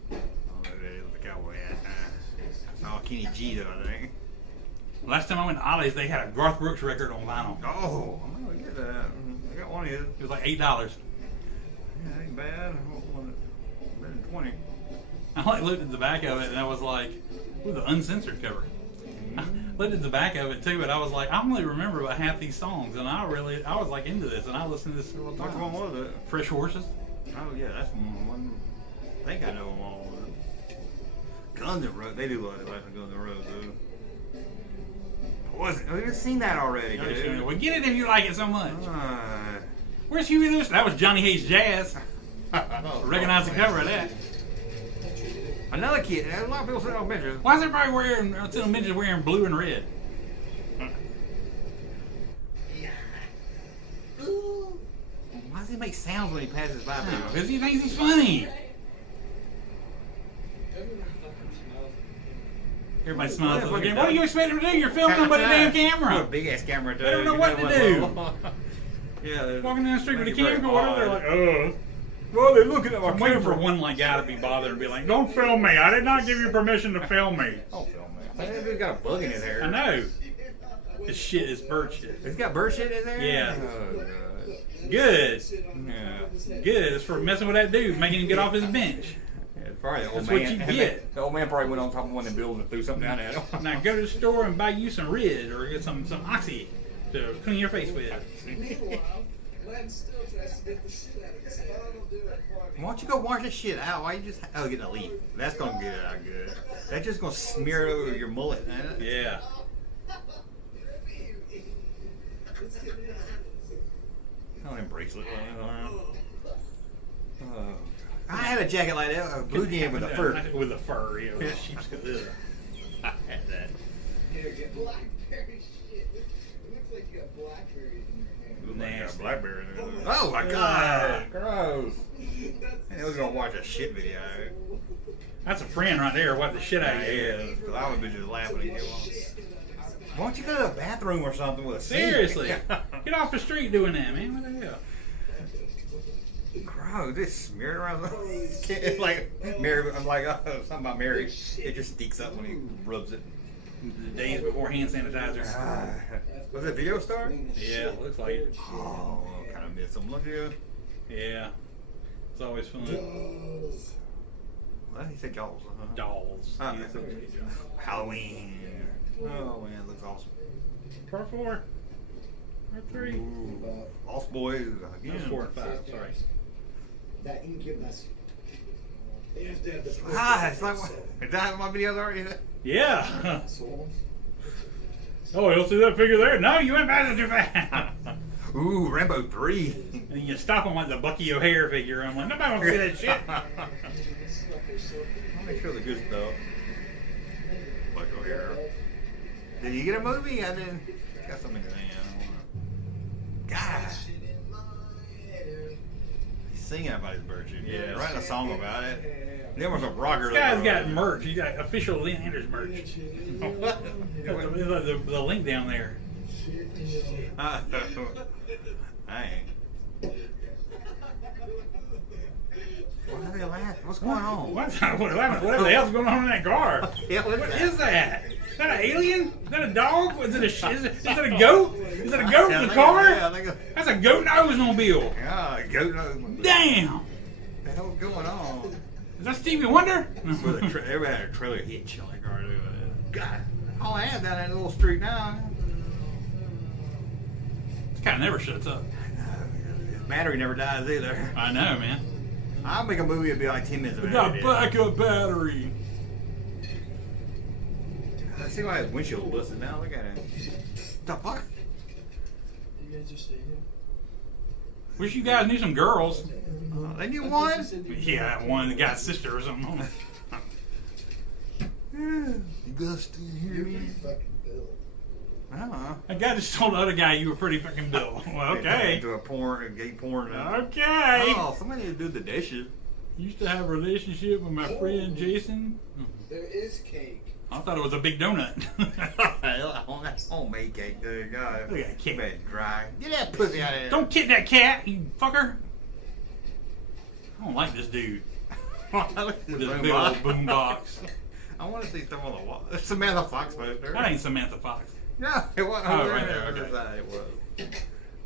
that. Oh, there it is with the cowboy hat. I saw Kenny G, though, I think. Last time I went to Ollie's, they had a Garth Brooks record on vinyl. Oh, I'm going to get that. I got one of his. It was like $8. Yeah, ain't bad. Better than 20. I like looked at the back of it and I was like, ooh, the uncensored cover. I looked at the back of it too, and I was like, I only remember about half these songs, and I was like into this, and I listened to this several times. Which one was it? Fresh Horses. Oh, yeah, that's one. I think I know them all. Guns N' Roses. They do like Guns N' Roses, dude. Poison. Oh, you've seen that already, dude. Well, get it if you like it so much. Where's Huey Lewis? That was Johnny Hates Jazz. Recognize the cover of that. Another kid. A lot of people say, oh, midgets. Why is everybody wearing, midgets wearing blue and red? Why does he make sounds when he passes by people? Because he thinks he's funny. Everybody smiles at the game. What do you expect him to do? You're filming them with a damn Put a camera. big ass camera, dude. They don't know what to do. Yeah, Walking down the street with a Thank you very camcorder, they're much. like, Well, they're looking at my I'm waiting for one like guy to be bothered and be like, don't film me. I did not give you permission to film me. Don't film me. I think that dude's got a bug in his hair. I know. This shit is bird shit. He's got bird shit in there? Yeah. Oh, God. Good. Yeah. Good. It's for messing with that dude, making him get off his bench. Yeah, probably the old That's man. what you get. The old man probably went on top of one of the buildings and threw something down there. Now go to the store and buy you some Rid or get some Oxy to clean your face with. Meanwhile, Glenn still tries to get the shit out of his head. I'll do it for me. Why don't you go wash this shit out? Why you just getting a leaf? That's gonna get it out good. That's just gonna smear it over your mullet, man. Yeah. Oh, them bracelet. I had a jacket like that, a blue jean with a fur. With the fur, you know, sheepskin. Ugh. I had that. Here, get blackberry shit. It looks like you got blackberries in your hand. Nasty. Blackberry. Oh my god! Gross. I was gonna watch a shit video. That's a friend right there. Wipe the shit out of you. Yeah, because I would be just laughing at you. Why don't you go to the bathroom or something with a sink? Seriously. Get off the street doing that, man. What the hell? Gross, just smear it around the like Mary. I'm like, something about Mary. It just stinks up when he rubs it. The days before hand sanitizer. Was it Video Star? Yeah, looks like it. Oh, kind of miss him. Look here. Yeah. It's always fun. Jaws. Well, he said Jaws. Dolls. Ah, Yeah, Halloween. Oh man, it looks awesome. Part 4. Part 3. Ooh. Lost Boys again. That's 4 and 5. Sorry. That incubus. They have to have the It's like is that my videos already? Yeah. assholes. Oh, you'll see that figure there? No, you went back too fast. Ooh, Rambo 3. And you stop him like the Bucky O'Hare figure. I'm like, nobody wants to see that shit. I'll make sure the good stuff. Like O'Hare. Did you get a movie? I didn't. Got something in there. God. He's singing about his virtue. Yeah, writing a song about it. There was a rocker. This guy's got merch. He's got official Lynn Anders merch. What? The link down there. Dang. Why are they laughing? What's going on? Whatever the hell's going on in that car? Yeah, What is that? Is that an alien? Is that a dog? Is it a goat? Is it a goat in the car? That's a goat Oldsmobile. Yeah, goat nose. Damn! What the hell's going on? Is that Stevie Wonder? Everybody had a trailer hitch on their car. God, all I have down that little street now. This guy never shuts up. His battery never dies either. I know, man. I'll make a movie. It'd be like 10 minutes of We it. got backup battery. I see why his windshield busted now. Look at it. The fuck? You guys just stay here. Wish you guys knew some girls. They knew one. Yeah, one the guy's sister or something. You guys still hear You're me? pretty fucking built. I don't know. That guy just told the other guy you were pretty fucking built. Well, okay. Into a gay porn. Okay. Oh, somebody need to do the dishes. Used to have a relationship with my friend Jason. There is cake. I thought it was a big donut. That's homemade cake, dude. God, Look at that cake. Bad dry. Get that pussy out of there. Don't kick that cat, you fucker. I don't like this dude. Look at With this this boom big box. old boom box. I want to see stuff on the wall. It's Samantha Fox poster. That ain't Samantha Fox. No, it wasn't. Oh, over right there. there, On the okay. side it was.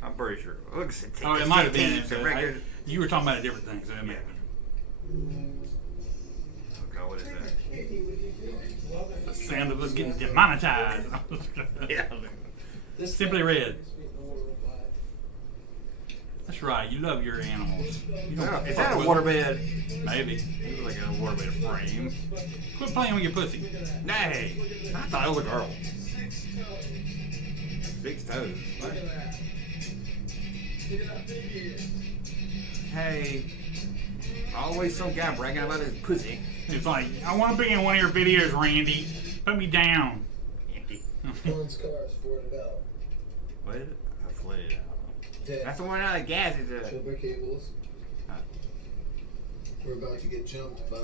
I'm pretty sure. Look, it's Oh, it might have been. It's a record. You were talking about a different thing, so it may have been. Oh God, what is that? The sound of us getting demonetized. Yeah. Simply Red. That's right. You love your animals. You don't Is fuck that a with waterbed? Maybe. It was like a waterbed frame. Quit playing with your pussy. Nay, I thought it was a girl. 6 toes. What? Hey, always some guy bragging about his pussy. It's like, I want to be in one of your videos, Randy. Put me down. Empty. One's car is boarded out. What is it? I flooded out. Dead. That's the one out of gas. Is a. Silver cables. Huh. We're about to get jumped by.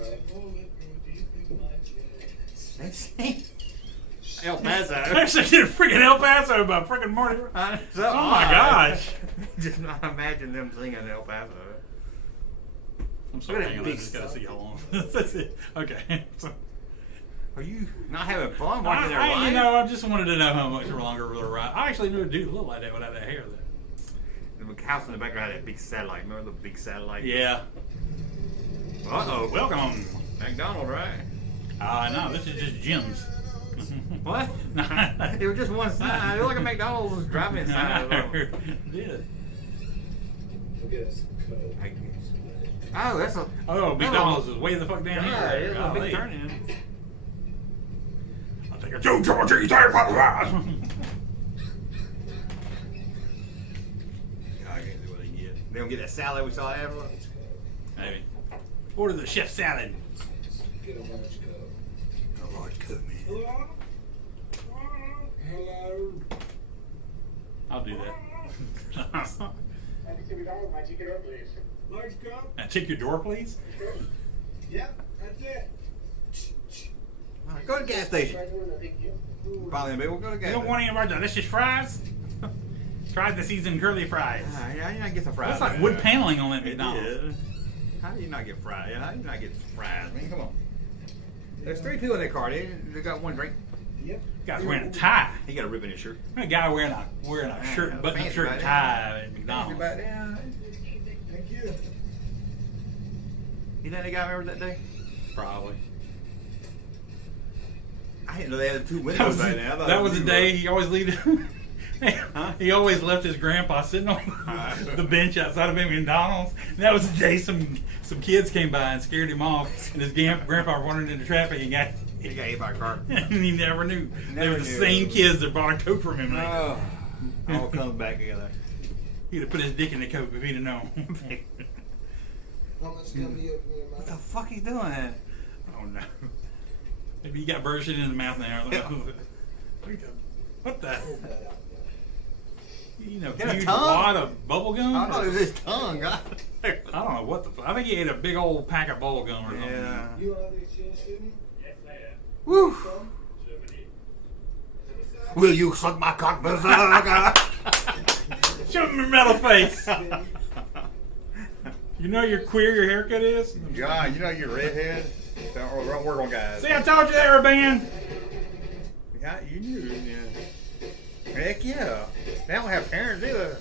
That's El Paso. Actually, did a freaking El Paso about freaking Marty. So Oh my gosh. Just not imagine them singing El Paso. I'm sorry, Look at hang on, that I big just gotta stuff. see how long. That's it. Okay. So, Are you not having fun watching their life? you know, I just wanted to know how much longer we'll ride. I actually knew a dude look like that without that hair, though. The house in the background had that big satellite. Remember the big satellite? Yeah. Uh-oh. Welcome. McDonald, right? No, this is just Jim's. What? It was just one side. It looked like a McDonald's was driving I inside. know. It did. Look at us. Oh, that's a. Oh, McDonald's is way the fuck down Yeah, here. it's a Golly. big turn in. I'll take a 2 Georgie, take my Yeah, I can't see what they get. They don't get that salad we saw ever. Maybe. Order the chef salad. Get a large cup. A large cup, man. Hello? Hello? I'll do that. Large cup? Now, take your door, please. Yep, that's it. All right, go to the gas station. Finally, we'll go to the gas You don't want any of our delicious fries? Try the seasoned curly fries. Yeah, you not get some fries. Looks like wood paneling on that It McDonald's. did. How do you not get fries? How do you not get fries? Man, come on. There's 3 people in that car. They got one drink. Yep. Guy's wearing a tie. He got a rip in his shirt. A guy wearing a shirt, button-up fancy shirt about and it. tie at Fancy McDonald's. Thank you. You think the guy remembers that day? Probably. I didn't know they had 2 windows right now. That was the day he always he always left his grandpa sitting on the bench outside of McDonald's. And that was the day some kids came by and scared him off, and his grandpa running into traffic and he got hit by a car. And he never knew. They were the same kids that bought a coat from him. Oh, all comes back together. He'd have put his dick in the coat if he'd have known. How much come you up here, What the fuck he doing? Oh no. Maybe he got bird shit in his mouth now. What the? You know, Get a huge tongue? wad of bubble gum? I thought it was his tongue. I don't know what the fuck. I think he ate a big old pack of bubble gum or something. Yeah. You are the exchange student? Yes, I am. Woo! From? Germany. Will you suck my cock, berserker? Show him your metal face. You know you're queer, your haircut is? God, you know you're redhead. Don't work on guys. See, I told you they were a band. Yeah, you knew. Yeah. Heck yeah. They don't have parents either.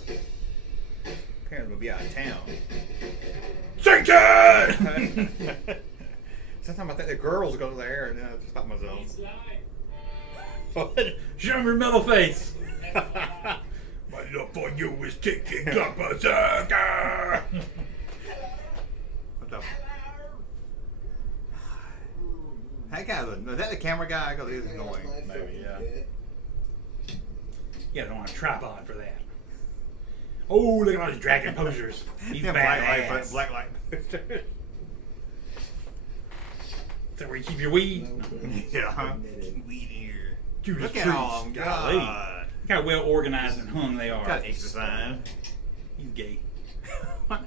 Parents will be out of town. Satan! Sometimes I think the girls go to the hair and I just stop myself. He's lying. What? Show him your metal face. My love for you is ticking like berserker. What the? That guy, is that the camera guy? Because he's annoying. Maybe, yeah. You gotta want a tripod for that. Oh, look at all these dragon posers. He's Yeah, badass. black light. Is that where you keep your weed? Yeah. Weed here. Judas Look at Priest. all of them. Golly. God. Look how well organized and hung they are. Got exercise. He's gay. Hey,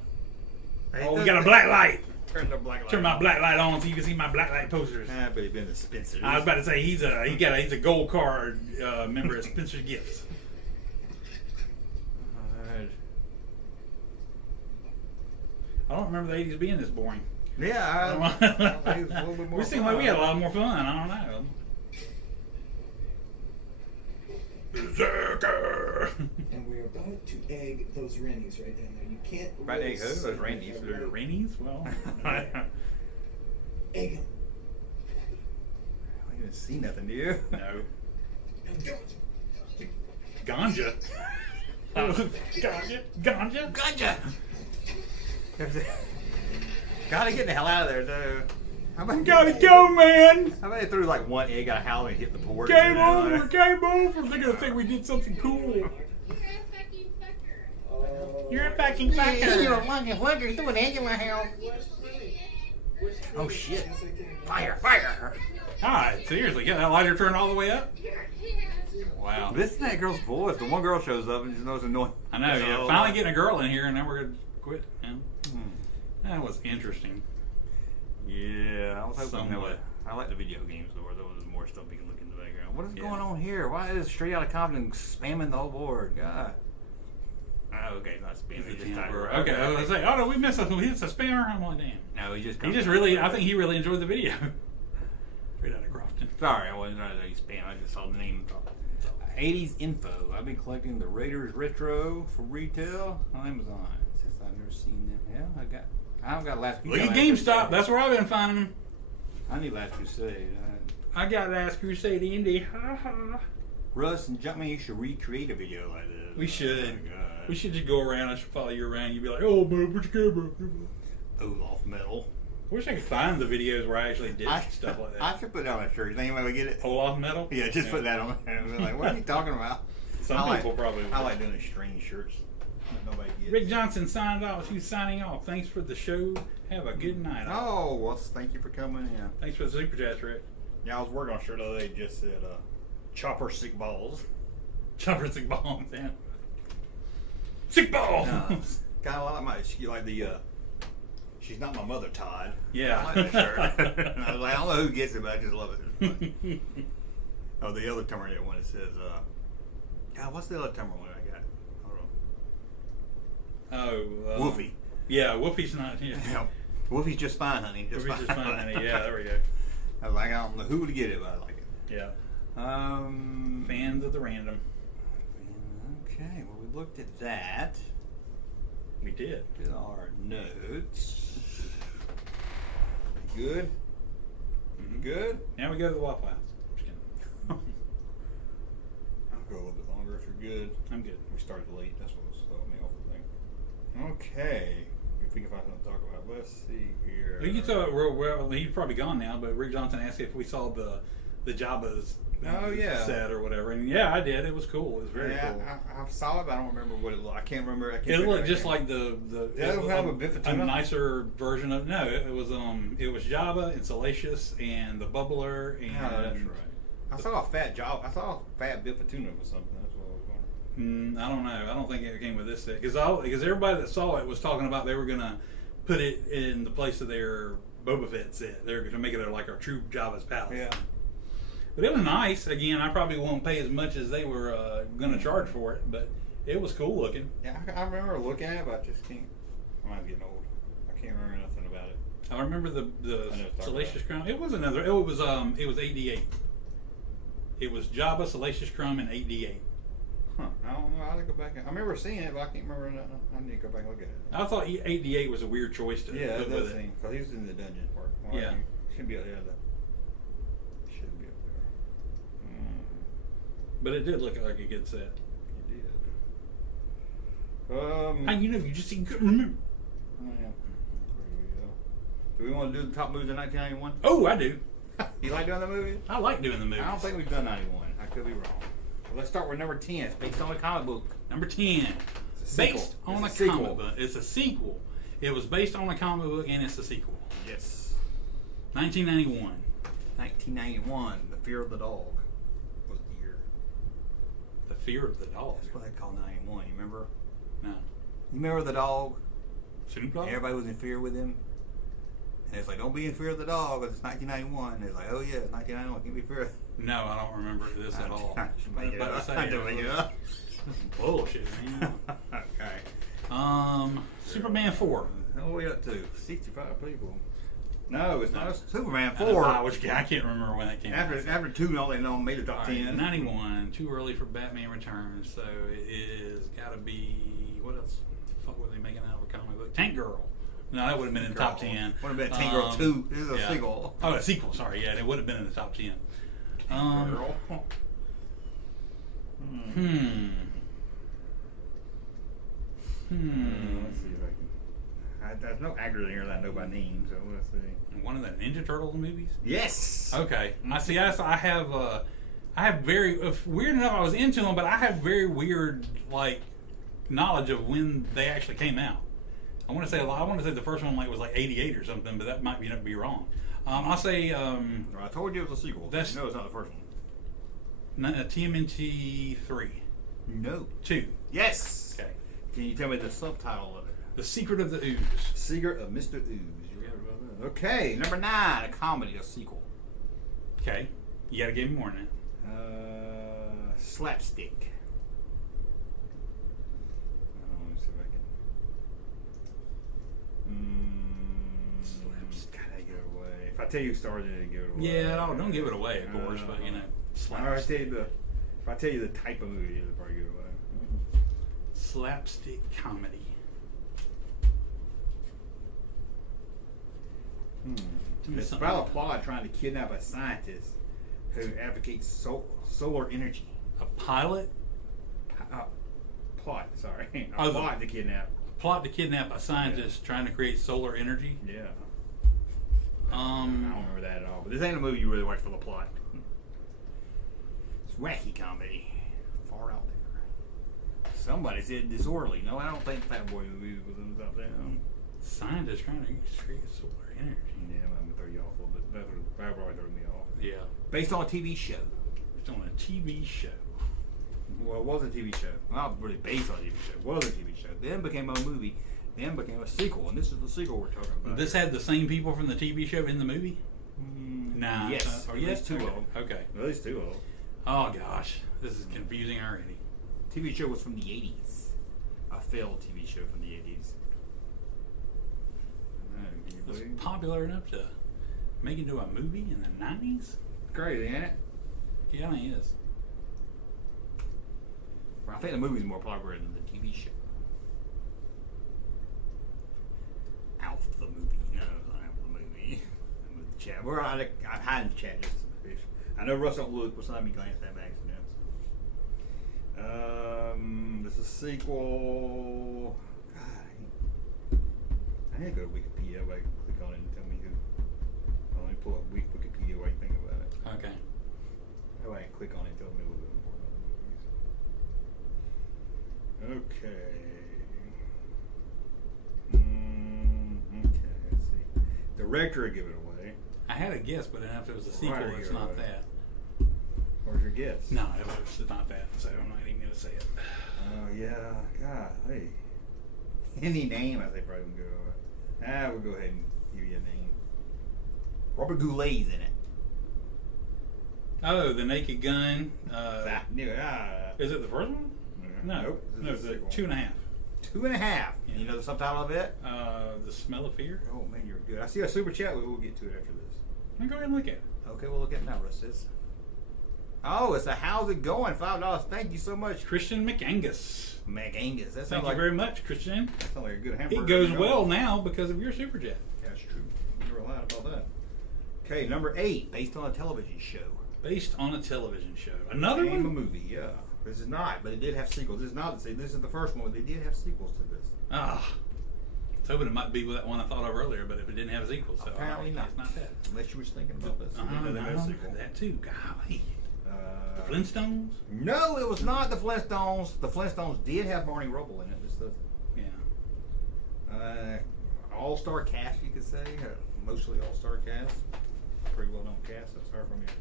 Oh, we got a black light. Turn the black light. Turn my black light on so you can see my black light posters. I bet he's been to Spencer's. I was about to say he's a gold card member of Spencer's Gifts. Alright. I don't remember the 80s being this boring. Yeah, I think it was a little bit more We seemed like we had a lot more fun. I don't know. Berserker. And we're about to egg those Rennies right down there. You can't. Right, egg who? Those Rennies. Rennies. The Rainies? Well, Egg them. I didn't see nothing, do you? no. And go. Ganja. Ganja. Ganja. Gotcha! Gotta get the hell out of there, too. How about Gotta go, man. How about they threw like one egg out of howl and hit the board? Game over. Game over. They're gonna think we did something cool. You're a fucking fucker. You're a fucking fucker. Threw an egg in my house. Oh shit! Fire! Fire! God, seriously, get that lighter turned all the way up. Wow. Listen to that girl's voice. The one girl shows up and just knows annoying. I know. Yeah. Oh, Finally getting a girl in here, and now we're gonna quit. Yeah. That was interesting. Yeah, I was hoping that Somewhat. would. I like the video games though, where there was more stuff we could look in the background. What is Yeah. going on here? Why is Straight Outta Compton spamming the whole board? God. Oh, okay, not spamming. He just typed. Okay, I was gonna say, oh no, we missed a spammer. I'm like, damn. No, he just. He just really, I think he really enjoyed the video. Straight out of Crofton. Sorry, I wasn't trying to say spam. I just saw the name. 80s info. I've been collecting the Raiders retro for retail on Amazon since I've never seen them. Yeah, I haven't got Last Crusade. Look at GameStop. That's where I've been finding them. I need Last Crusade. I got Last Crusade Indie. Ha ha. Russ and Junkman, you should recreate a video like this. We should. Oh my God. We should just go around. I should follow you around. You'd be like, oh, man, put your camera up. Olaf Metal. I wish I could find the videos where I actually did stuff like that. I should put that on a shirt. You think anybody would get it? Olaf Metal? Yeah, just put that on there. Be like, what are you talking about? Some people probably would. I like doing strange shirts. Nobody gets. Rick Johnson signed off. He's signing off. Thanks for the show. Have a good night. Oh, well, thank you for coming in. Thanks for the super chats, Rick. Yeah, I was working on a shirt the other day. Just said, chopper sick balls. Chopper sick balls, yeah. Sick balls! Kind of like the, she's not my mother, Todd. Yeah. I like that shirt. I was like, I don't know who gets it, but I just love it. Oh, the other Terminator one, it says, God, what's the other Terminator one I got? Hold on. Oh. Wolfie. Yeah, Wolfie's not here. Yeah. Wolfie's just fine, honey. Wolfie's just fine, honey. Yeah, there we go. I was like, I don't know who to get it, but I like it. Yeah. Fans of the random. Okay, well, we looked at that. We did. Did our notes. Good? Mhm. Good? Now we go to the Waffle House. Just kidding. I'll go a little bit longer if you're good. I'm good. We started late. That's what was throwing me off the thing. Okay. If we can find something to talk about. Let's see here. Well, you thought, well, he's probably gone now, but Rick Johnson asked if we saw the Jabba's set or whatever. And yeah, I did. It was cool. It was very cool. I saw it, but I don't remember what it looked like. I can't remember. It looked just like the it was kind of a Biff and a Tuna? nicer version of it was Jabba and Salacious and the Bubbler and Oh, that's right. I saw a fat Biff and Tuna or something. That's what I was wondering. I don't know. I don't think it came with this set because everybody that saw it was talking about they were gonna put it in the place of their Boba Fett set. They're gonna make it like a true Jabba's palace. Yeah. But it was nice. Again, I probably won't pay as much as they were gonna charge for it, but it was cool looking. Yeah, I remember looking at it, but I just can't. I'm getting old. I can't remember nothing about it. I remember the Salacious Crumb. It was another. It was AD8. It was Jabba, Salacious Crumb, and AD8. Huh. I don't know. I have to go back. I remember seeing it, but I can't remember. I need to go back and look at it. I thought AD8 was a weird choice to Yeah, put it does with it. seem because he was in the dungeon part. Well, Yeah. he should be up there. Should be up there. But it did look like a good set. It did. You just couldn't remember. Oh, yeah. Do we want to do the top movies of 1991? Oh, I do. You like doing the movies? I like doing the movies. I don't think we've done 91. I could be wrong. Well, let's start with number 10. It's based on a comic book. Number 10. It's a sequel. Based on It's a a comic sequel. book. It's a sequel. It was based on a comic book and it's a sequel. Yes. 1991. 1991. The Fear of the Dog was the year. The Fear of the Dog. That's what they call 91. You remember? No. You remember the dog? Snoop Dogg? Everybody was in fear with him. And it's like, don't be in fear of the dog because it's 1991. And it's like, oh yeah, it's 1991. Can't be fear. No, I don't remember this at all. I just made it About to up. say, I just made it up. Bullshit, man. Okay. Superman 4. All the way up to 65 people. No, it's not Superman I 4. can't remember when that came out. After 2, all they know made the top All right, 10. 91, too early for Batman Returns, so it is got to be, what else? Fuck, were they making out of a comic book? Tank Girl. No, that would have been in the top 10. Would have been Tank Girl 2. This is a sequel. Oh, a sequel, sorry. Yeah, it would have been in the top 10. Tank Girl. Let's see if I can. There's no actors in here that I know by name, so let's see. One of the Ninja Turtles movies? Yes! Okay. I have very, weird enough I was into them, but I have very weird, knowledge of when they actually came out. I want to say the first one was 88 or something, but that might be wrong. I'll say I told you it was a sequel. No, it's not the first one. TMNT 3. No. 2. Yes! Okay. Can you tell me the subtitle of it? The Secret of the Ooze. Secret of Mr. Ooze. You read about that? Okay, number 9, a comedy, a sequel. Okay. You got to give me more than that. Slapstick. Let me see if I can. Slapstick. God, I give it away. If I tell you who started it, give it away. Yeah, don't give it away, of course, but Slapstick. If I tell you the type of movie, it'll probably give it away. Slapstick comedy. It's about a plot trying to kidnap a scientist who advocates solar energy. A pilot? Plot, sorry. Plot to kidnap. Plot to kidnap a scientist trying to create solar energy? Yeah. I Um, don't remember that at all. But this ain't a movie you really watch for the plot. It's wacky comedy. Far out there. Somebody said disorderly. No, I don't think Fat Boy movie was in the top 10. scientist trying to create solar energy. Yeah, I'm gonna throw you off a little bit. That probably threw me off. Yeah. Based on a TV show. It's on a TV show. Well, it was a TV show. Not really based on a TV show. It was a TV show. Then became a movie. Then became a sequel. And this is the sequel we're talking about. This had the same people from the TV show in the movie? Nah. Yes. At least two of them. Okay. At least 2 of them. Oh, gosh. This is confusing already. TV show was from the 80s. A failed TV show from the 80s. It was popular enough to make it into a movie in the 90s? Crazy, ain't it? Yeah, it is. Well, I think the movie's more popular than the TV show. Alf the movie. No, it's not Alf the movie. chat. I'm hiding the chat just in case. I know Russ don't look, but sometimes he glances at accidents. This is a sequel. God, I need to go to Wikipedia. I can click on it and tell me who. Let me pull up Wikipedia while you think about it. Okay. That way I can click on it and tell me a little bit more about the movies. Okay. Okay, let's see. Director would give it away. I had a guess, but if it was a sequel, Right, it's you're not right. that. Where's your guess? No, it's not that, so I'm not even going to say it. Oh, yeah. God, hey. Any name, I say probably would go. We'll go ahead and give you a name. Robert Goulet's in it. Oh, The Naked Gun. Is it the first one? No. Nope. No, it's a 2.5. 2.5. Yeah. You know the subtitle of it? The Smell of Fear. Oh, man, you're good. I see a super chat. We'll get to it after this. Let me go ahead and look at it. Okay, we'll look at it now, Russ. Oh, it's a How's It Going? $5. Thank you so much. Christian McAngus. McAngus. That sounds Thank you like very much, Christian. That sounds like a good hamburger. It goes well now because of your super jet. That's true. You're lying about that. Okay, number 8, based on a television show. Based on a television show. Another Name one? a movie, yeah. This is not, but it did have sequels. This is not. This is the first one, but they did have sequels to this. I was hoping it might be that one I thought of earlier, but if it didn't have a sequel, so Apparently not. It's not that. Unless you were thinking about this. You didn't know they had a sequel. That too. Golly. The Flintstones? No, it was not the Flintstones. The Flintstones did have Barney Rubble in it. This doesn't. Yeah. All-star cast, you could say. Mostly all-star cast. Pretty well-known cast. That's hard for me to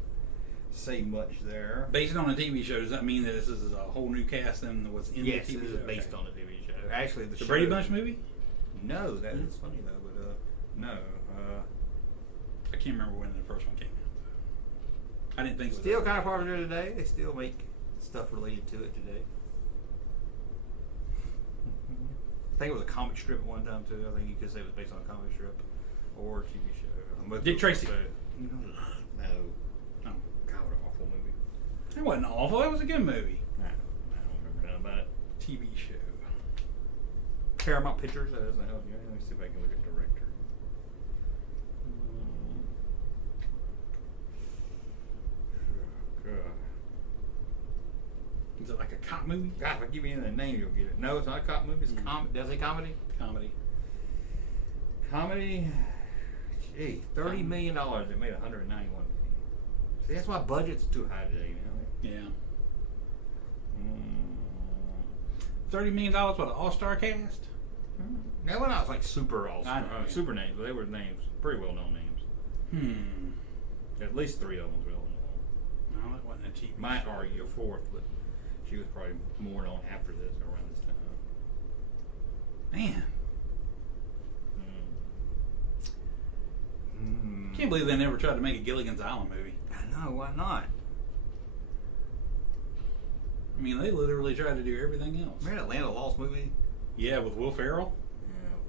say much there. Based on a TV show, does that mean that this is a whole new cast than what's in Yes, the TV it show? is based on a TV show. Actually, the show. Brady Bunch movie? No, that is funny though. But no. I can't remember when the first one came out. I didn't think it was Still that. kind of popular today. They still make stuff related to it today. I think it was a comic strip at one time too. I think you could say it was based on a comic strip or a TV show. Dick Tracy. No. No. God, what an awful movie. That wasn't awful. That was a good movie. I don't remember nothing about it. TV show. Paramount Pictures. That doesn't help you. Let me see if I can look at director. God. Is it like a cop movie? God, if I give you the name, you'll get it. No, it's not a cop movie. It's Does it comedy? Comedy. Comedy. Gee, $30 million. It made 191 million. See, that's why budget's too high today. You know? Yeah. $30 million. What, an all-star cast? No, well, not it's like super all-star, I know, yeah. super names, but they were names, pretty well-known names. At least 3 of them was well-known. No, that wasn't a TV Might show. argue a 4th, but she was probably more known after this, around this time. Man. Can't believe they never tried to make a Gilligan's Island movie. I know, why not? I mean, they literally tried to do everything else. Remember that Land of Lost movie? Yeah, with Will Ferrell.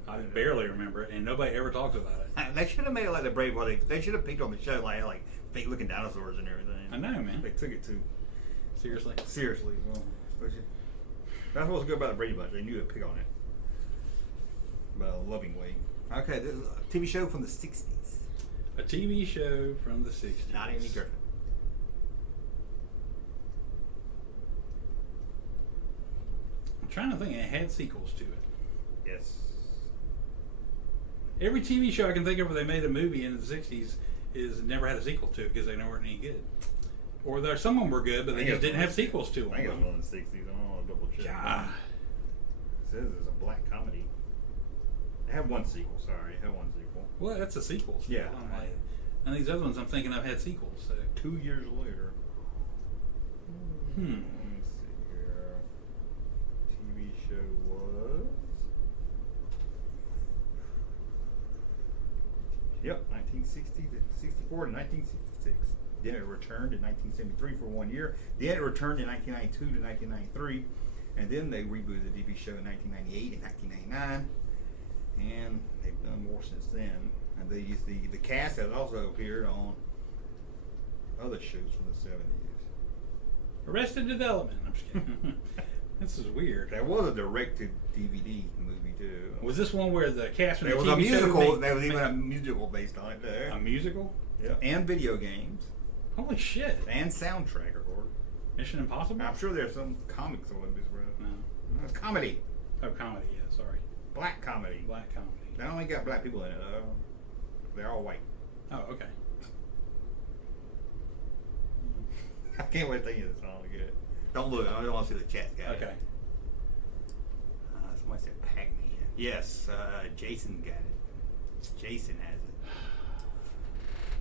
Yeah. I barely remember it, and nobody ever talks about it. They should have made it like the Brave One. They should have picked on the show like fake-looking dinosaurs and everything. I know, man. They took it too Seriously. seriously. Well, that's what's good about the Brady Bunch. They knew to pick on it, but a loving way. Okay, this is a TV show from the '60s. A TV show from the 60s. Not Andy Griffin. I'm trying to think. It had sequels to it. Yes. Every TV show I can think of where they made a movie in the 60s is never had a sequel to it because they weren't any good. Or there, some of them were good, but they just didn't have sequels to them. I think it was one of the '60s. I don't know, double check. God. It says it's a black comedy. They had one sequel. Sorry, it had one sequel. Well, that's a sequel. So Yeah. And these other ones I'm thinking I've had sequels. So. 2 years later. Let me see here. TV show was. Yep, 1960 to 64 to 1966. Then it returned in 1973 for 1 year. Then it returned in 1992 to 1993. And then they rebooted the TV show in 1998 and 1999. And they've done more since then. And they used the cast has also appeared on other shows from the 70s. Arrested Development. I'm just kidding. This is weird. There was a direct-to-DVD movie too. Was this one where the cast from There the was TV a musical. show There was even a musical based on it there. a musical? Yeah, and video games. Holy shit. And soundtrack recorded. Mission Impossible? I'm sure there's some comics I wouldn't be surprised. No. Comedy. Oh, comedy, yeah, sorry. Black comedy. Black comedy. They only got black people in it, though. They're all white. Oh, okay. I can't wait to think of this song again. Don't look. I don't want to see the chat, guys. Okay. Somebody said Pac-Man. Yes, Jason got it. Jason has it.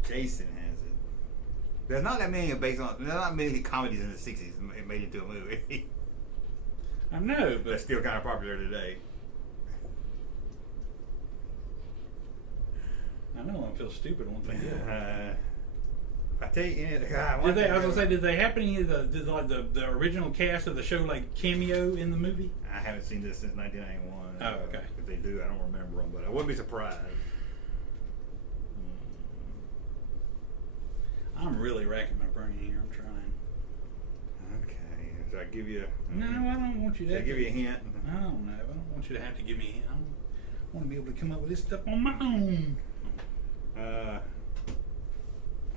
Jason has it. There's not that many based on. There's not many comedies in the '60s made into a movie. I know, but That's still kind of popular today. I know I feel stupid once I get it. If I tell you, God, Did they? I was gonna say, did they have any of the original cast of the show like cameo in the movie? I haven't seen this since 1991. Oh, okay. If they do, I don't remember them, but I wouldn't be surprised. I'm really racking my brain here. I'm trying. Okay, should I give you? No, I don't want you to. Should I give you a hint? I don't know. I don't want you to have to give me a hint. I want to be able to come up with this stuff on my own.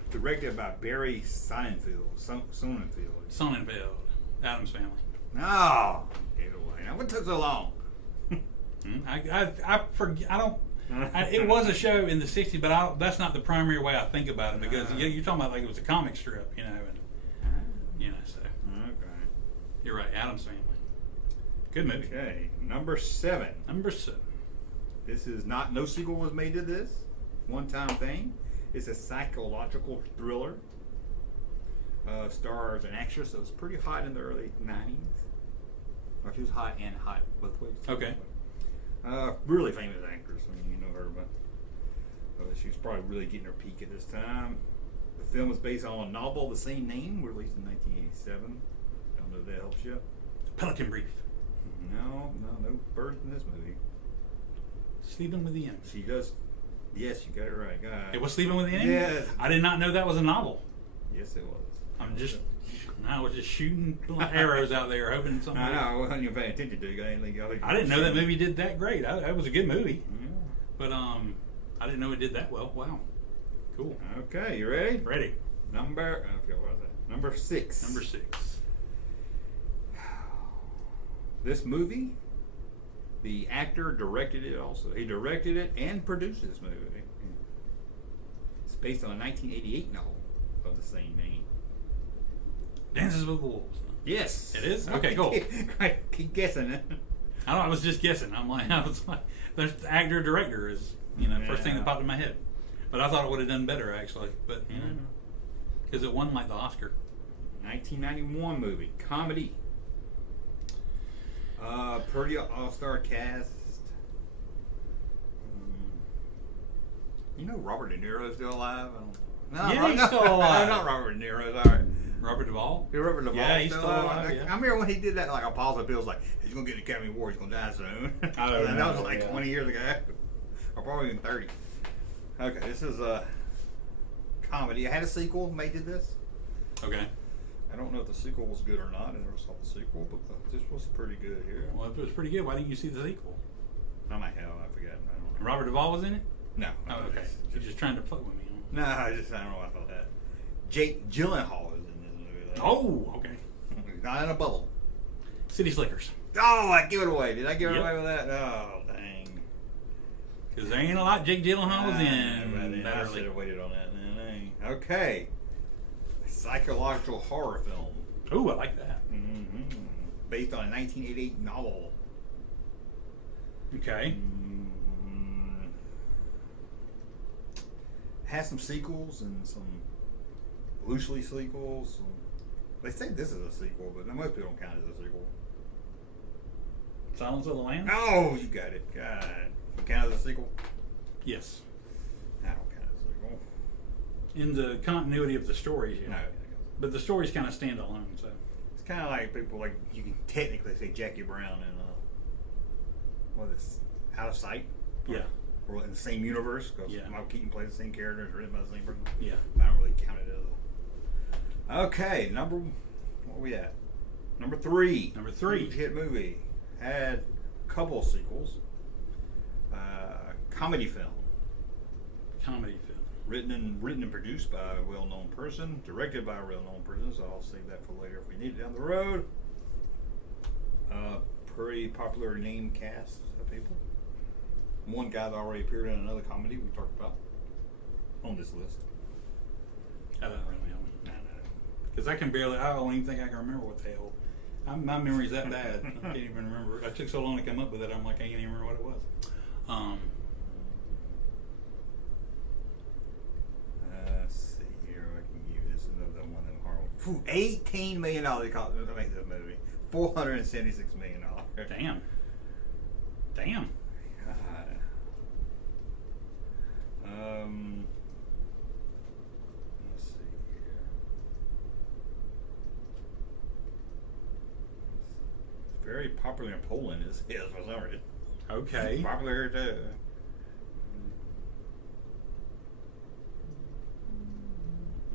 Directed by Barry Sonnenfeld. Sonnenfeld, Adam's Family. No, gave it away. Now, what took so long? I forget. I don't. It was a show in the '60s, but that's not the primary way I think about it because you're talking about like it was a comic strip, you know, and so. Okay. You're right, Adam's Family. Good movie. Okay, number 7. Number 7. This is not. No sequel was made to this. One-time thing. It's a psychological thriller. Stars an actress that was pretty hot in the early '90s. Or she was hot and hot both ways. Okay. Really famous actress. I mean, you know her, but she was probably really getting her peak at this time. The film was based on a novel of the same name, released in 1987. Don't know if that helps you. Pelican Brief. No birds in this movie. Sleeping with the Enemy. She does. Yes, you got it right. God. It was Sleeping with the Enemy? Yes. I did not know that was a novel. Yes, it was. I was just shooting arrows out there, hoping something. I know. I wasn't even paying attention to it. I didn't know that movie did that great. That was a good movie. Yeah. But I didn't know it did that well. Wow. Cool. Okay, you ready? Ready. I forgot what was that. Number 6. Number 6. This movie, the actor directed it also. He directed it and produced this movie. It's based on a 1988 novel of the same name. Dances with Wolves. Yes. It is? Okay, cool. Keep guessing it. I was just guessing. I was like, the actor director is, first thing that popped in my head. But I thought it would have done better, actually. But, because it won, like, the Oscar. 1991 movie. Comedy. Pretty all-star cast. Robert De Niro is still alive? He's still alive. Not Robert De Niro, sorry. Robert Duvall? Robert Duvall. Yeah, he's still alive. I remember when he did that, like, Apollo Bill's like, he's going to get the Academy Award, he's going to die soon. And that was like 20 years ago. Or probably even 30. Okay, this is a comedy. I had a sequel made to this. Okay. I don't know if the sequel was good or not. I never saw the sequel, but this was pretty good here. Well, if it was pretty good, why didn't you see the sequel? I might have. I forgot. I don't know. Robert Duvall was in it? No. Oh, okay. You're just trying to fuck with me. No, I don't know why I thought that. Jake Gyllenhaal is in this movie. Oh, okay. He's not in a bubble. City Slickers. Oh, I give it away. Did I give it away with that? Oh, dang. Because there ain't a lot Jake Gyllenhaal was in. I should have waited on that. Okay. Psychological horror film. Ooh, I like that. Mm-hmm. Based on a 1988 novel. Okay. Has some sequels and some loosely sequels. They say this is a sequel, but most people don't count it as a sequel. Silence of the Lambs? Oh, you got it. God. You count it as a sequel? Yes. I don't count it as a sequel. In the continuity of the stories, No. But the stories kind of stand alone, so. It's kind of like people, like, you can technically say Jackie Brown and, what is Out of Sight? Yeah. Or in the same universe, because Yeah. Michael Keaton plays the same character and is written by the same person. Yeah. I don't really count it as a... Okay, what are we at? Number 3. Number 3. Huge hit movie. Had a couple sequels. Comedy film. Comedy film. Written and produced by a well-known person, directed by a well-known person. So I'll save that for later if we need it down the road. Pretty popular name cast of people. One guy that already appeared in another comedy we talked about on this list. That doesn't really help me. No. Because I don't even think I can remember what the hell. My memory's that bad. I can't even remember. I took so long to come up with it, I'm like, I can't even remember what it was. Let's see here. I can give you this another one in Harlem. $18 million it cost to make this movie. $476 million. Damn. God. Let's see here. It's very popular in Poland, is for some reason. Okay. It's popular here too.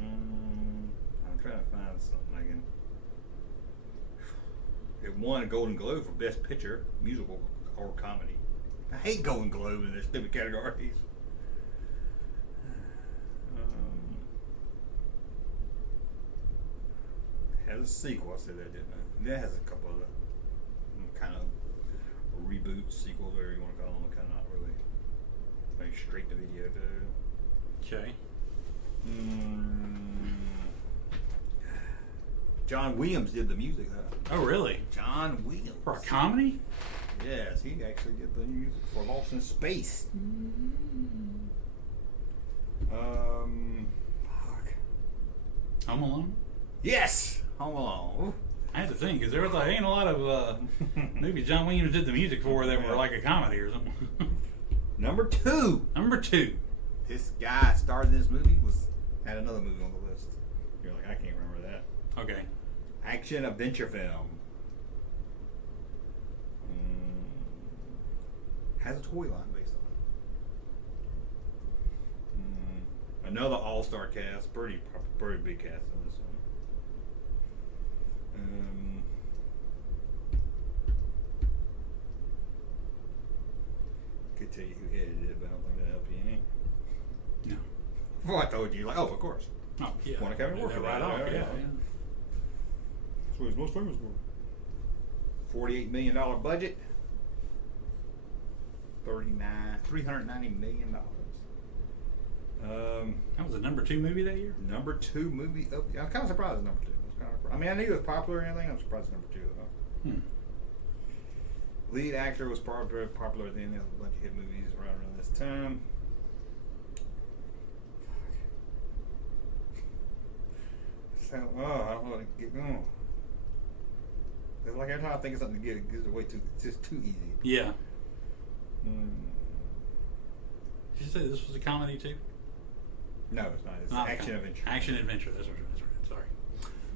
I'm trying to find something I can. It won a Golden Globe for Best Picture, musical or comedy. I hate Golden Globe in their stupid categories. Has a sequel, I said that, didn't I? And that has a couple of kind of reboots, sequels, whatever you want to call them. Kind of not really like straight to video too. Okay. John Williams did the music though. Oh, really? John Williams. For a comedy? Yes, he actually did the music for Lost in Space. Fuck. Home Alone? Yes! Home Alone. I had to think, because there ain't a lot of movies John Williams did the music for that were like a comedy or something. Number 2. Number 2. This guy starred in this movie, had another movie on the list. You're like, I can't remember that. Okay. Action adventure film. Has a toy line based on it. Another all-star cast, pretty big cast in this one. Could tell you who edited it, but I don't think that'll help you any. No. Well, I told you, like, of course. Oh, yeah. One Academy Award for right that. off, yeah. That's what he's most famous for. $48 million budget. $390 million. That was the number 2 movie that year? Number 2 movie. I'm kind of surprised it's number 2. I mean, I knew it was popular and everything. I'm surprised it's number 2 though. Lead actor was popular then. There was a bunch of hit movies around this time. So, I don't know how to get going. It's like every time I think of something to get, it gives away it's just too easy. Yeah. Did you say this was a comedy too? No, it's not. It's not action adventure. Action adventure. That's right. Sorry.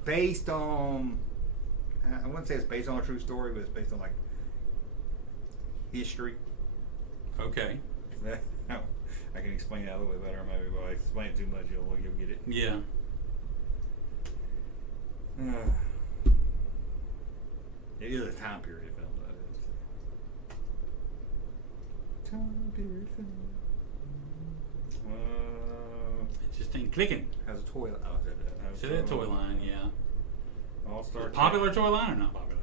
Based on, I wouldn't say it's based on a true story, but it's based on like history. Okay. I can explain it a little bit better, maybe, but if I explain it too much, you'll get it. Yeah. It is a time period film, that is. Time period film. It just ain't clicking. Has a toy line. Oh, See that toy line, yeah. All-star. Popular toy line or not popular?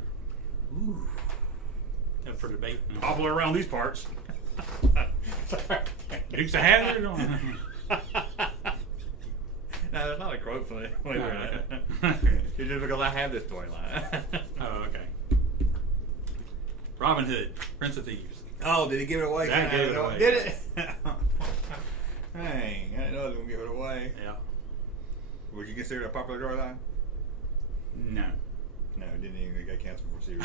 Ooh. Up for debate. Popular around these parts. Dukes of Hazzard? No, that's not a quote from it. Wait a minute. It's just because I have this toy line. Oh, okay. Robin Hood, Prince of Thieves. Oh, did he give it away? That gave it away. Did it? Dang, I didn't know they were going to give it away. Yeah. Would you consider it a popular toy line? No. No, it didn't even get canceled for series.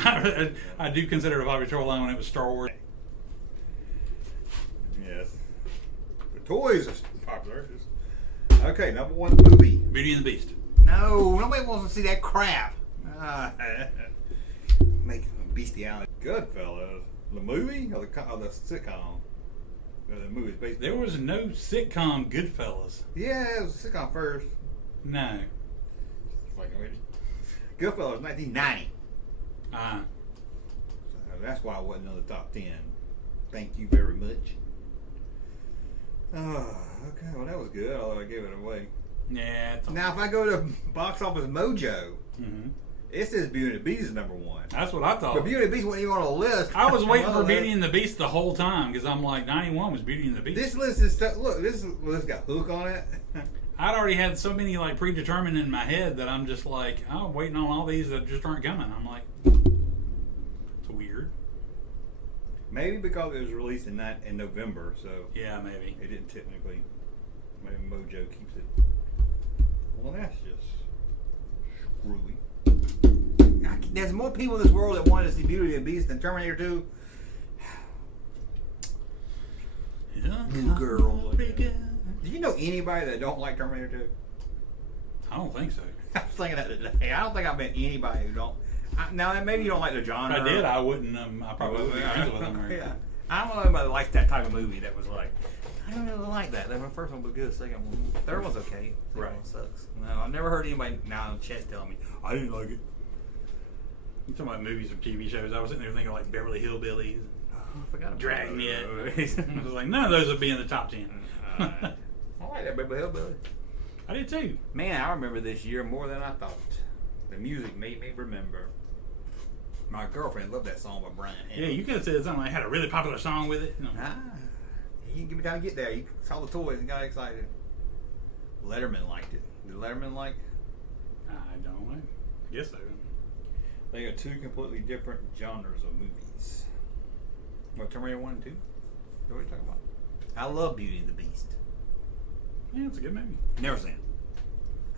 I do consider it a popular toy line when it was Star Wars. Yes. The toys are popular. Okay, number 1 movie. Beauty and the Beast. No, nobody wants to see that crap. Make bestiality. Goodfellas. The movie or the sitcom? The movie's based. There was no sitcom Goodfellas. Yeah, it was a sitcom first. No. Goodfellas, 1990. Ah. So that's why I wasn't on the top 10. Thank you very much. Oh, okay. Well, that was good. Although I gave it away. Yeah. It's Now, if I go to Box Office Mojo, mm-hmm. it says Beauty and the Beast is number one. That's what I thought. But Beauty and the Beast wasn't even on a list. I was waiting for Beauty and the Beast the whole time because I'm like 91 was Beauty and the Beast. This list is look. This got Hook on it. I'd already had so many like predetermined in my head that I'm just like, I'm waiting on all these that just aren't coming. I'm like, it's weird. Maybe because it was released in November, so yeah, maybe it didn't technically. Maybe Mojo keeps it. Well, that's just screwy. There's more people in this world that wanted to see Beauty and the Beast than Terminator 2. New girl. Do you know anybody that don't like Terminator 2? I don't think so. I was thinking that today. I don't think I've met anybody who don't. Now, maybe you don't like the genre. If I did, I wouldn't. I probably wouldn't be friends with them. Yeah. I don't know anybody that likes that type of movie that was like, I don't really like that. The first one was good. The second one, third one's okay. The second one sucks. No, I've never heard anybody now in chat telling me, I didn't like it. You talking about movies or TV shows? I was sitting there thinking like Beverly Hillbillies, I forgot about Dragnet. that. I was like, none of those would be in the top 10. I like that Beverly Hillbillies. I did too. Man, I remember this year more than I thought. The music made me remember. My girlfriend loved that song by Brian. Yeah, you could have said something like had a really popular song with it. He didn't give me time to get there. He saw the toys and got excited. Letterman liked it. Did Letterman like? I don't know. I guess so. They are two completely different genres of movies. What, Terminator 1 and 2? What are you talking about? I love Beauty and the Beast. Yeah, it's a good movie. Never seen it.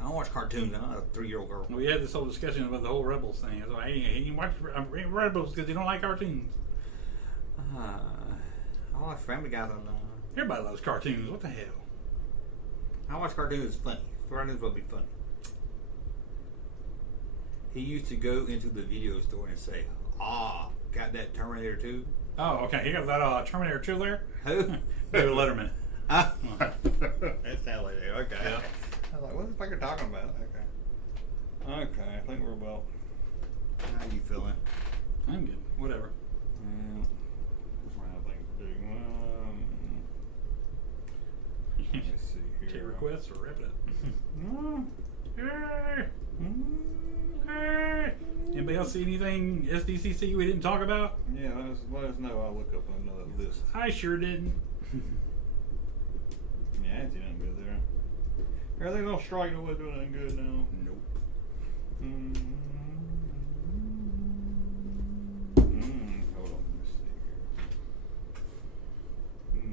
I don't watch cartoons. I'm not a 3-year-old girl. We had this whole discussion about the whole Rebels thing. I was like, hey, you watch Rebels because you don't like cartoons. I watch Family Guy. Everybody loves cartoons. What the hell? I watch cartoons. It's funny. Cartoons will be funny. He used to go into the video store and say, got that Terminator 2? Oh, okay. He got that Terminator 2 there? Who? David Letterman. That sounds like it. Okay. Yeah. I was like, what the fuck are you talking about? Okay. Okay, I think we're about. How you feeling? I'm good. Whatever. What things to do? Let's see here. Chat requests or wrap it up. Anybody else see anything SDCC we didn't talk about? Yeah, let us know. I'll look up another list. I sure didn't. Yeah, I didn't see nothing good there. Everything's on strike. Nobody's doing anything good now. Nope. Hold on, let me see here.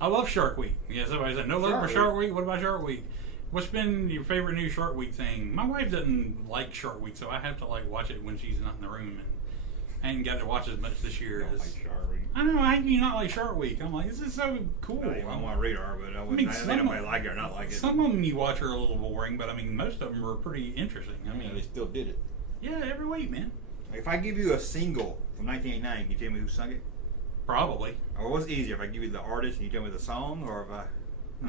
I love Shark Week. Yeah, somebody said no love for Shark Week. What about Shark Week? What's been your favorite new Shark Week thing? My wife doesn't like Shark Week, so I have to like watch it when she's not in the room, and I ain't got to watch as much this year as. Like Shark Week. I don't know. How do you not like Shark Week? I'm like, this is so cool. I on my radar, but I wouldn't. I think I might like it or not like it. Some of them you watch are a little boring, but I mean, most of them are pretty interesting. I mean, they still did it. Yeah, every week, man. If I give you a single from 1989, can you tell me who sung it? Probably. Or what's easier, if I give you the artist and you tell me the song, or if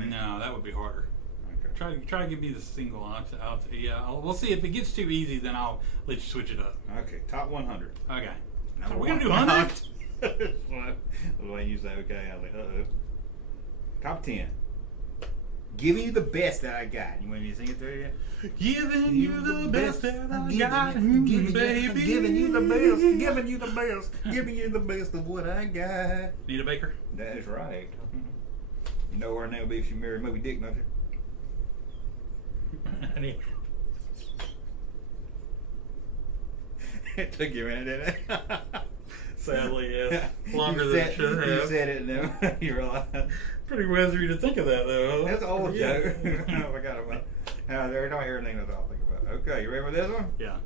No, that would be harder. Okay. Try to give me the single. We'll see. If it gets too easy, then I'll let you switch it up. Okay, top 100. Okay. Number We're gonna do 100. 100. The way you say okay, I was like, Top 10. Giving you the best that I got. You want me to sing it to you? Giving you the best that I got, baby. Giving you the best. Giving you the best. Giving you the best of what I got. Nita Baker. That is right. You know her name will be if she married Moby Dick, don't you? It took you a minute, didn't it? Sadly, yes. Longer than it should have. You said it, and then you realized. Pretty weird you to think of that, though. That's an old joke. I forgot about it. Every time I hear a name, that's all I think about. Okay, you ready for this one? Yeah.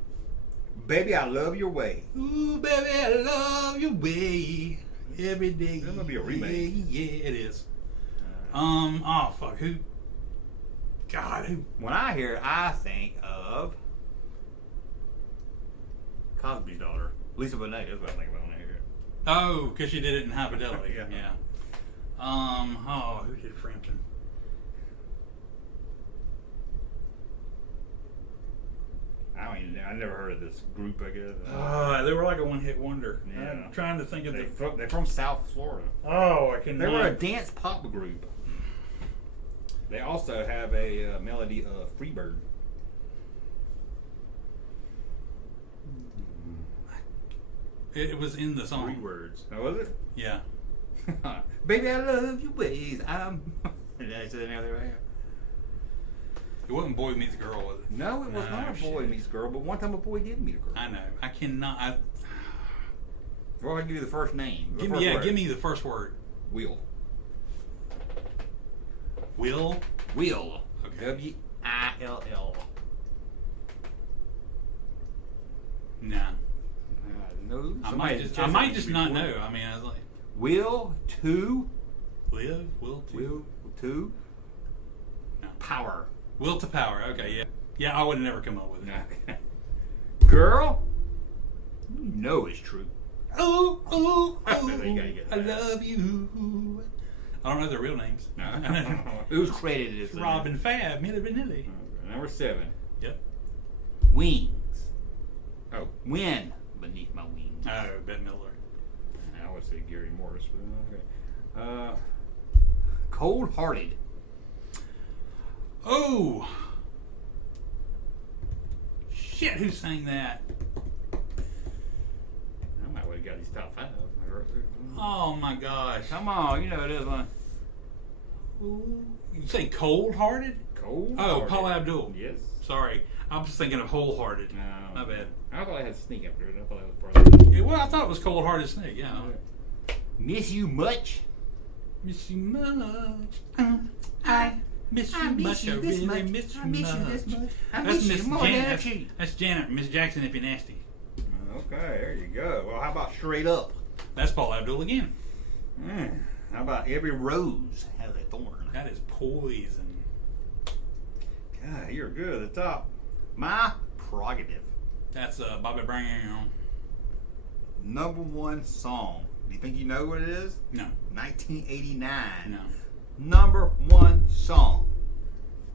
Baby, I love your way. Ooh, baby, I love your way. Every day. This must be a remake. Yeah, it is. Oh, fuck. Who? God, who? When I hear it, I think of Cosby's daughter, Lisa Bonet. That's what I think about when I hear it. Oh, because she did it in High Fidelity. Yeah. Yeah. Who did Frampton? I never heard of this group, I guess. They were like a one-hit wonder. Yeah. I'm trying to think of They're from South Florida. Oh, I can. They were a dance pop group. They also have a melody of Freebird. It was in the song. 3 words. Oh, was it? Yeah. Baby, I love your ways. Did I say that right? It wasn't Boy Meets Girl, was it? No, it was not a boy meets girl, but one time a boy did meet a girl. I know. I cannot. Well, I'll give you the first name. Give me the first word. Will. Will? Will. Okay. W-I-L-L. Nah. No. I might just not know. I mean, I was like, Will to Will to No. power. Will to power. Okay, yeah. Yeah, I would never come up with it. Girl, you know it's true. Oh, oh, You oh, gotta get I that. love you. I don't know their real names. Who's credited as Robin Fab, Milli Vanilli. Number 7. Yep. Wings. Oh, wind beneath my wings. Oh, Bette Midler. I would say Gary Morris, but okay. Cold-hearted. Oh! Shit, who sang that? I might would have got these top 5. Oh my gosh. Come on, you know this one. Ooh. You say Cold Hearted? Cold. Oh, Paula Abdul. Yes. Sorry. I was thinking of Wholehearted. No. My bad. I thought I had Sneak after it. I thought that was part of it. Yeah, well, I thought it was Cold Hearted Snake, yeah. Miss you much? Miss you much. I miss you much. I really miss you much. I That's miss Miss you more than Janet. she. That's Janet. Miss Jackson, if you're nasty. Okay, there you go. Well, how about Straight Up? That's Paul Abdul again. How about Every Rose Has a Thorn? That is Poison. God, you're good at the top. My Prerogative. That's Bobby Brown. Number 1 song. Do you think you know what it is? No. 1989. No. Number 1 song.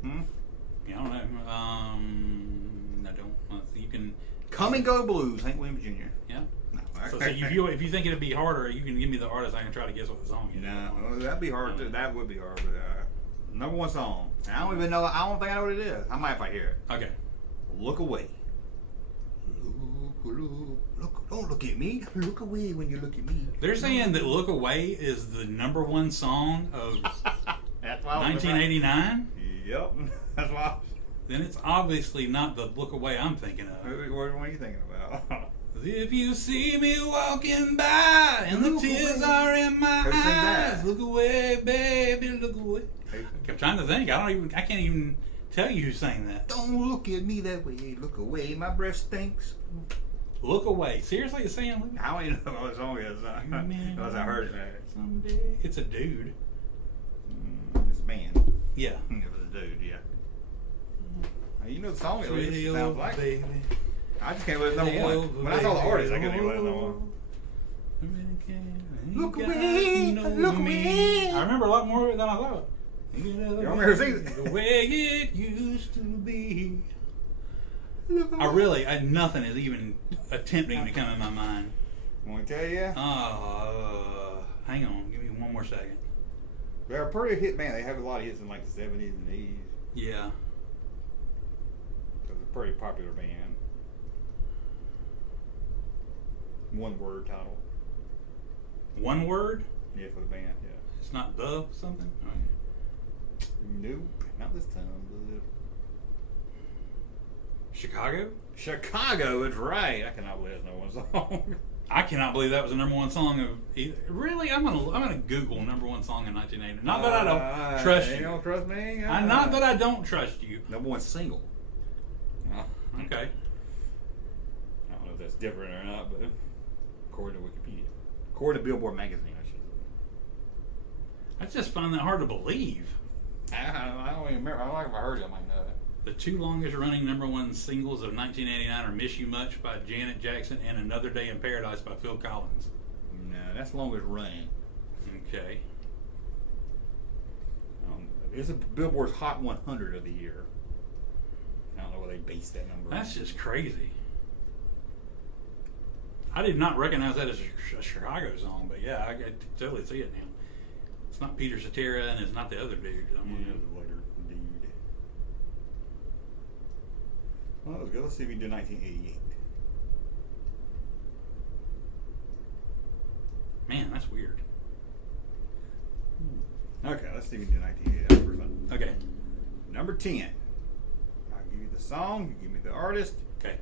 Yeah, I don't know. I don't. You can. Come and Go Blues, Hank Williams Jr. Yeah. No. So if you think it'd be harder, you can give me the artist. I can try to guess what the song is. No, well, that'd be hard. That would be hard. But number 1 song. I don't even know. I don't think I know what it is. I might if I hear it. Okay. Look away. Look, don't look at me. Look away when you look at me. They're saying that "Look Away" is the number 1 song of That's why 1989. Yep, that's why. Then it's obviously not the "Look Away" I'm thinking of. What are you thinking about? If you see me walking by and the tears are in my eyes, look away, baby, look away. I'm trying to think. I can't even tell you who sang that. Don't look at me that way. Look away. My breath stinks. Look away. Seriously, it's saying look. I don't even know what the song is. Unless I heard it. Someday. It's a dude. It's a band. Yeah. It was a dude. Yeah. You know the song. Pretty It old sounds like. baby. I just can't let number 1. When I saw the artist, I couldn't even let number 1. Look away, look away. I remember a lot more of it than I thought. You remember who sings it? The way it used to be. Nothing is even attempting to come in my mind. Want to tell you? Hang on, give me one more second. They're a pretty hit band. They have a lot of hits in like the 70s and 80s. Yeah. It's a pretty popular band. 1 word title. 1 word? Yeah, for the band, yeah. It's not the something? Okay. Nope, not this time. Chicago? Chicago is right. I cannot believe that's no 1 song. I cannot believe that was the number 1 song of either. Really? I'm gonna Google number 1 song in 1980. Not that I don't trust you. You don't trust me? Not that I don't trust you. Number 1 single. Okay. I don't know if that's different or not, but according to Wikipedia. According to Billboard magazine, I should say. I just find that hard to believe. I don't even remember. I don't know if I heard it. I might know it. The 2 longest running number 1 singles of 1989 are "Miss You Much" by Janet Jackson and "Another Day in Paradise" by Phil Collins. No, that's longest running. Okay. It's a Billboard's Hot 100 of the year. I don't know where they based that number. That's just crazy. I did not recognize that as a Chicago song, but yeah, I totally see it now. It's not Peter Cetera, and it's not the other dude. Yeah, later. Well, that was good. Let's see if we can do 1988. Man, that's weird. Okay, let's see if we can do 1988. That's pretty fun. Okay. Number 10. I'll give you the song. You give me the artist. Okay.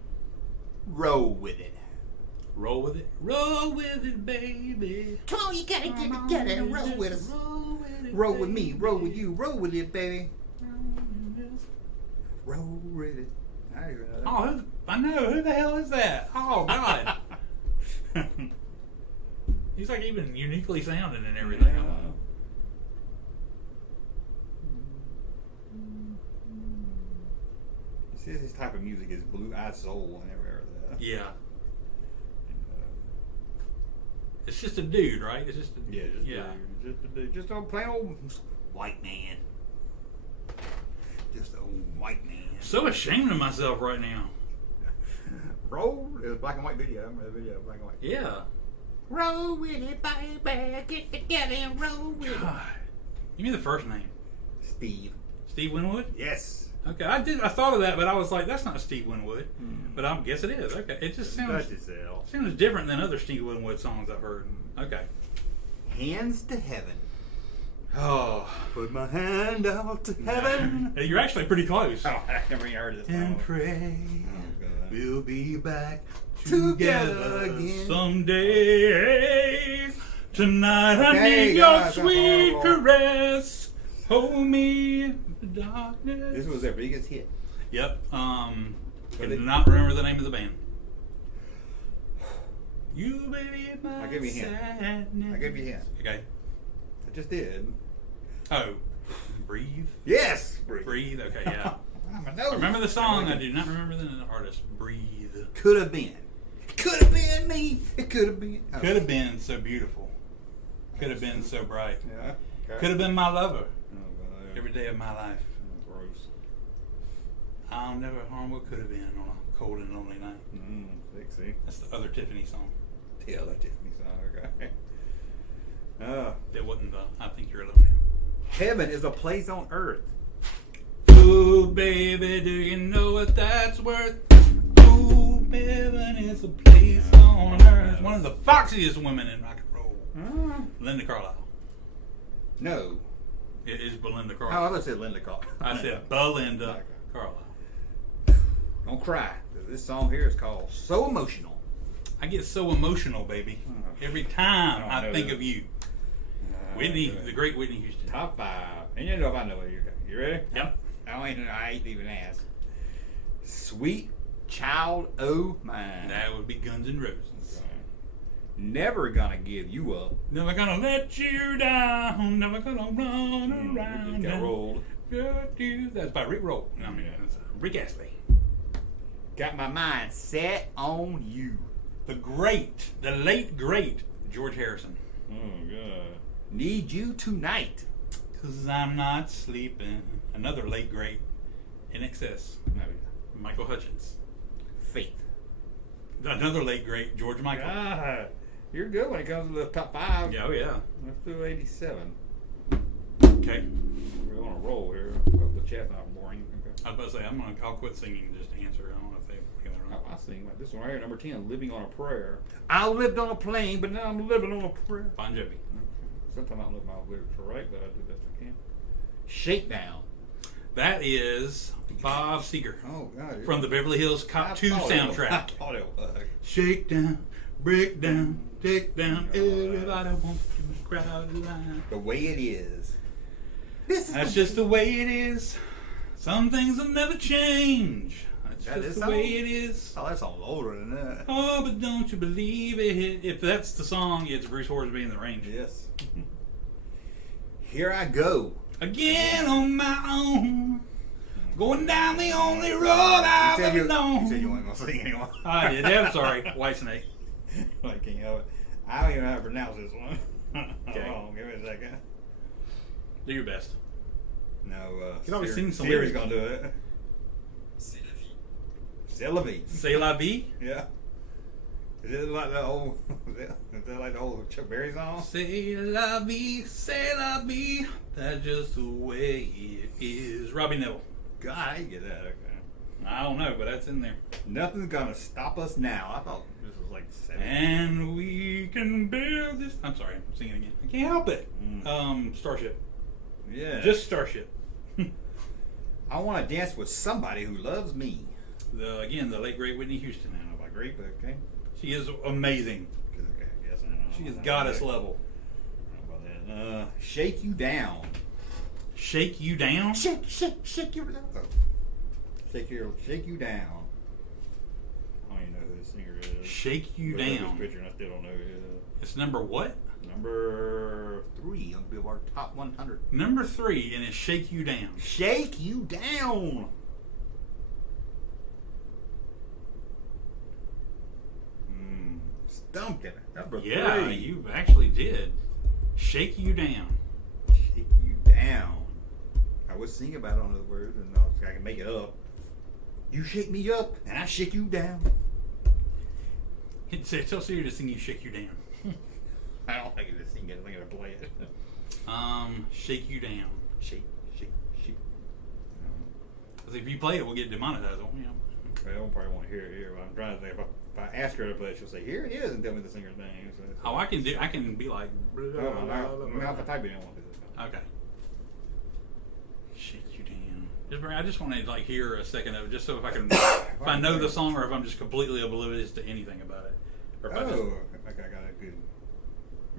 Roll with it. Roll with it. Roll with it, baby. Come on, you gotta get together and roll with us. Roll with me. Roll with you. Roll with it, baby. Roll with it. Oh, I know. Who the hell is that? Oh, God. He's like even uniquely sounding and everything. Yeah. See, this type of music is blue-eyed soul and everything. Yeah. It's just a dude, right? It's just a, just a plain old white man. Just a white man. So ashamed of myself right now. Roll. It was black and white video. I remember the video, black and white. Yeah. Roll with it, baby. Get together and roll with it. God. Give me the first name. Steve. Steve Winwood? Yes. Okay, I thought of that, but I was like, that's not Steve Winwood. But I guess it is. Okay, it just sounds different than other Steve Winwood songs I've heard. Okay. Hands to heaven. Oh, Put my hand out to heaven. You're actually pretty close. Oh, I never even heard this song. And pray God. we'll be back Together together again. someday. Tonight I Okay, need guys, your that's sweet horrible. caress. Hold me in the darkness. This was their biggest hit. Yep. I But do it- not remember the name of the band. You baby, my I'll give you a hint. sadness. I gave you a hint. Okay. I just did. Oh, breathe. Yes. Breathe. Okay, yeah. I'm a I remember the song. I do not remember the artist. Breathe. Could have been. Could have been me. It could have been. Oh. Could have been so beautiful. Could have been so bright. Yeah. Okay. Could have been my lover Oh, God. every day of my life. Gross. I'll never harm what could have been on a cold and lonely night. Sexy. That's the other Tiffany song. Yeah, that Tiffany song. Okay. That wasn't the I Think You're Alone. Heaven is a place on earth. Ooh, baby, do you know what that's worth? Ooh, heaven is a place on earth. One of the foxiest women in rock and roll. Linda Carlisle. No. It is Belinda Oh, I Carlisle. thought I said Linda Carlisle. I said Belinda Carlisle. Don't cry. 'Cause this song here is called So Emotional. I get so emotional, baby, every time I know think that. of you. Whitney, the great Whitney Houston. Top 5. And you know if I know it. You ready? Yep. I ain't even asked. Sweet Child O' Mine. That would be Guns N' Roses. Never Gonna Give You Up. Never gonna let you down. Never gonna run It around. just got rolled. That's by Rick Roll. I mean, that's Rick Astley. Got my mind set on you. The late great George Harrison. Oh, God. Need You Tonight. 'Cause I'm not sleeping. Another late great. In Excess. No. Michael Hutchins. Faith. Another late great George Michael. God. You're good when it comes to the top 5. Yeah, oh yeah. Let's do 87. Okay. We're on a roll here. Hope the chat's not boring. Okay. I was about to say I'll quit singing just to answer. I don't know if they get it Oh, wrong. I sing like this one right here, number 10, Living on a Prayer. I lived on a plane, but now I'm living on a prayer. Bon Jovi. Okay. Sometimes I don't know if my lyrics are right, but I do best I can. Shakedown. That is Bob Seger Oh, God. from the Beverly Hills Cop 2 soundtrack. I thought it was. Shake down, break down, take down. Everybody wants to crowd line. The Way It Is. That's just the way it is. Some things will never change. That's That just is the song? way it is. Oh, that song's older than that. Oh, but don't you believe it? If that's the song, it's Bruce Horsby in the Range. Yes. Here I Go. Again on my own, going down the only road I've ever You known. said you weren't going to sing anymore. I did. I'm sorry. Whitesnake. I can't help it. I don't even know how to pronounce this one. Okay. Hold on, give me a second. Do your best. No, You can always sing some Siri's lyrics. going to do it. C'est la vie. C'est la vie. Yeah. Is it like the old? Is that like the old Chuck Berry song? C'est la vie, c'est la vie. That's just the way it is. Robbie Neville. God, I get that. Okay. I don't know, but that's in there. Nothing's gonna stop us now. I thought this was like 7. And we can build this. I'm sorry, I'm singing again. I can't help it. Starship. Yeah. Just Starship. I want to dance with somebody who loves me. Again, the late great Whitney Houston. I don't know about great, but okay. She is amazing. Okay, I guess I know. She is goddess level. I don't know about that. Shake You Down. Shake You Down? Shake your love. Shake You Down. I don't even know who this singer is. Shake You Look at Down. This picture and I still don't know who it is. It's number what? Number 3 on Billboard Top 100. Number 3, and it's Shake You Down. Shake You Down. Stumped it. Number 3. Yeah, you actually did. Shake You Down. Shake You Down. I was singing about it on the words, and I can make it up. You shake me up, and I shake you down. Tell Siri to sing you Shake You Down. I don't think it's sing it. I think it'll play it. Shake You Down. Shake. Because if you play it, we'll get demonetized, won't we? I don't probably want to hear it here, but I'm trying to think. If I ask her to play it, she'll say, "Here it is," and tell me the singer's name. So, Oh, I can be like. If I type it in, I won't do this. Okay. Shake You Down. I just want to like hear a second of it, just so if I can, if I know the song, or if I'm just completely oblivious to anything about it. Or if I just, I got a good.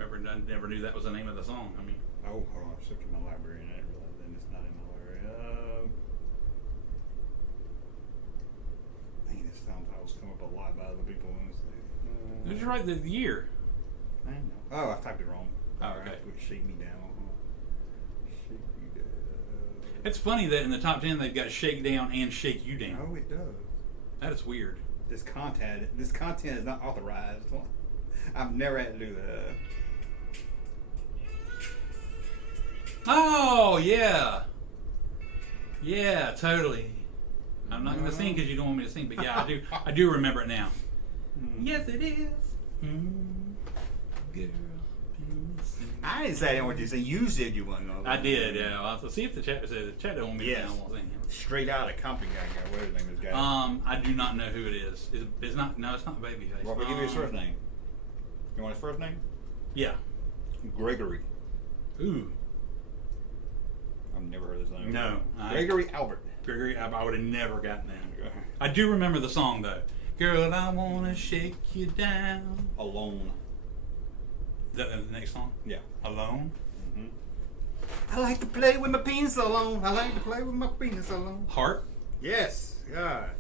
remember, I never knew that was the name of the song. I mean. Oh, hold on. I was looking in my library and I didn't realize then it's not in my library. Dang, this song titles come up a lot by other people. Did you write the year? I know. Oh, I typed it wrong. Oh, okay. Put Shake Me Down. Shake Me Down. It's funny that in the top 10 they've got Shake Down and Shake You Down. Oh, it does. That is weird. This content is not authorized. I've never had to do that. Oh yeah, yeah, totally. I'm not going to sing because you don't want me to sing, but yeah, I do remember it now. Yes, it is. Girl. I didn't say I didn't want you to sing. You said you wanted to know. I did. Yeah. I'll see if the chat says the chat don't want me to sing. I won't sing. Straight out of Compton guy, whatever his name is. Guy. I do not know who it is. It's not. No, it's not Babyface. Well, I'll give you his first name. You want his first name? Yeah. Gregory. Ooh. I've never heard his name. No. Gregory Albert. Gregory Albert. I would have never gotten that. I do remember the song though. Girl, I wanna shake you down. Alone. Is that the next song? Yeah. Alone. Mm-hmm. I like to play with my penis alone. I like to play with my penis alone. Heart. Yes. God.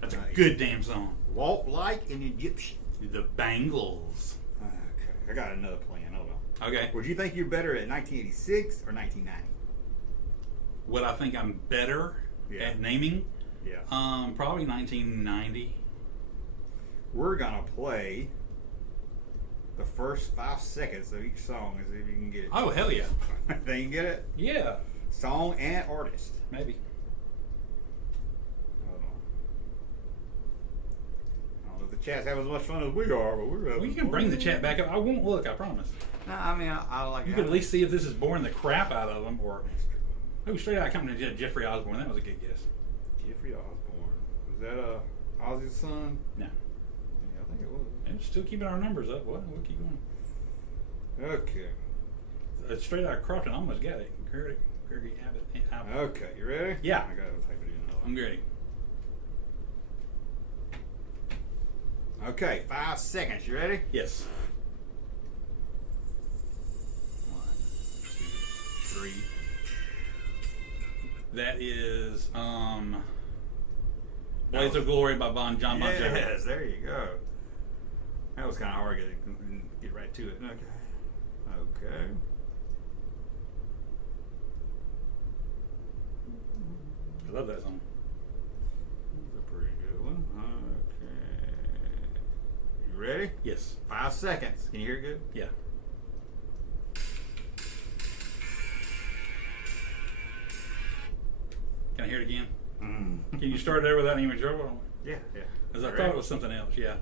That's a good damn song. Walk like an Egyptian. The Bangles. Okay. I got another plan. Hold on. Okay. Would you think you're better at 1986 or 1990? What I think I'm better at naming? Yeah. Probably 1990. We're gonna play the first 5 seconds of each song and see if you can get it. Oh hell yeah! Think you can get it? Yeah. Song and artist. Maybe. Hold on. I don't know if the chat's having as much fun as we are, but we're having Well, you can bring the chat back up. I won't look. I promise. No, I mean I like. You can at least see if this is boring the crap out of them, or straight out coming to Jeffrey Osborne. That was a good guess. Jeffrey Osborne. Was that Ozzy's son? No. Yeah, I think it was. And still keeping our numbers up. What? We'll keep going. Okay. Straight out of Crofton, I almost got it. Gregory Abbott. Okay, you ready? Yeah. I gotta type it in. I'm ready. Okay, 5 seconds. You ready? Yes. 1, 2, 3. That is Blades of Glory by John Bon Jovi. Yes, there you go. That was kind of hard to get right to it. Okay. I love that song. That's a pretty good one. Okay. You ready? Yes. 5 seconds. Can you hear it good? Yeah. Can I hear it again? Can you start there without any trouble? Yeah. Because I thought it was something else, yeah.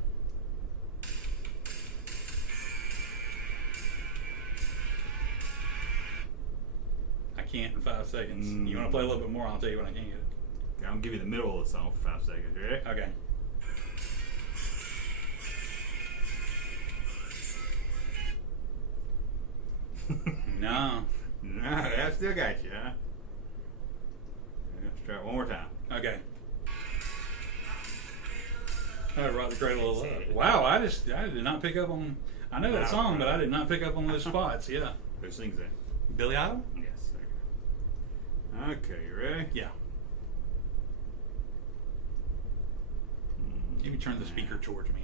I can't in 5 seconds. You want to play a little bit more, I'll tell you when I can get it. I'm gonna give you the middle of the song for 5 seconds. You ready? Okay. No. No, that still got you, huh? Let's try it one more time. Okay. Oh, Rock the Cradle of Love. Wow, I did not pick up on. I know that song, but I did not pick up on those spots. Yeah. Who sings that? Billy Idol? Yes. Okay, you ready? Yeah. Maybe turn the speaker towards me.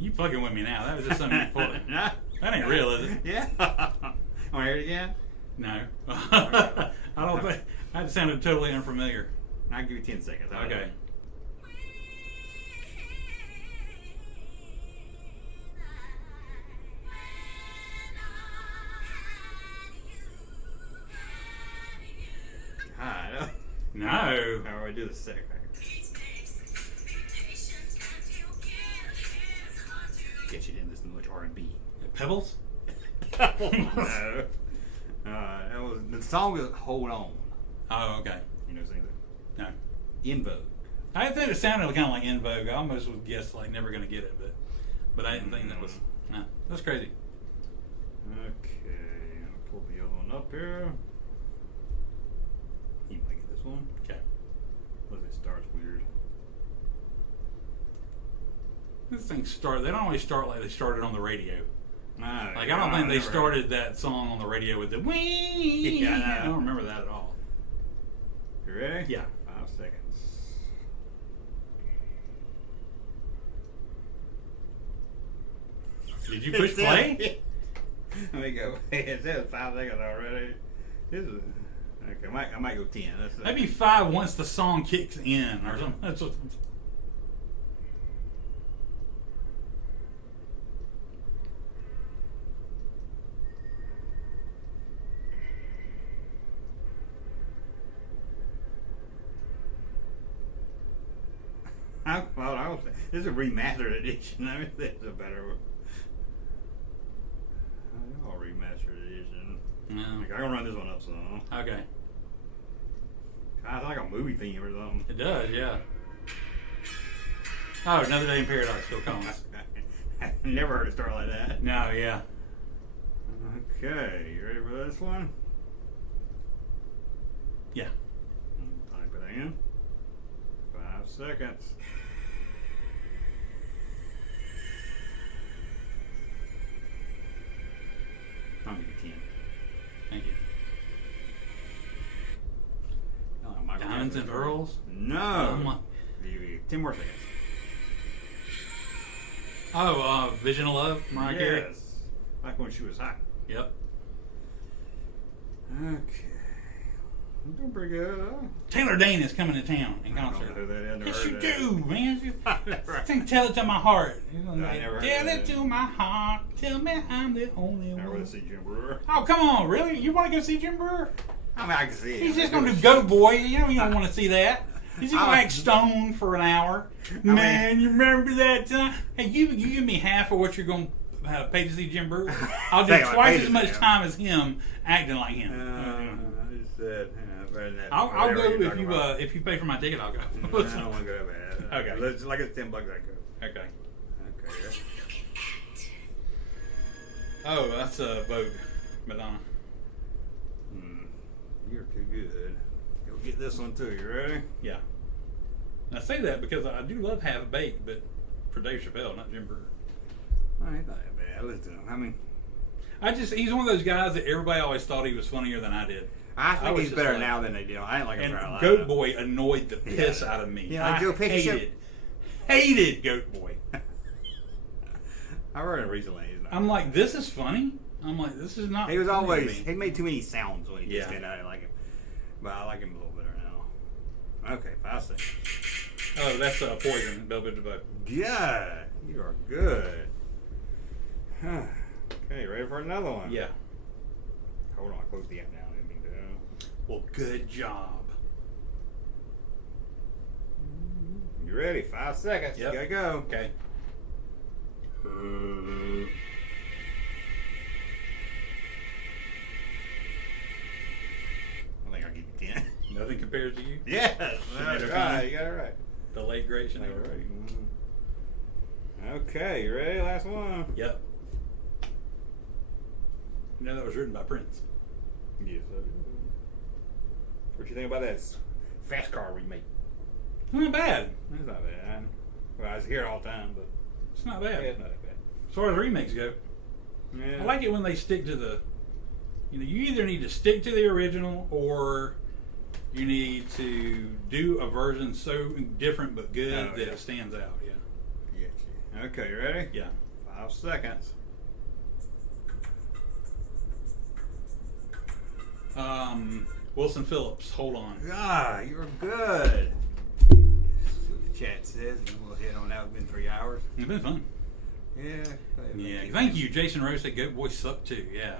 You fucking with me now. That was just something you pulled. No. That ain't real, is it? Yeah. Want to hear it again? No. I don't think. That sounded totally unfamiliar. I'll give you 10 seconds. Okay. God. No. How do I do the second? Guess you didn't listen to much R&B. Pebbles? No. That was the song was "Hold On." Oh, okay. You know, sing that. No. In Vogue. I think it sounded kind of like In Vogue. I almost would guess like Never Gonna Get It, but I didn't think that was. No, that's crazy. Okay, I'll pull the other one up here. You might get this one. Okay. What it starts weird. This thing start. They don't always start like they started on the radio. Nah, Like I don't think they started that song on the radio with the wee. Yeah, I don't remember that at all. You ready? Yeah. 5 seconds. Did you push play? Let me go. It says 5 seconds already. This is okay. I might go 10. Maybe 5 once the song kicks in or something. That's what. This is a remastered edition. I mean, that's a better one. Oh, remastered edition. No. Like, I'm gonna run this one up some. Okay. It's like a movie theme or something. It does, yeah. Oh, Another Day in Paradise, Phil Collins. I never heard it start like that. No, yeah. Okay, you ready for this one? Yeah. Type it in. 5 seconds. I'll give you 10. Thank you. Oh, Diamonds and Pearls? No. Give you 10 more seconds. Oh, Vision of Love, Mariah Carey? Yes. Like when she was hot. Yep. Okay. I'm doing pretty good, huh? Taylor Dane is coming to town in I don't concert. know who that is. Yes, you Never heard do, man. Right. Sing Tell It to My Heart. I never heard Tell that. it to my heart. Tell me I'm the only that. I one. really see Jim Brewer. Oh, come on, really? You want to go see Jim Brewer? I mean, I can see it. He's just going to do Go Boy. You know you don't want to see that. He's just going to act stoned for an hour. Man, you remember that time? Hey, you give me half of what you're going to pay to see Jim Brewer. I'll do Hey, twice as much time as him acting like him. I just said, better than that. I'll go Whatever you're if you pay for my ticket. I'll go. I don't want to go that bad. Okay. Let's like it's $10. I go. Okay. Okay. Oh, that's Vogue, Madonna. You're too good. Go get this one too. You ready? Yeah. I say that because I do love Half Baked, but for Dave Chappelle, not Jim Brewer. Oh, he's not that bad. Listen to him. I mean, He's one of those guys that everybody always thought he was funnier than I did. I think was he's just better like- now than they do. I ain't like him. And Goat Boy annoyed the piss out of me. Yeah, like I Joe Pesci hated Goat Boy. I heard him recently. He's not. I'm like, this is funny. I'm like, this is not. He was funny to always. me. He made too many sounds when he Yeah. just stand out. I didn't like him, but I like him a little better now. Okay, 5 seconds. Oh, that's Poison, Velvet DeVoe. Yeah, you are good. Okay, ready for another one? Yeah. Hold on, close the app now. I didn't mean to. Well, good job. You ready? 5 seconds. Yep. You gotta go. Okay. I think I'll give you 10. Nothing compares to you. Yes, Sinead that's O'Connor. right. You got it right. The late great Sinead All O'Connor. right. Okay, you ready? Last one. Yep. You know that was written by Prince. Yes, I do. What you think about that fast car remake? Not bad. It's not bad. Well, I hear it all the time, but It's not yeah, bad. it's not that bad. As far as remakes go, Yeah. I like it when they stick to the. You know, you either need to stick to the original or you need to do a version so different but good Oh, that yeah. it stands out. Yeah. Yes. Okay, you ready? Yeah. 5 seconds. Wilson Phillips, hold on. Ah, you're good. See what the chat says, and we'll hit on that. It's been 3 hours. It's been fun. Yeah. Yeah. Thank you, Jason Rose. That Goat Boy sucked too. Yeah.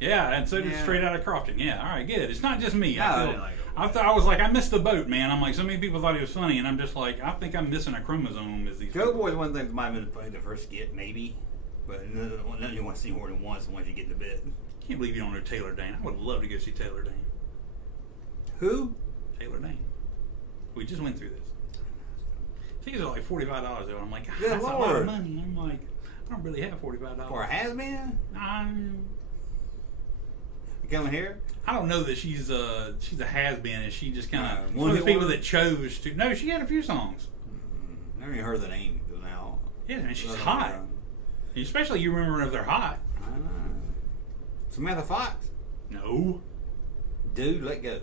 Yeah, and so did Yeah. Straight Outta Crofton. Yeah, all right, good. It's not just me. No, I didn't like it. I was like, I missed the boat, man. I'm like, so many people thought he was funny, and I'm just like, I think I'm missing a chromosome. As these Go people. Boy's one thing that might have been funny the first skit, maybe. But none of you want to see more than once once you get to bed. Can't believe you don't know Taylor Dane. I would love to go see Taylor Dane. Who? Taylor Dane. We just went through this. Tickets are like $45 though. I'm like, Good that's a lot Lord. of money. I'm like, I don't really have $45. For a has-been? You coming here? I don't know that she's a has-been. Is she just kind of one one of hit the people wonder? that chose to? No, she had a few songs. Never even heard the name until now. Yeah, and she's But, hot. Especially you remember if they're hot. I know. Samantha Fox? No. Dude, let go.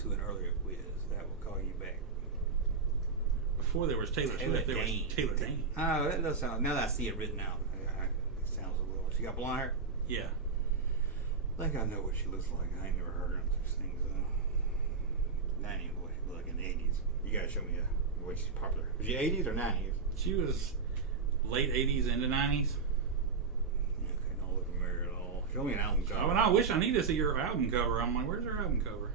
To an earlier quiz. That will call you back. Before there was Taylor Taylor Swift, there was Dane. Taylor Dane. Oh, that does sound. Now that I see it written out, it sounds a little. She got blonde hair? Yeah. I think I know what she looks like. I ain't never heard her in such things though. 90s, what she looked like in the 80s. You gotta show me what she's popular. Was she 80s or 90s? She was late 80s into 90s. Okay, don't look familiar at all. Show me an album cover. Oh, and I wish I need to see her album cover. I'm like, where's her album cover?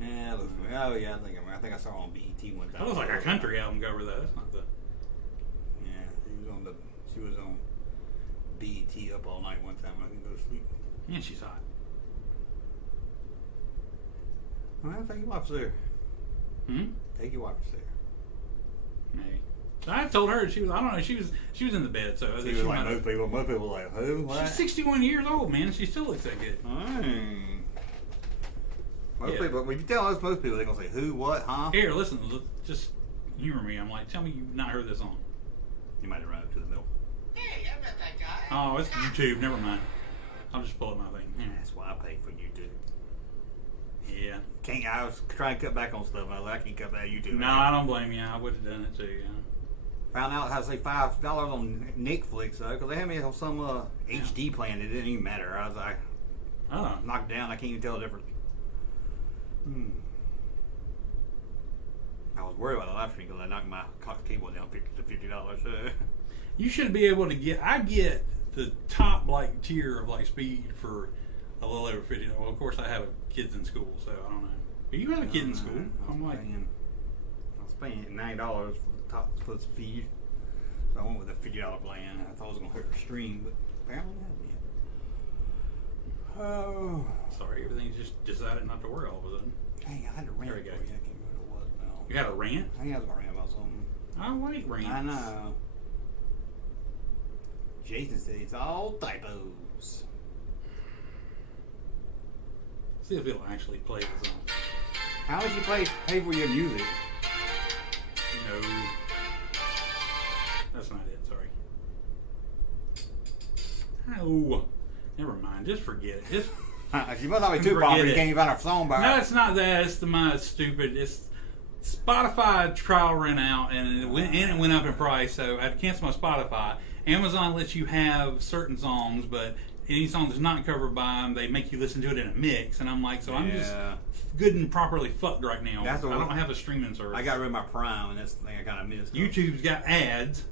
Yeah, it looks familiar. Oh yeah, I think I saw her on BET one time. That looks like a country album cover though. That's not the. Yeah, she was on BET up all night one time when I couldn't go to sleep. Yeah, she's hot. Well, take your wife there. Hmm. Take your wife there. Maybe. I told her she was. I don't know. She was in the bed, so I She think was she like might have- most people. Most people were like, who? What? She's 61 years old, man. She still looks that good. Most Yeah. people, when you tell us most people, they're gonna say who, what, huh? Here, listen. Just humor me. I'm like, tell me you've not heard this song. You might have run up to the middle. Hey, I met that guy. Oh, it's YouTube. Never mind. I'll just pull up my thing. Yeah. That's why I pay for YouTube. Yeah. I was trying to cut back on stuff, and I was like, I can't cut back on YouTube. No, I don't blame you. I would have done it too. Yeah. Found out how to say $5 on Netflix though, because they had me on some HD plan. It didn't even matter. I was like, Oh. knocked down. I can't even tell the difference. I was worried about the live stream because I knocked my cable down to $50. You should be able to get. I get the top like tier of like speed for a little over $50. Well, of course I have kids in school, so I don't know. But you have a kid in school. I'm like, I was paying $90 for the top for the speed, so I went with a $50 plan. I thought it was gonna hurt the stream, but apparently not. Oh, sorry, everything's just decided not to work all of a sudden. dang! I had to rant There for we you. go. I can't remember what it was now. You got a rant? I think I was gonna rant about something. I like rants. I know. Jason said it's all typos. See if he'll actually play the song. How much you pay for your music? No. That's not it, sorry. Oh. Never mind. Just forget it. Just She must not be too Forget popular. You it. can't even find her song by no, her. it's not that. It's my stupid. It's Spotify trial ran out and it went up in price, so I had to cancel my Spotify. Amazon lets you have certain songs, but any song that's not covered by them, they make you listen to it in a mix. And I'm like, so I'm just Yeah. good and properly fucked right now. That's the I one- don't have a streaming service. I got rid of my Prime, and that's the thing I kind of missed. YouTube's got ads.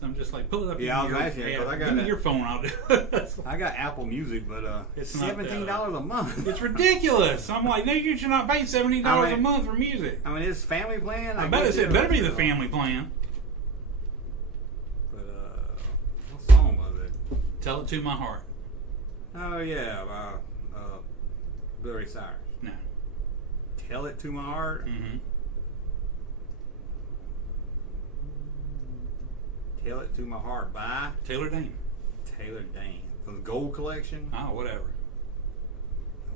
So I'm just like, pull it up. Yeah, I was asking you, 'cause I got give me that- your phone. I'll do it. I got Apple Music, but It's not $17 a month. It's ridiculous. I'm like, no, you should not pay $70 a month for music. I mean, it's family plan. I bet it better be the family plan. But what song was it? Tell it to my heart. Oh yeah, Billy Cyrus. No. Tell It to My Heart. Mm-hmm. Tell It to My Heart by Taylor Dane. Taylor Dane from the Gold Collection. Oh, whatever.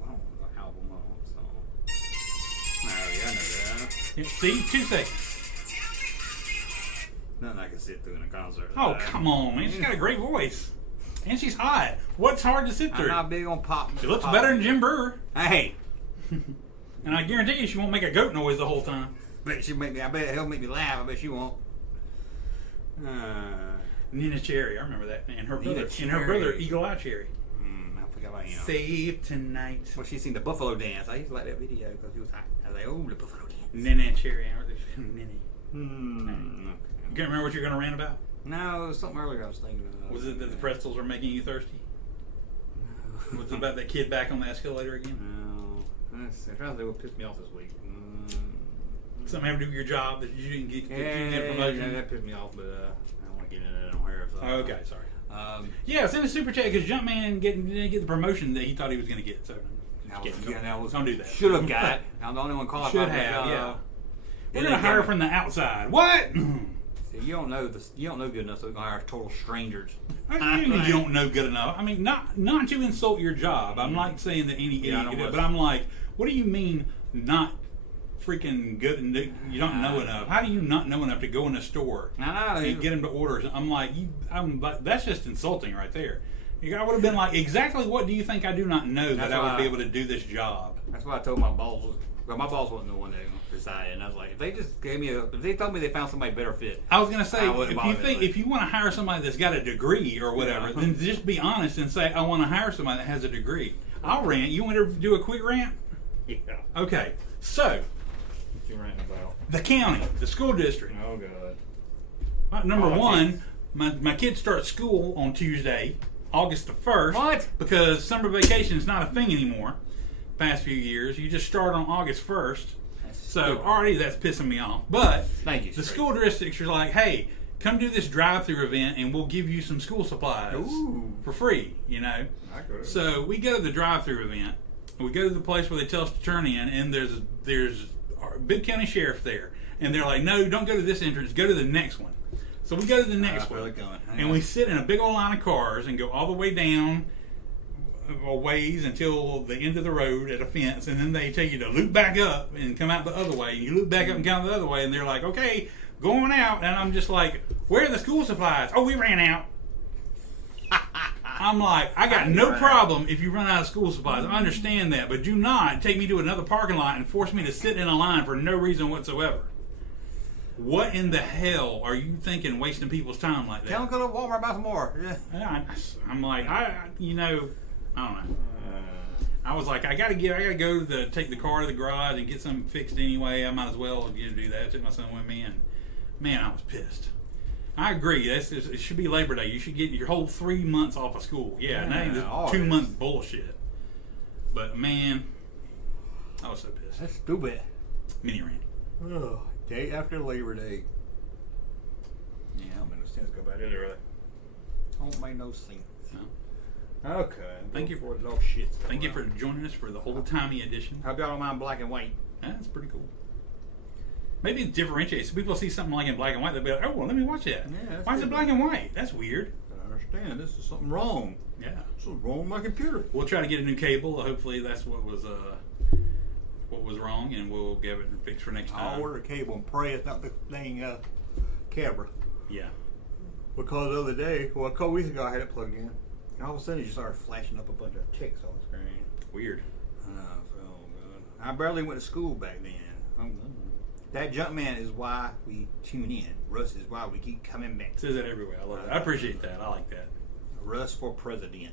I don't know the album on the song. Oh yeah, I know that. Yeah, see, 2 seconds. Nothing I can sit through in a concert. Oh, come on, man. She's got a great voice. And she's hot. What's hard to sit I'm through? not big on pop. She looks pop better than music. Jim Brewer. Hey, And I guarantee you she won't make a goat noise the whole time. bet she'll make me. I bet he'll make me laugh. I bet she won't. Nina Cherry, I remember that. And her Nina brother, and her brother Cherry. Eagle Eye Cherry. I forgot about him. Save tonight. Well, she seen the Buffalo Dance. I used to like that video because she was hot. I was like, oh, the Buffalo Dance. Nina Cherry. I remember this. Nina. Okay. You can't remember what you're going to rant about? No, it was something earlier I was thinking of. Was it that the pretzels were making you thirsty? Was it about that kid back on the escalator again? No. I'm trying to think what pissed me off this week. Something having to do with your job that you didn't get, Yeah, a promotion? that pissed me off, but I don't want to get into that on here. So. Okay, sorry. Yeah, send a super chat because Junkman didn't get the promotion that he thought he was going to get. So don't do that. Should have got it. I'm the only one qualified. Should have, yeah. We're And going to they hire got- from the outside. What? See, you don't know this. You don't know good enough, so we're gonna hire total strangers. I mean, you don't know good enough. I mean, not to insult your job. I'm not saying that any Yeah, I idiot know could do it, what- but I'm like, what do you mean not freaking good? You don't know enough. How do you not know enough to go in a store I know. and get them to order? I'm like, that's just insulting right there. I would have been like, exactly what do you think I do not know that That's I would why- be able to do this job? That's what I told my boss. Well, my boss wasn't the one that decided, and I was like, if they just gave me if they told me they found somebody better fit. I was gonna say, I wouldn't bother with it. if you want to hire somebody that's got a degree or whatever, Yeah. then just be honest and say, I want to hire somebody that has a degree. I'll rant. You want to do a quick rant? Yeah. Okay. So, What you ranting about? the county, the school district. Oh God. Number Oh, one, my kids start school on Tuesday, August the 1st. What? Because summer vacation is not a thing anymore. Past few years, you just start on August 1st. So stupid. already that's pissing me off. But Thank you, the Straight. school districts are like, hey, come do this drive-through event and we'll give you some school supplies Ooh. for free, you know. I could. So we go to the drive-through event. We go to the place where they tell us to turn in, and there's our big county sheriff there, and they're like, no, don't go to this entrance, go to the next one. So we go to the next one, and we sit in a big old line of cars and go all the way down a ways until the end of the road at a fence, and then they tell you to loop back up and come out the other way. You loop back up and come the other way, and they're like, okay, going out. And I'm just like, where are the school supplies? Oh, we ran out. I'm like, I got no problem if you run out of school supplies. I understand that, but do not take me to another parking lot and force me to sit in a line for no reason whatsoever. What in the hell are you thinking wasting people's time like that? Tell them to go to Walmart buy some more. Yeah. I'm like, I don't know. I was like, I gotta go take the car to the garage and get something fixed anyway. I might as well do that. I took my son with me, and man, I was pissed. I agree. It should be Labor Day. You should get your whole 3 months off of school. Yeah, not even this August. 2 month bullshit. But man, I was so pissed. That's stupid. Mini rant. Ugh. Day after Labor Day. Yeah, I don't make no sense go back there, really. Don't make no sense. No. Okay. Thank you for the dog shit. Thank you for joining us for the old timey edition. Hope y'all don't mind black and white. That's pretty cool. Maybe it differentiates. So people see something like in black and white, they'll be like, oh, well, let me watch that. Yeah, that's Why is it good. black and white? That's weird. I understand. This is something wrong. Yeah. Something's wrong with my computer. We'll try to get a new cable. Hopefully that's what was wrong, and we'll get it fixed for next time. I'll order a cable and pray it's not the dang camera. Yeah. Because the other day, well, a couple weeks ago, I had it plugged in. And all of a sudden, it just started flashing up a bunch of ticks on the screen. Weird. So good. I barely went to school back then. That Junkman is why we tune in. Russ is why we keep coming back. It says that everywhere. I love that. I appreciate that. I like that. Russ for president.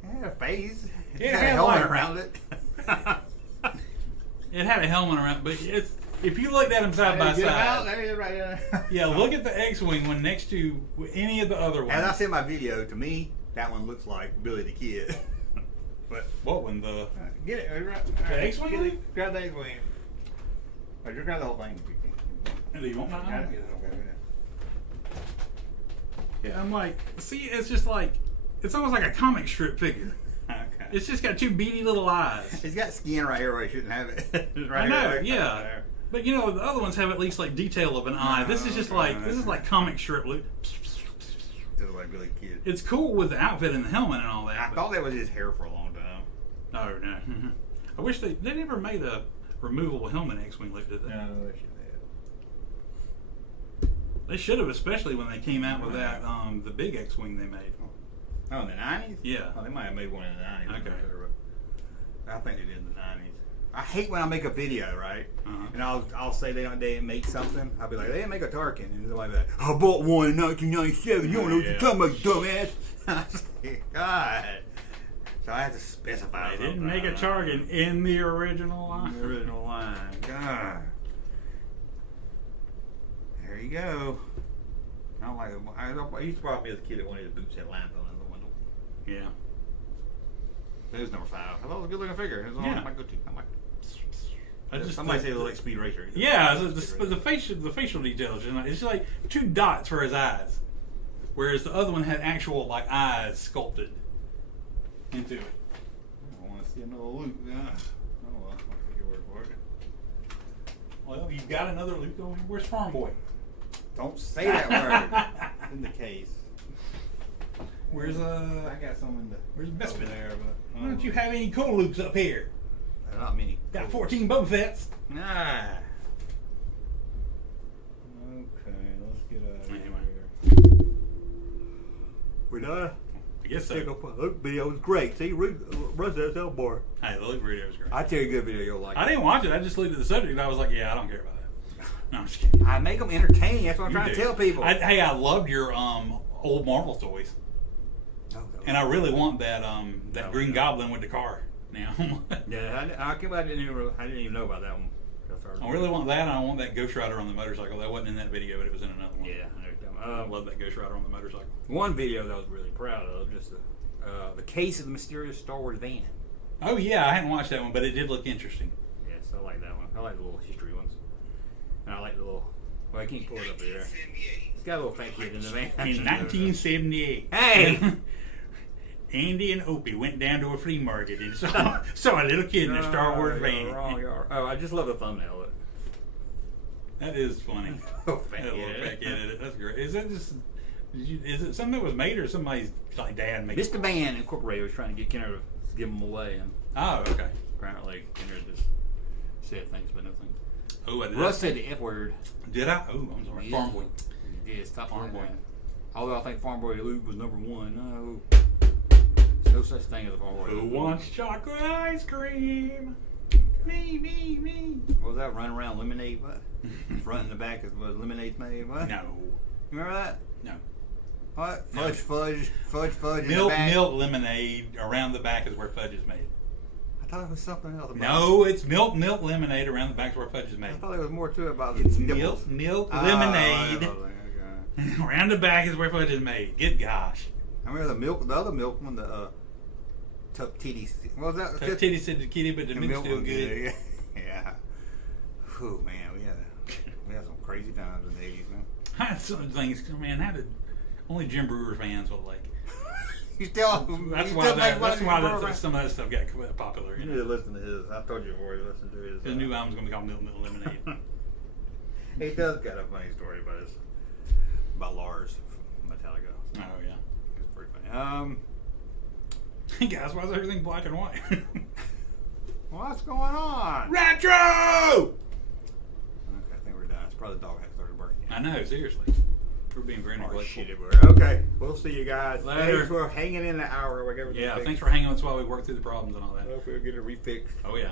It had a face. It It had a had helmet like- around it. It had a helmet around, but it's if you looked at them side by Get him out. side. There he is right there. Yeah, look at the X-wing one next to any of the other ones. As I said in my video, to me, that one looks like Billy the Kid. But What one? The get it. Right, The X-Wing one? Grab the X-Wing. Or just grab the whole thing if you can. do you want mine? Okay. Yeah, I'm like, see, it's just like it's almost like a comic strip figure. It's just got two beady little eyes. He's got skin right here where he shouldn't have it. Just right I know, here, right yeah. there. But you know, the other ones have at least like detail of an eye. This is just like this is like comic strip look. Just like Billy the Kid. It's cool with the outfit and the helmet and all that. I thought that was his hair for a long time. Oh no! I wish they never made a removable helmet X-wing look, did they? No, they shouldn't have. They should have, especially when they came out with that the big X-wing they made. Oh, in the 90s? Yeah. Oh, they might have made one in the 90s. Okay. I think they did in the 90s. I hate when I make a video, right? Uh-huh. And I'll say they didn't make something. I'll be like, they didn't make a Tarkin. And they'll be like, I bought one in 1997. You don't know what you're talking about, dumbass. I say, God. So I have to specify They something. didn't make a Tarkin in the original line. The original line. God. There you go. I don't like it. I used to probably be as a kid that wanted his boots had lines on in the window. Yeah. There's number 5. I thought it was a good looking figure. It was on Yeah. my go-to. I'm like, the somebody say it looked like Speed Racer. Yeah, the facial details. You know, it's like two dots for his eyes, whereas the other one had actual like eyes sculpted into it. I want to see another Luke. Yeah. Oh well, I'll take your word for it. Well, you've got another Luke over here. Where's Farm Boy? Don't say that word. It's in the case. Where's I got some in the. Where's Bespin? there? But Why don't you have any cool Lukes up here? Not many. Got 14 Boba Fett's. Ah. Okay, let's get out of Anyway. here. We're done. I guess so. Luke video was great. See, Russ that bar. Hey, the Luke video was great. I tell you a good video you'll like. I didn't watch it. I just looked at the subject and I was like, yeah, I don't care about that. No, I'm just kidding. I make them entertaining. That's what I'm You trying do. to tell people. Hey, I loved your old Marvel toys. And I really want that Green Goblin with the car now. Yeah, I didn't even know about that one. I really want that, and I want that Ghost Rider on the motorcycle. That wasn't in that video, but it was in another one. Yeah, I love that Ghost Rider on the motorcycle. one video that I was really proud of, just the case of the mysterious Star Wars van. Oh yeah, I hadn't watched that one, but it did look interesting. Yes, I like that one. I like the little history ones, and I like the little. Well, I can't pull it up there. It's got a little fat kid in the van. In 1978, Hey. Andy and Opie went down to a flea market and saw a little kid in a Star Wars van. Oh, I just love the thumbnail. That is funny. Oh, fat That little kid. fat kid in it. That's great. Is that just? Is it something that was made, or somebody's like dad made? Mr. Van Incorporated was trying to get Kenner to give them away, and Oh, okay. apparently Kenner just said things, but nothing. Oh, I did. Russ said the F word. Did I? Oh, I'm sorry. Yeah. Farm Boy. Yeah, stop Farm Boy. Although I think Farm Boy Luke was number 1. No. There's no such thing as a Farm Boy Who Luke. wants chocolate ice cream? Me. What was that? Run around lemonade? What? Front and the back is what lemonade's made? What? No. Remember that? No. What? No. Fudge in the Milk back. lemonade around the back is where fudge is made. I thought it was something else. About No, it's milk lemonade around the back is where fudge is I made. thought there was more to it about It's the nipples. milk Oh, lemonade. okay. Around the back is where fudge is made. Good gosh. I remember the other milk one, the Tuck Titties. What was that? Tuck titty said the kitty, but the milk's milk still was good. Yeah. Whew, man, we had some crazy times in the 80s, man. I had some things, man. How did only Jim Brewer fans will like? You still, That's you why. still make That's fun why of that, some of that stuff got popular. You You need know? to listen to his. I told you before you listened to his. His new album's gonna be called Milk Lemonade. He does got a funny story about Lars from Metallica. Oh yeah. It's pretty funny. Hey guys, why is everything black and white? What's going on? Retro! Okay, I think we're done. It's probably the dog has started barking. I know, seriously. We're being very Oh, neglectful. shit, everywhere. Okay, we'll see you guys. Later. Thanks for hanging in the hour. Yeah, thanks for hanging with us while we work through the problems and all that. Hope we'll get it refixed. Oh yeah.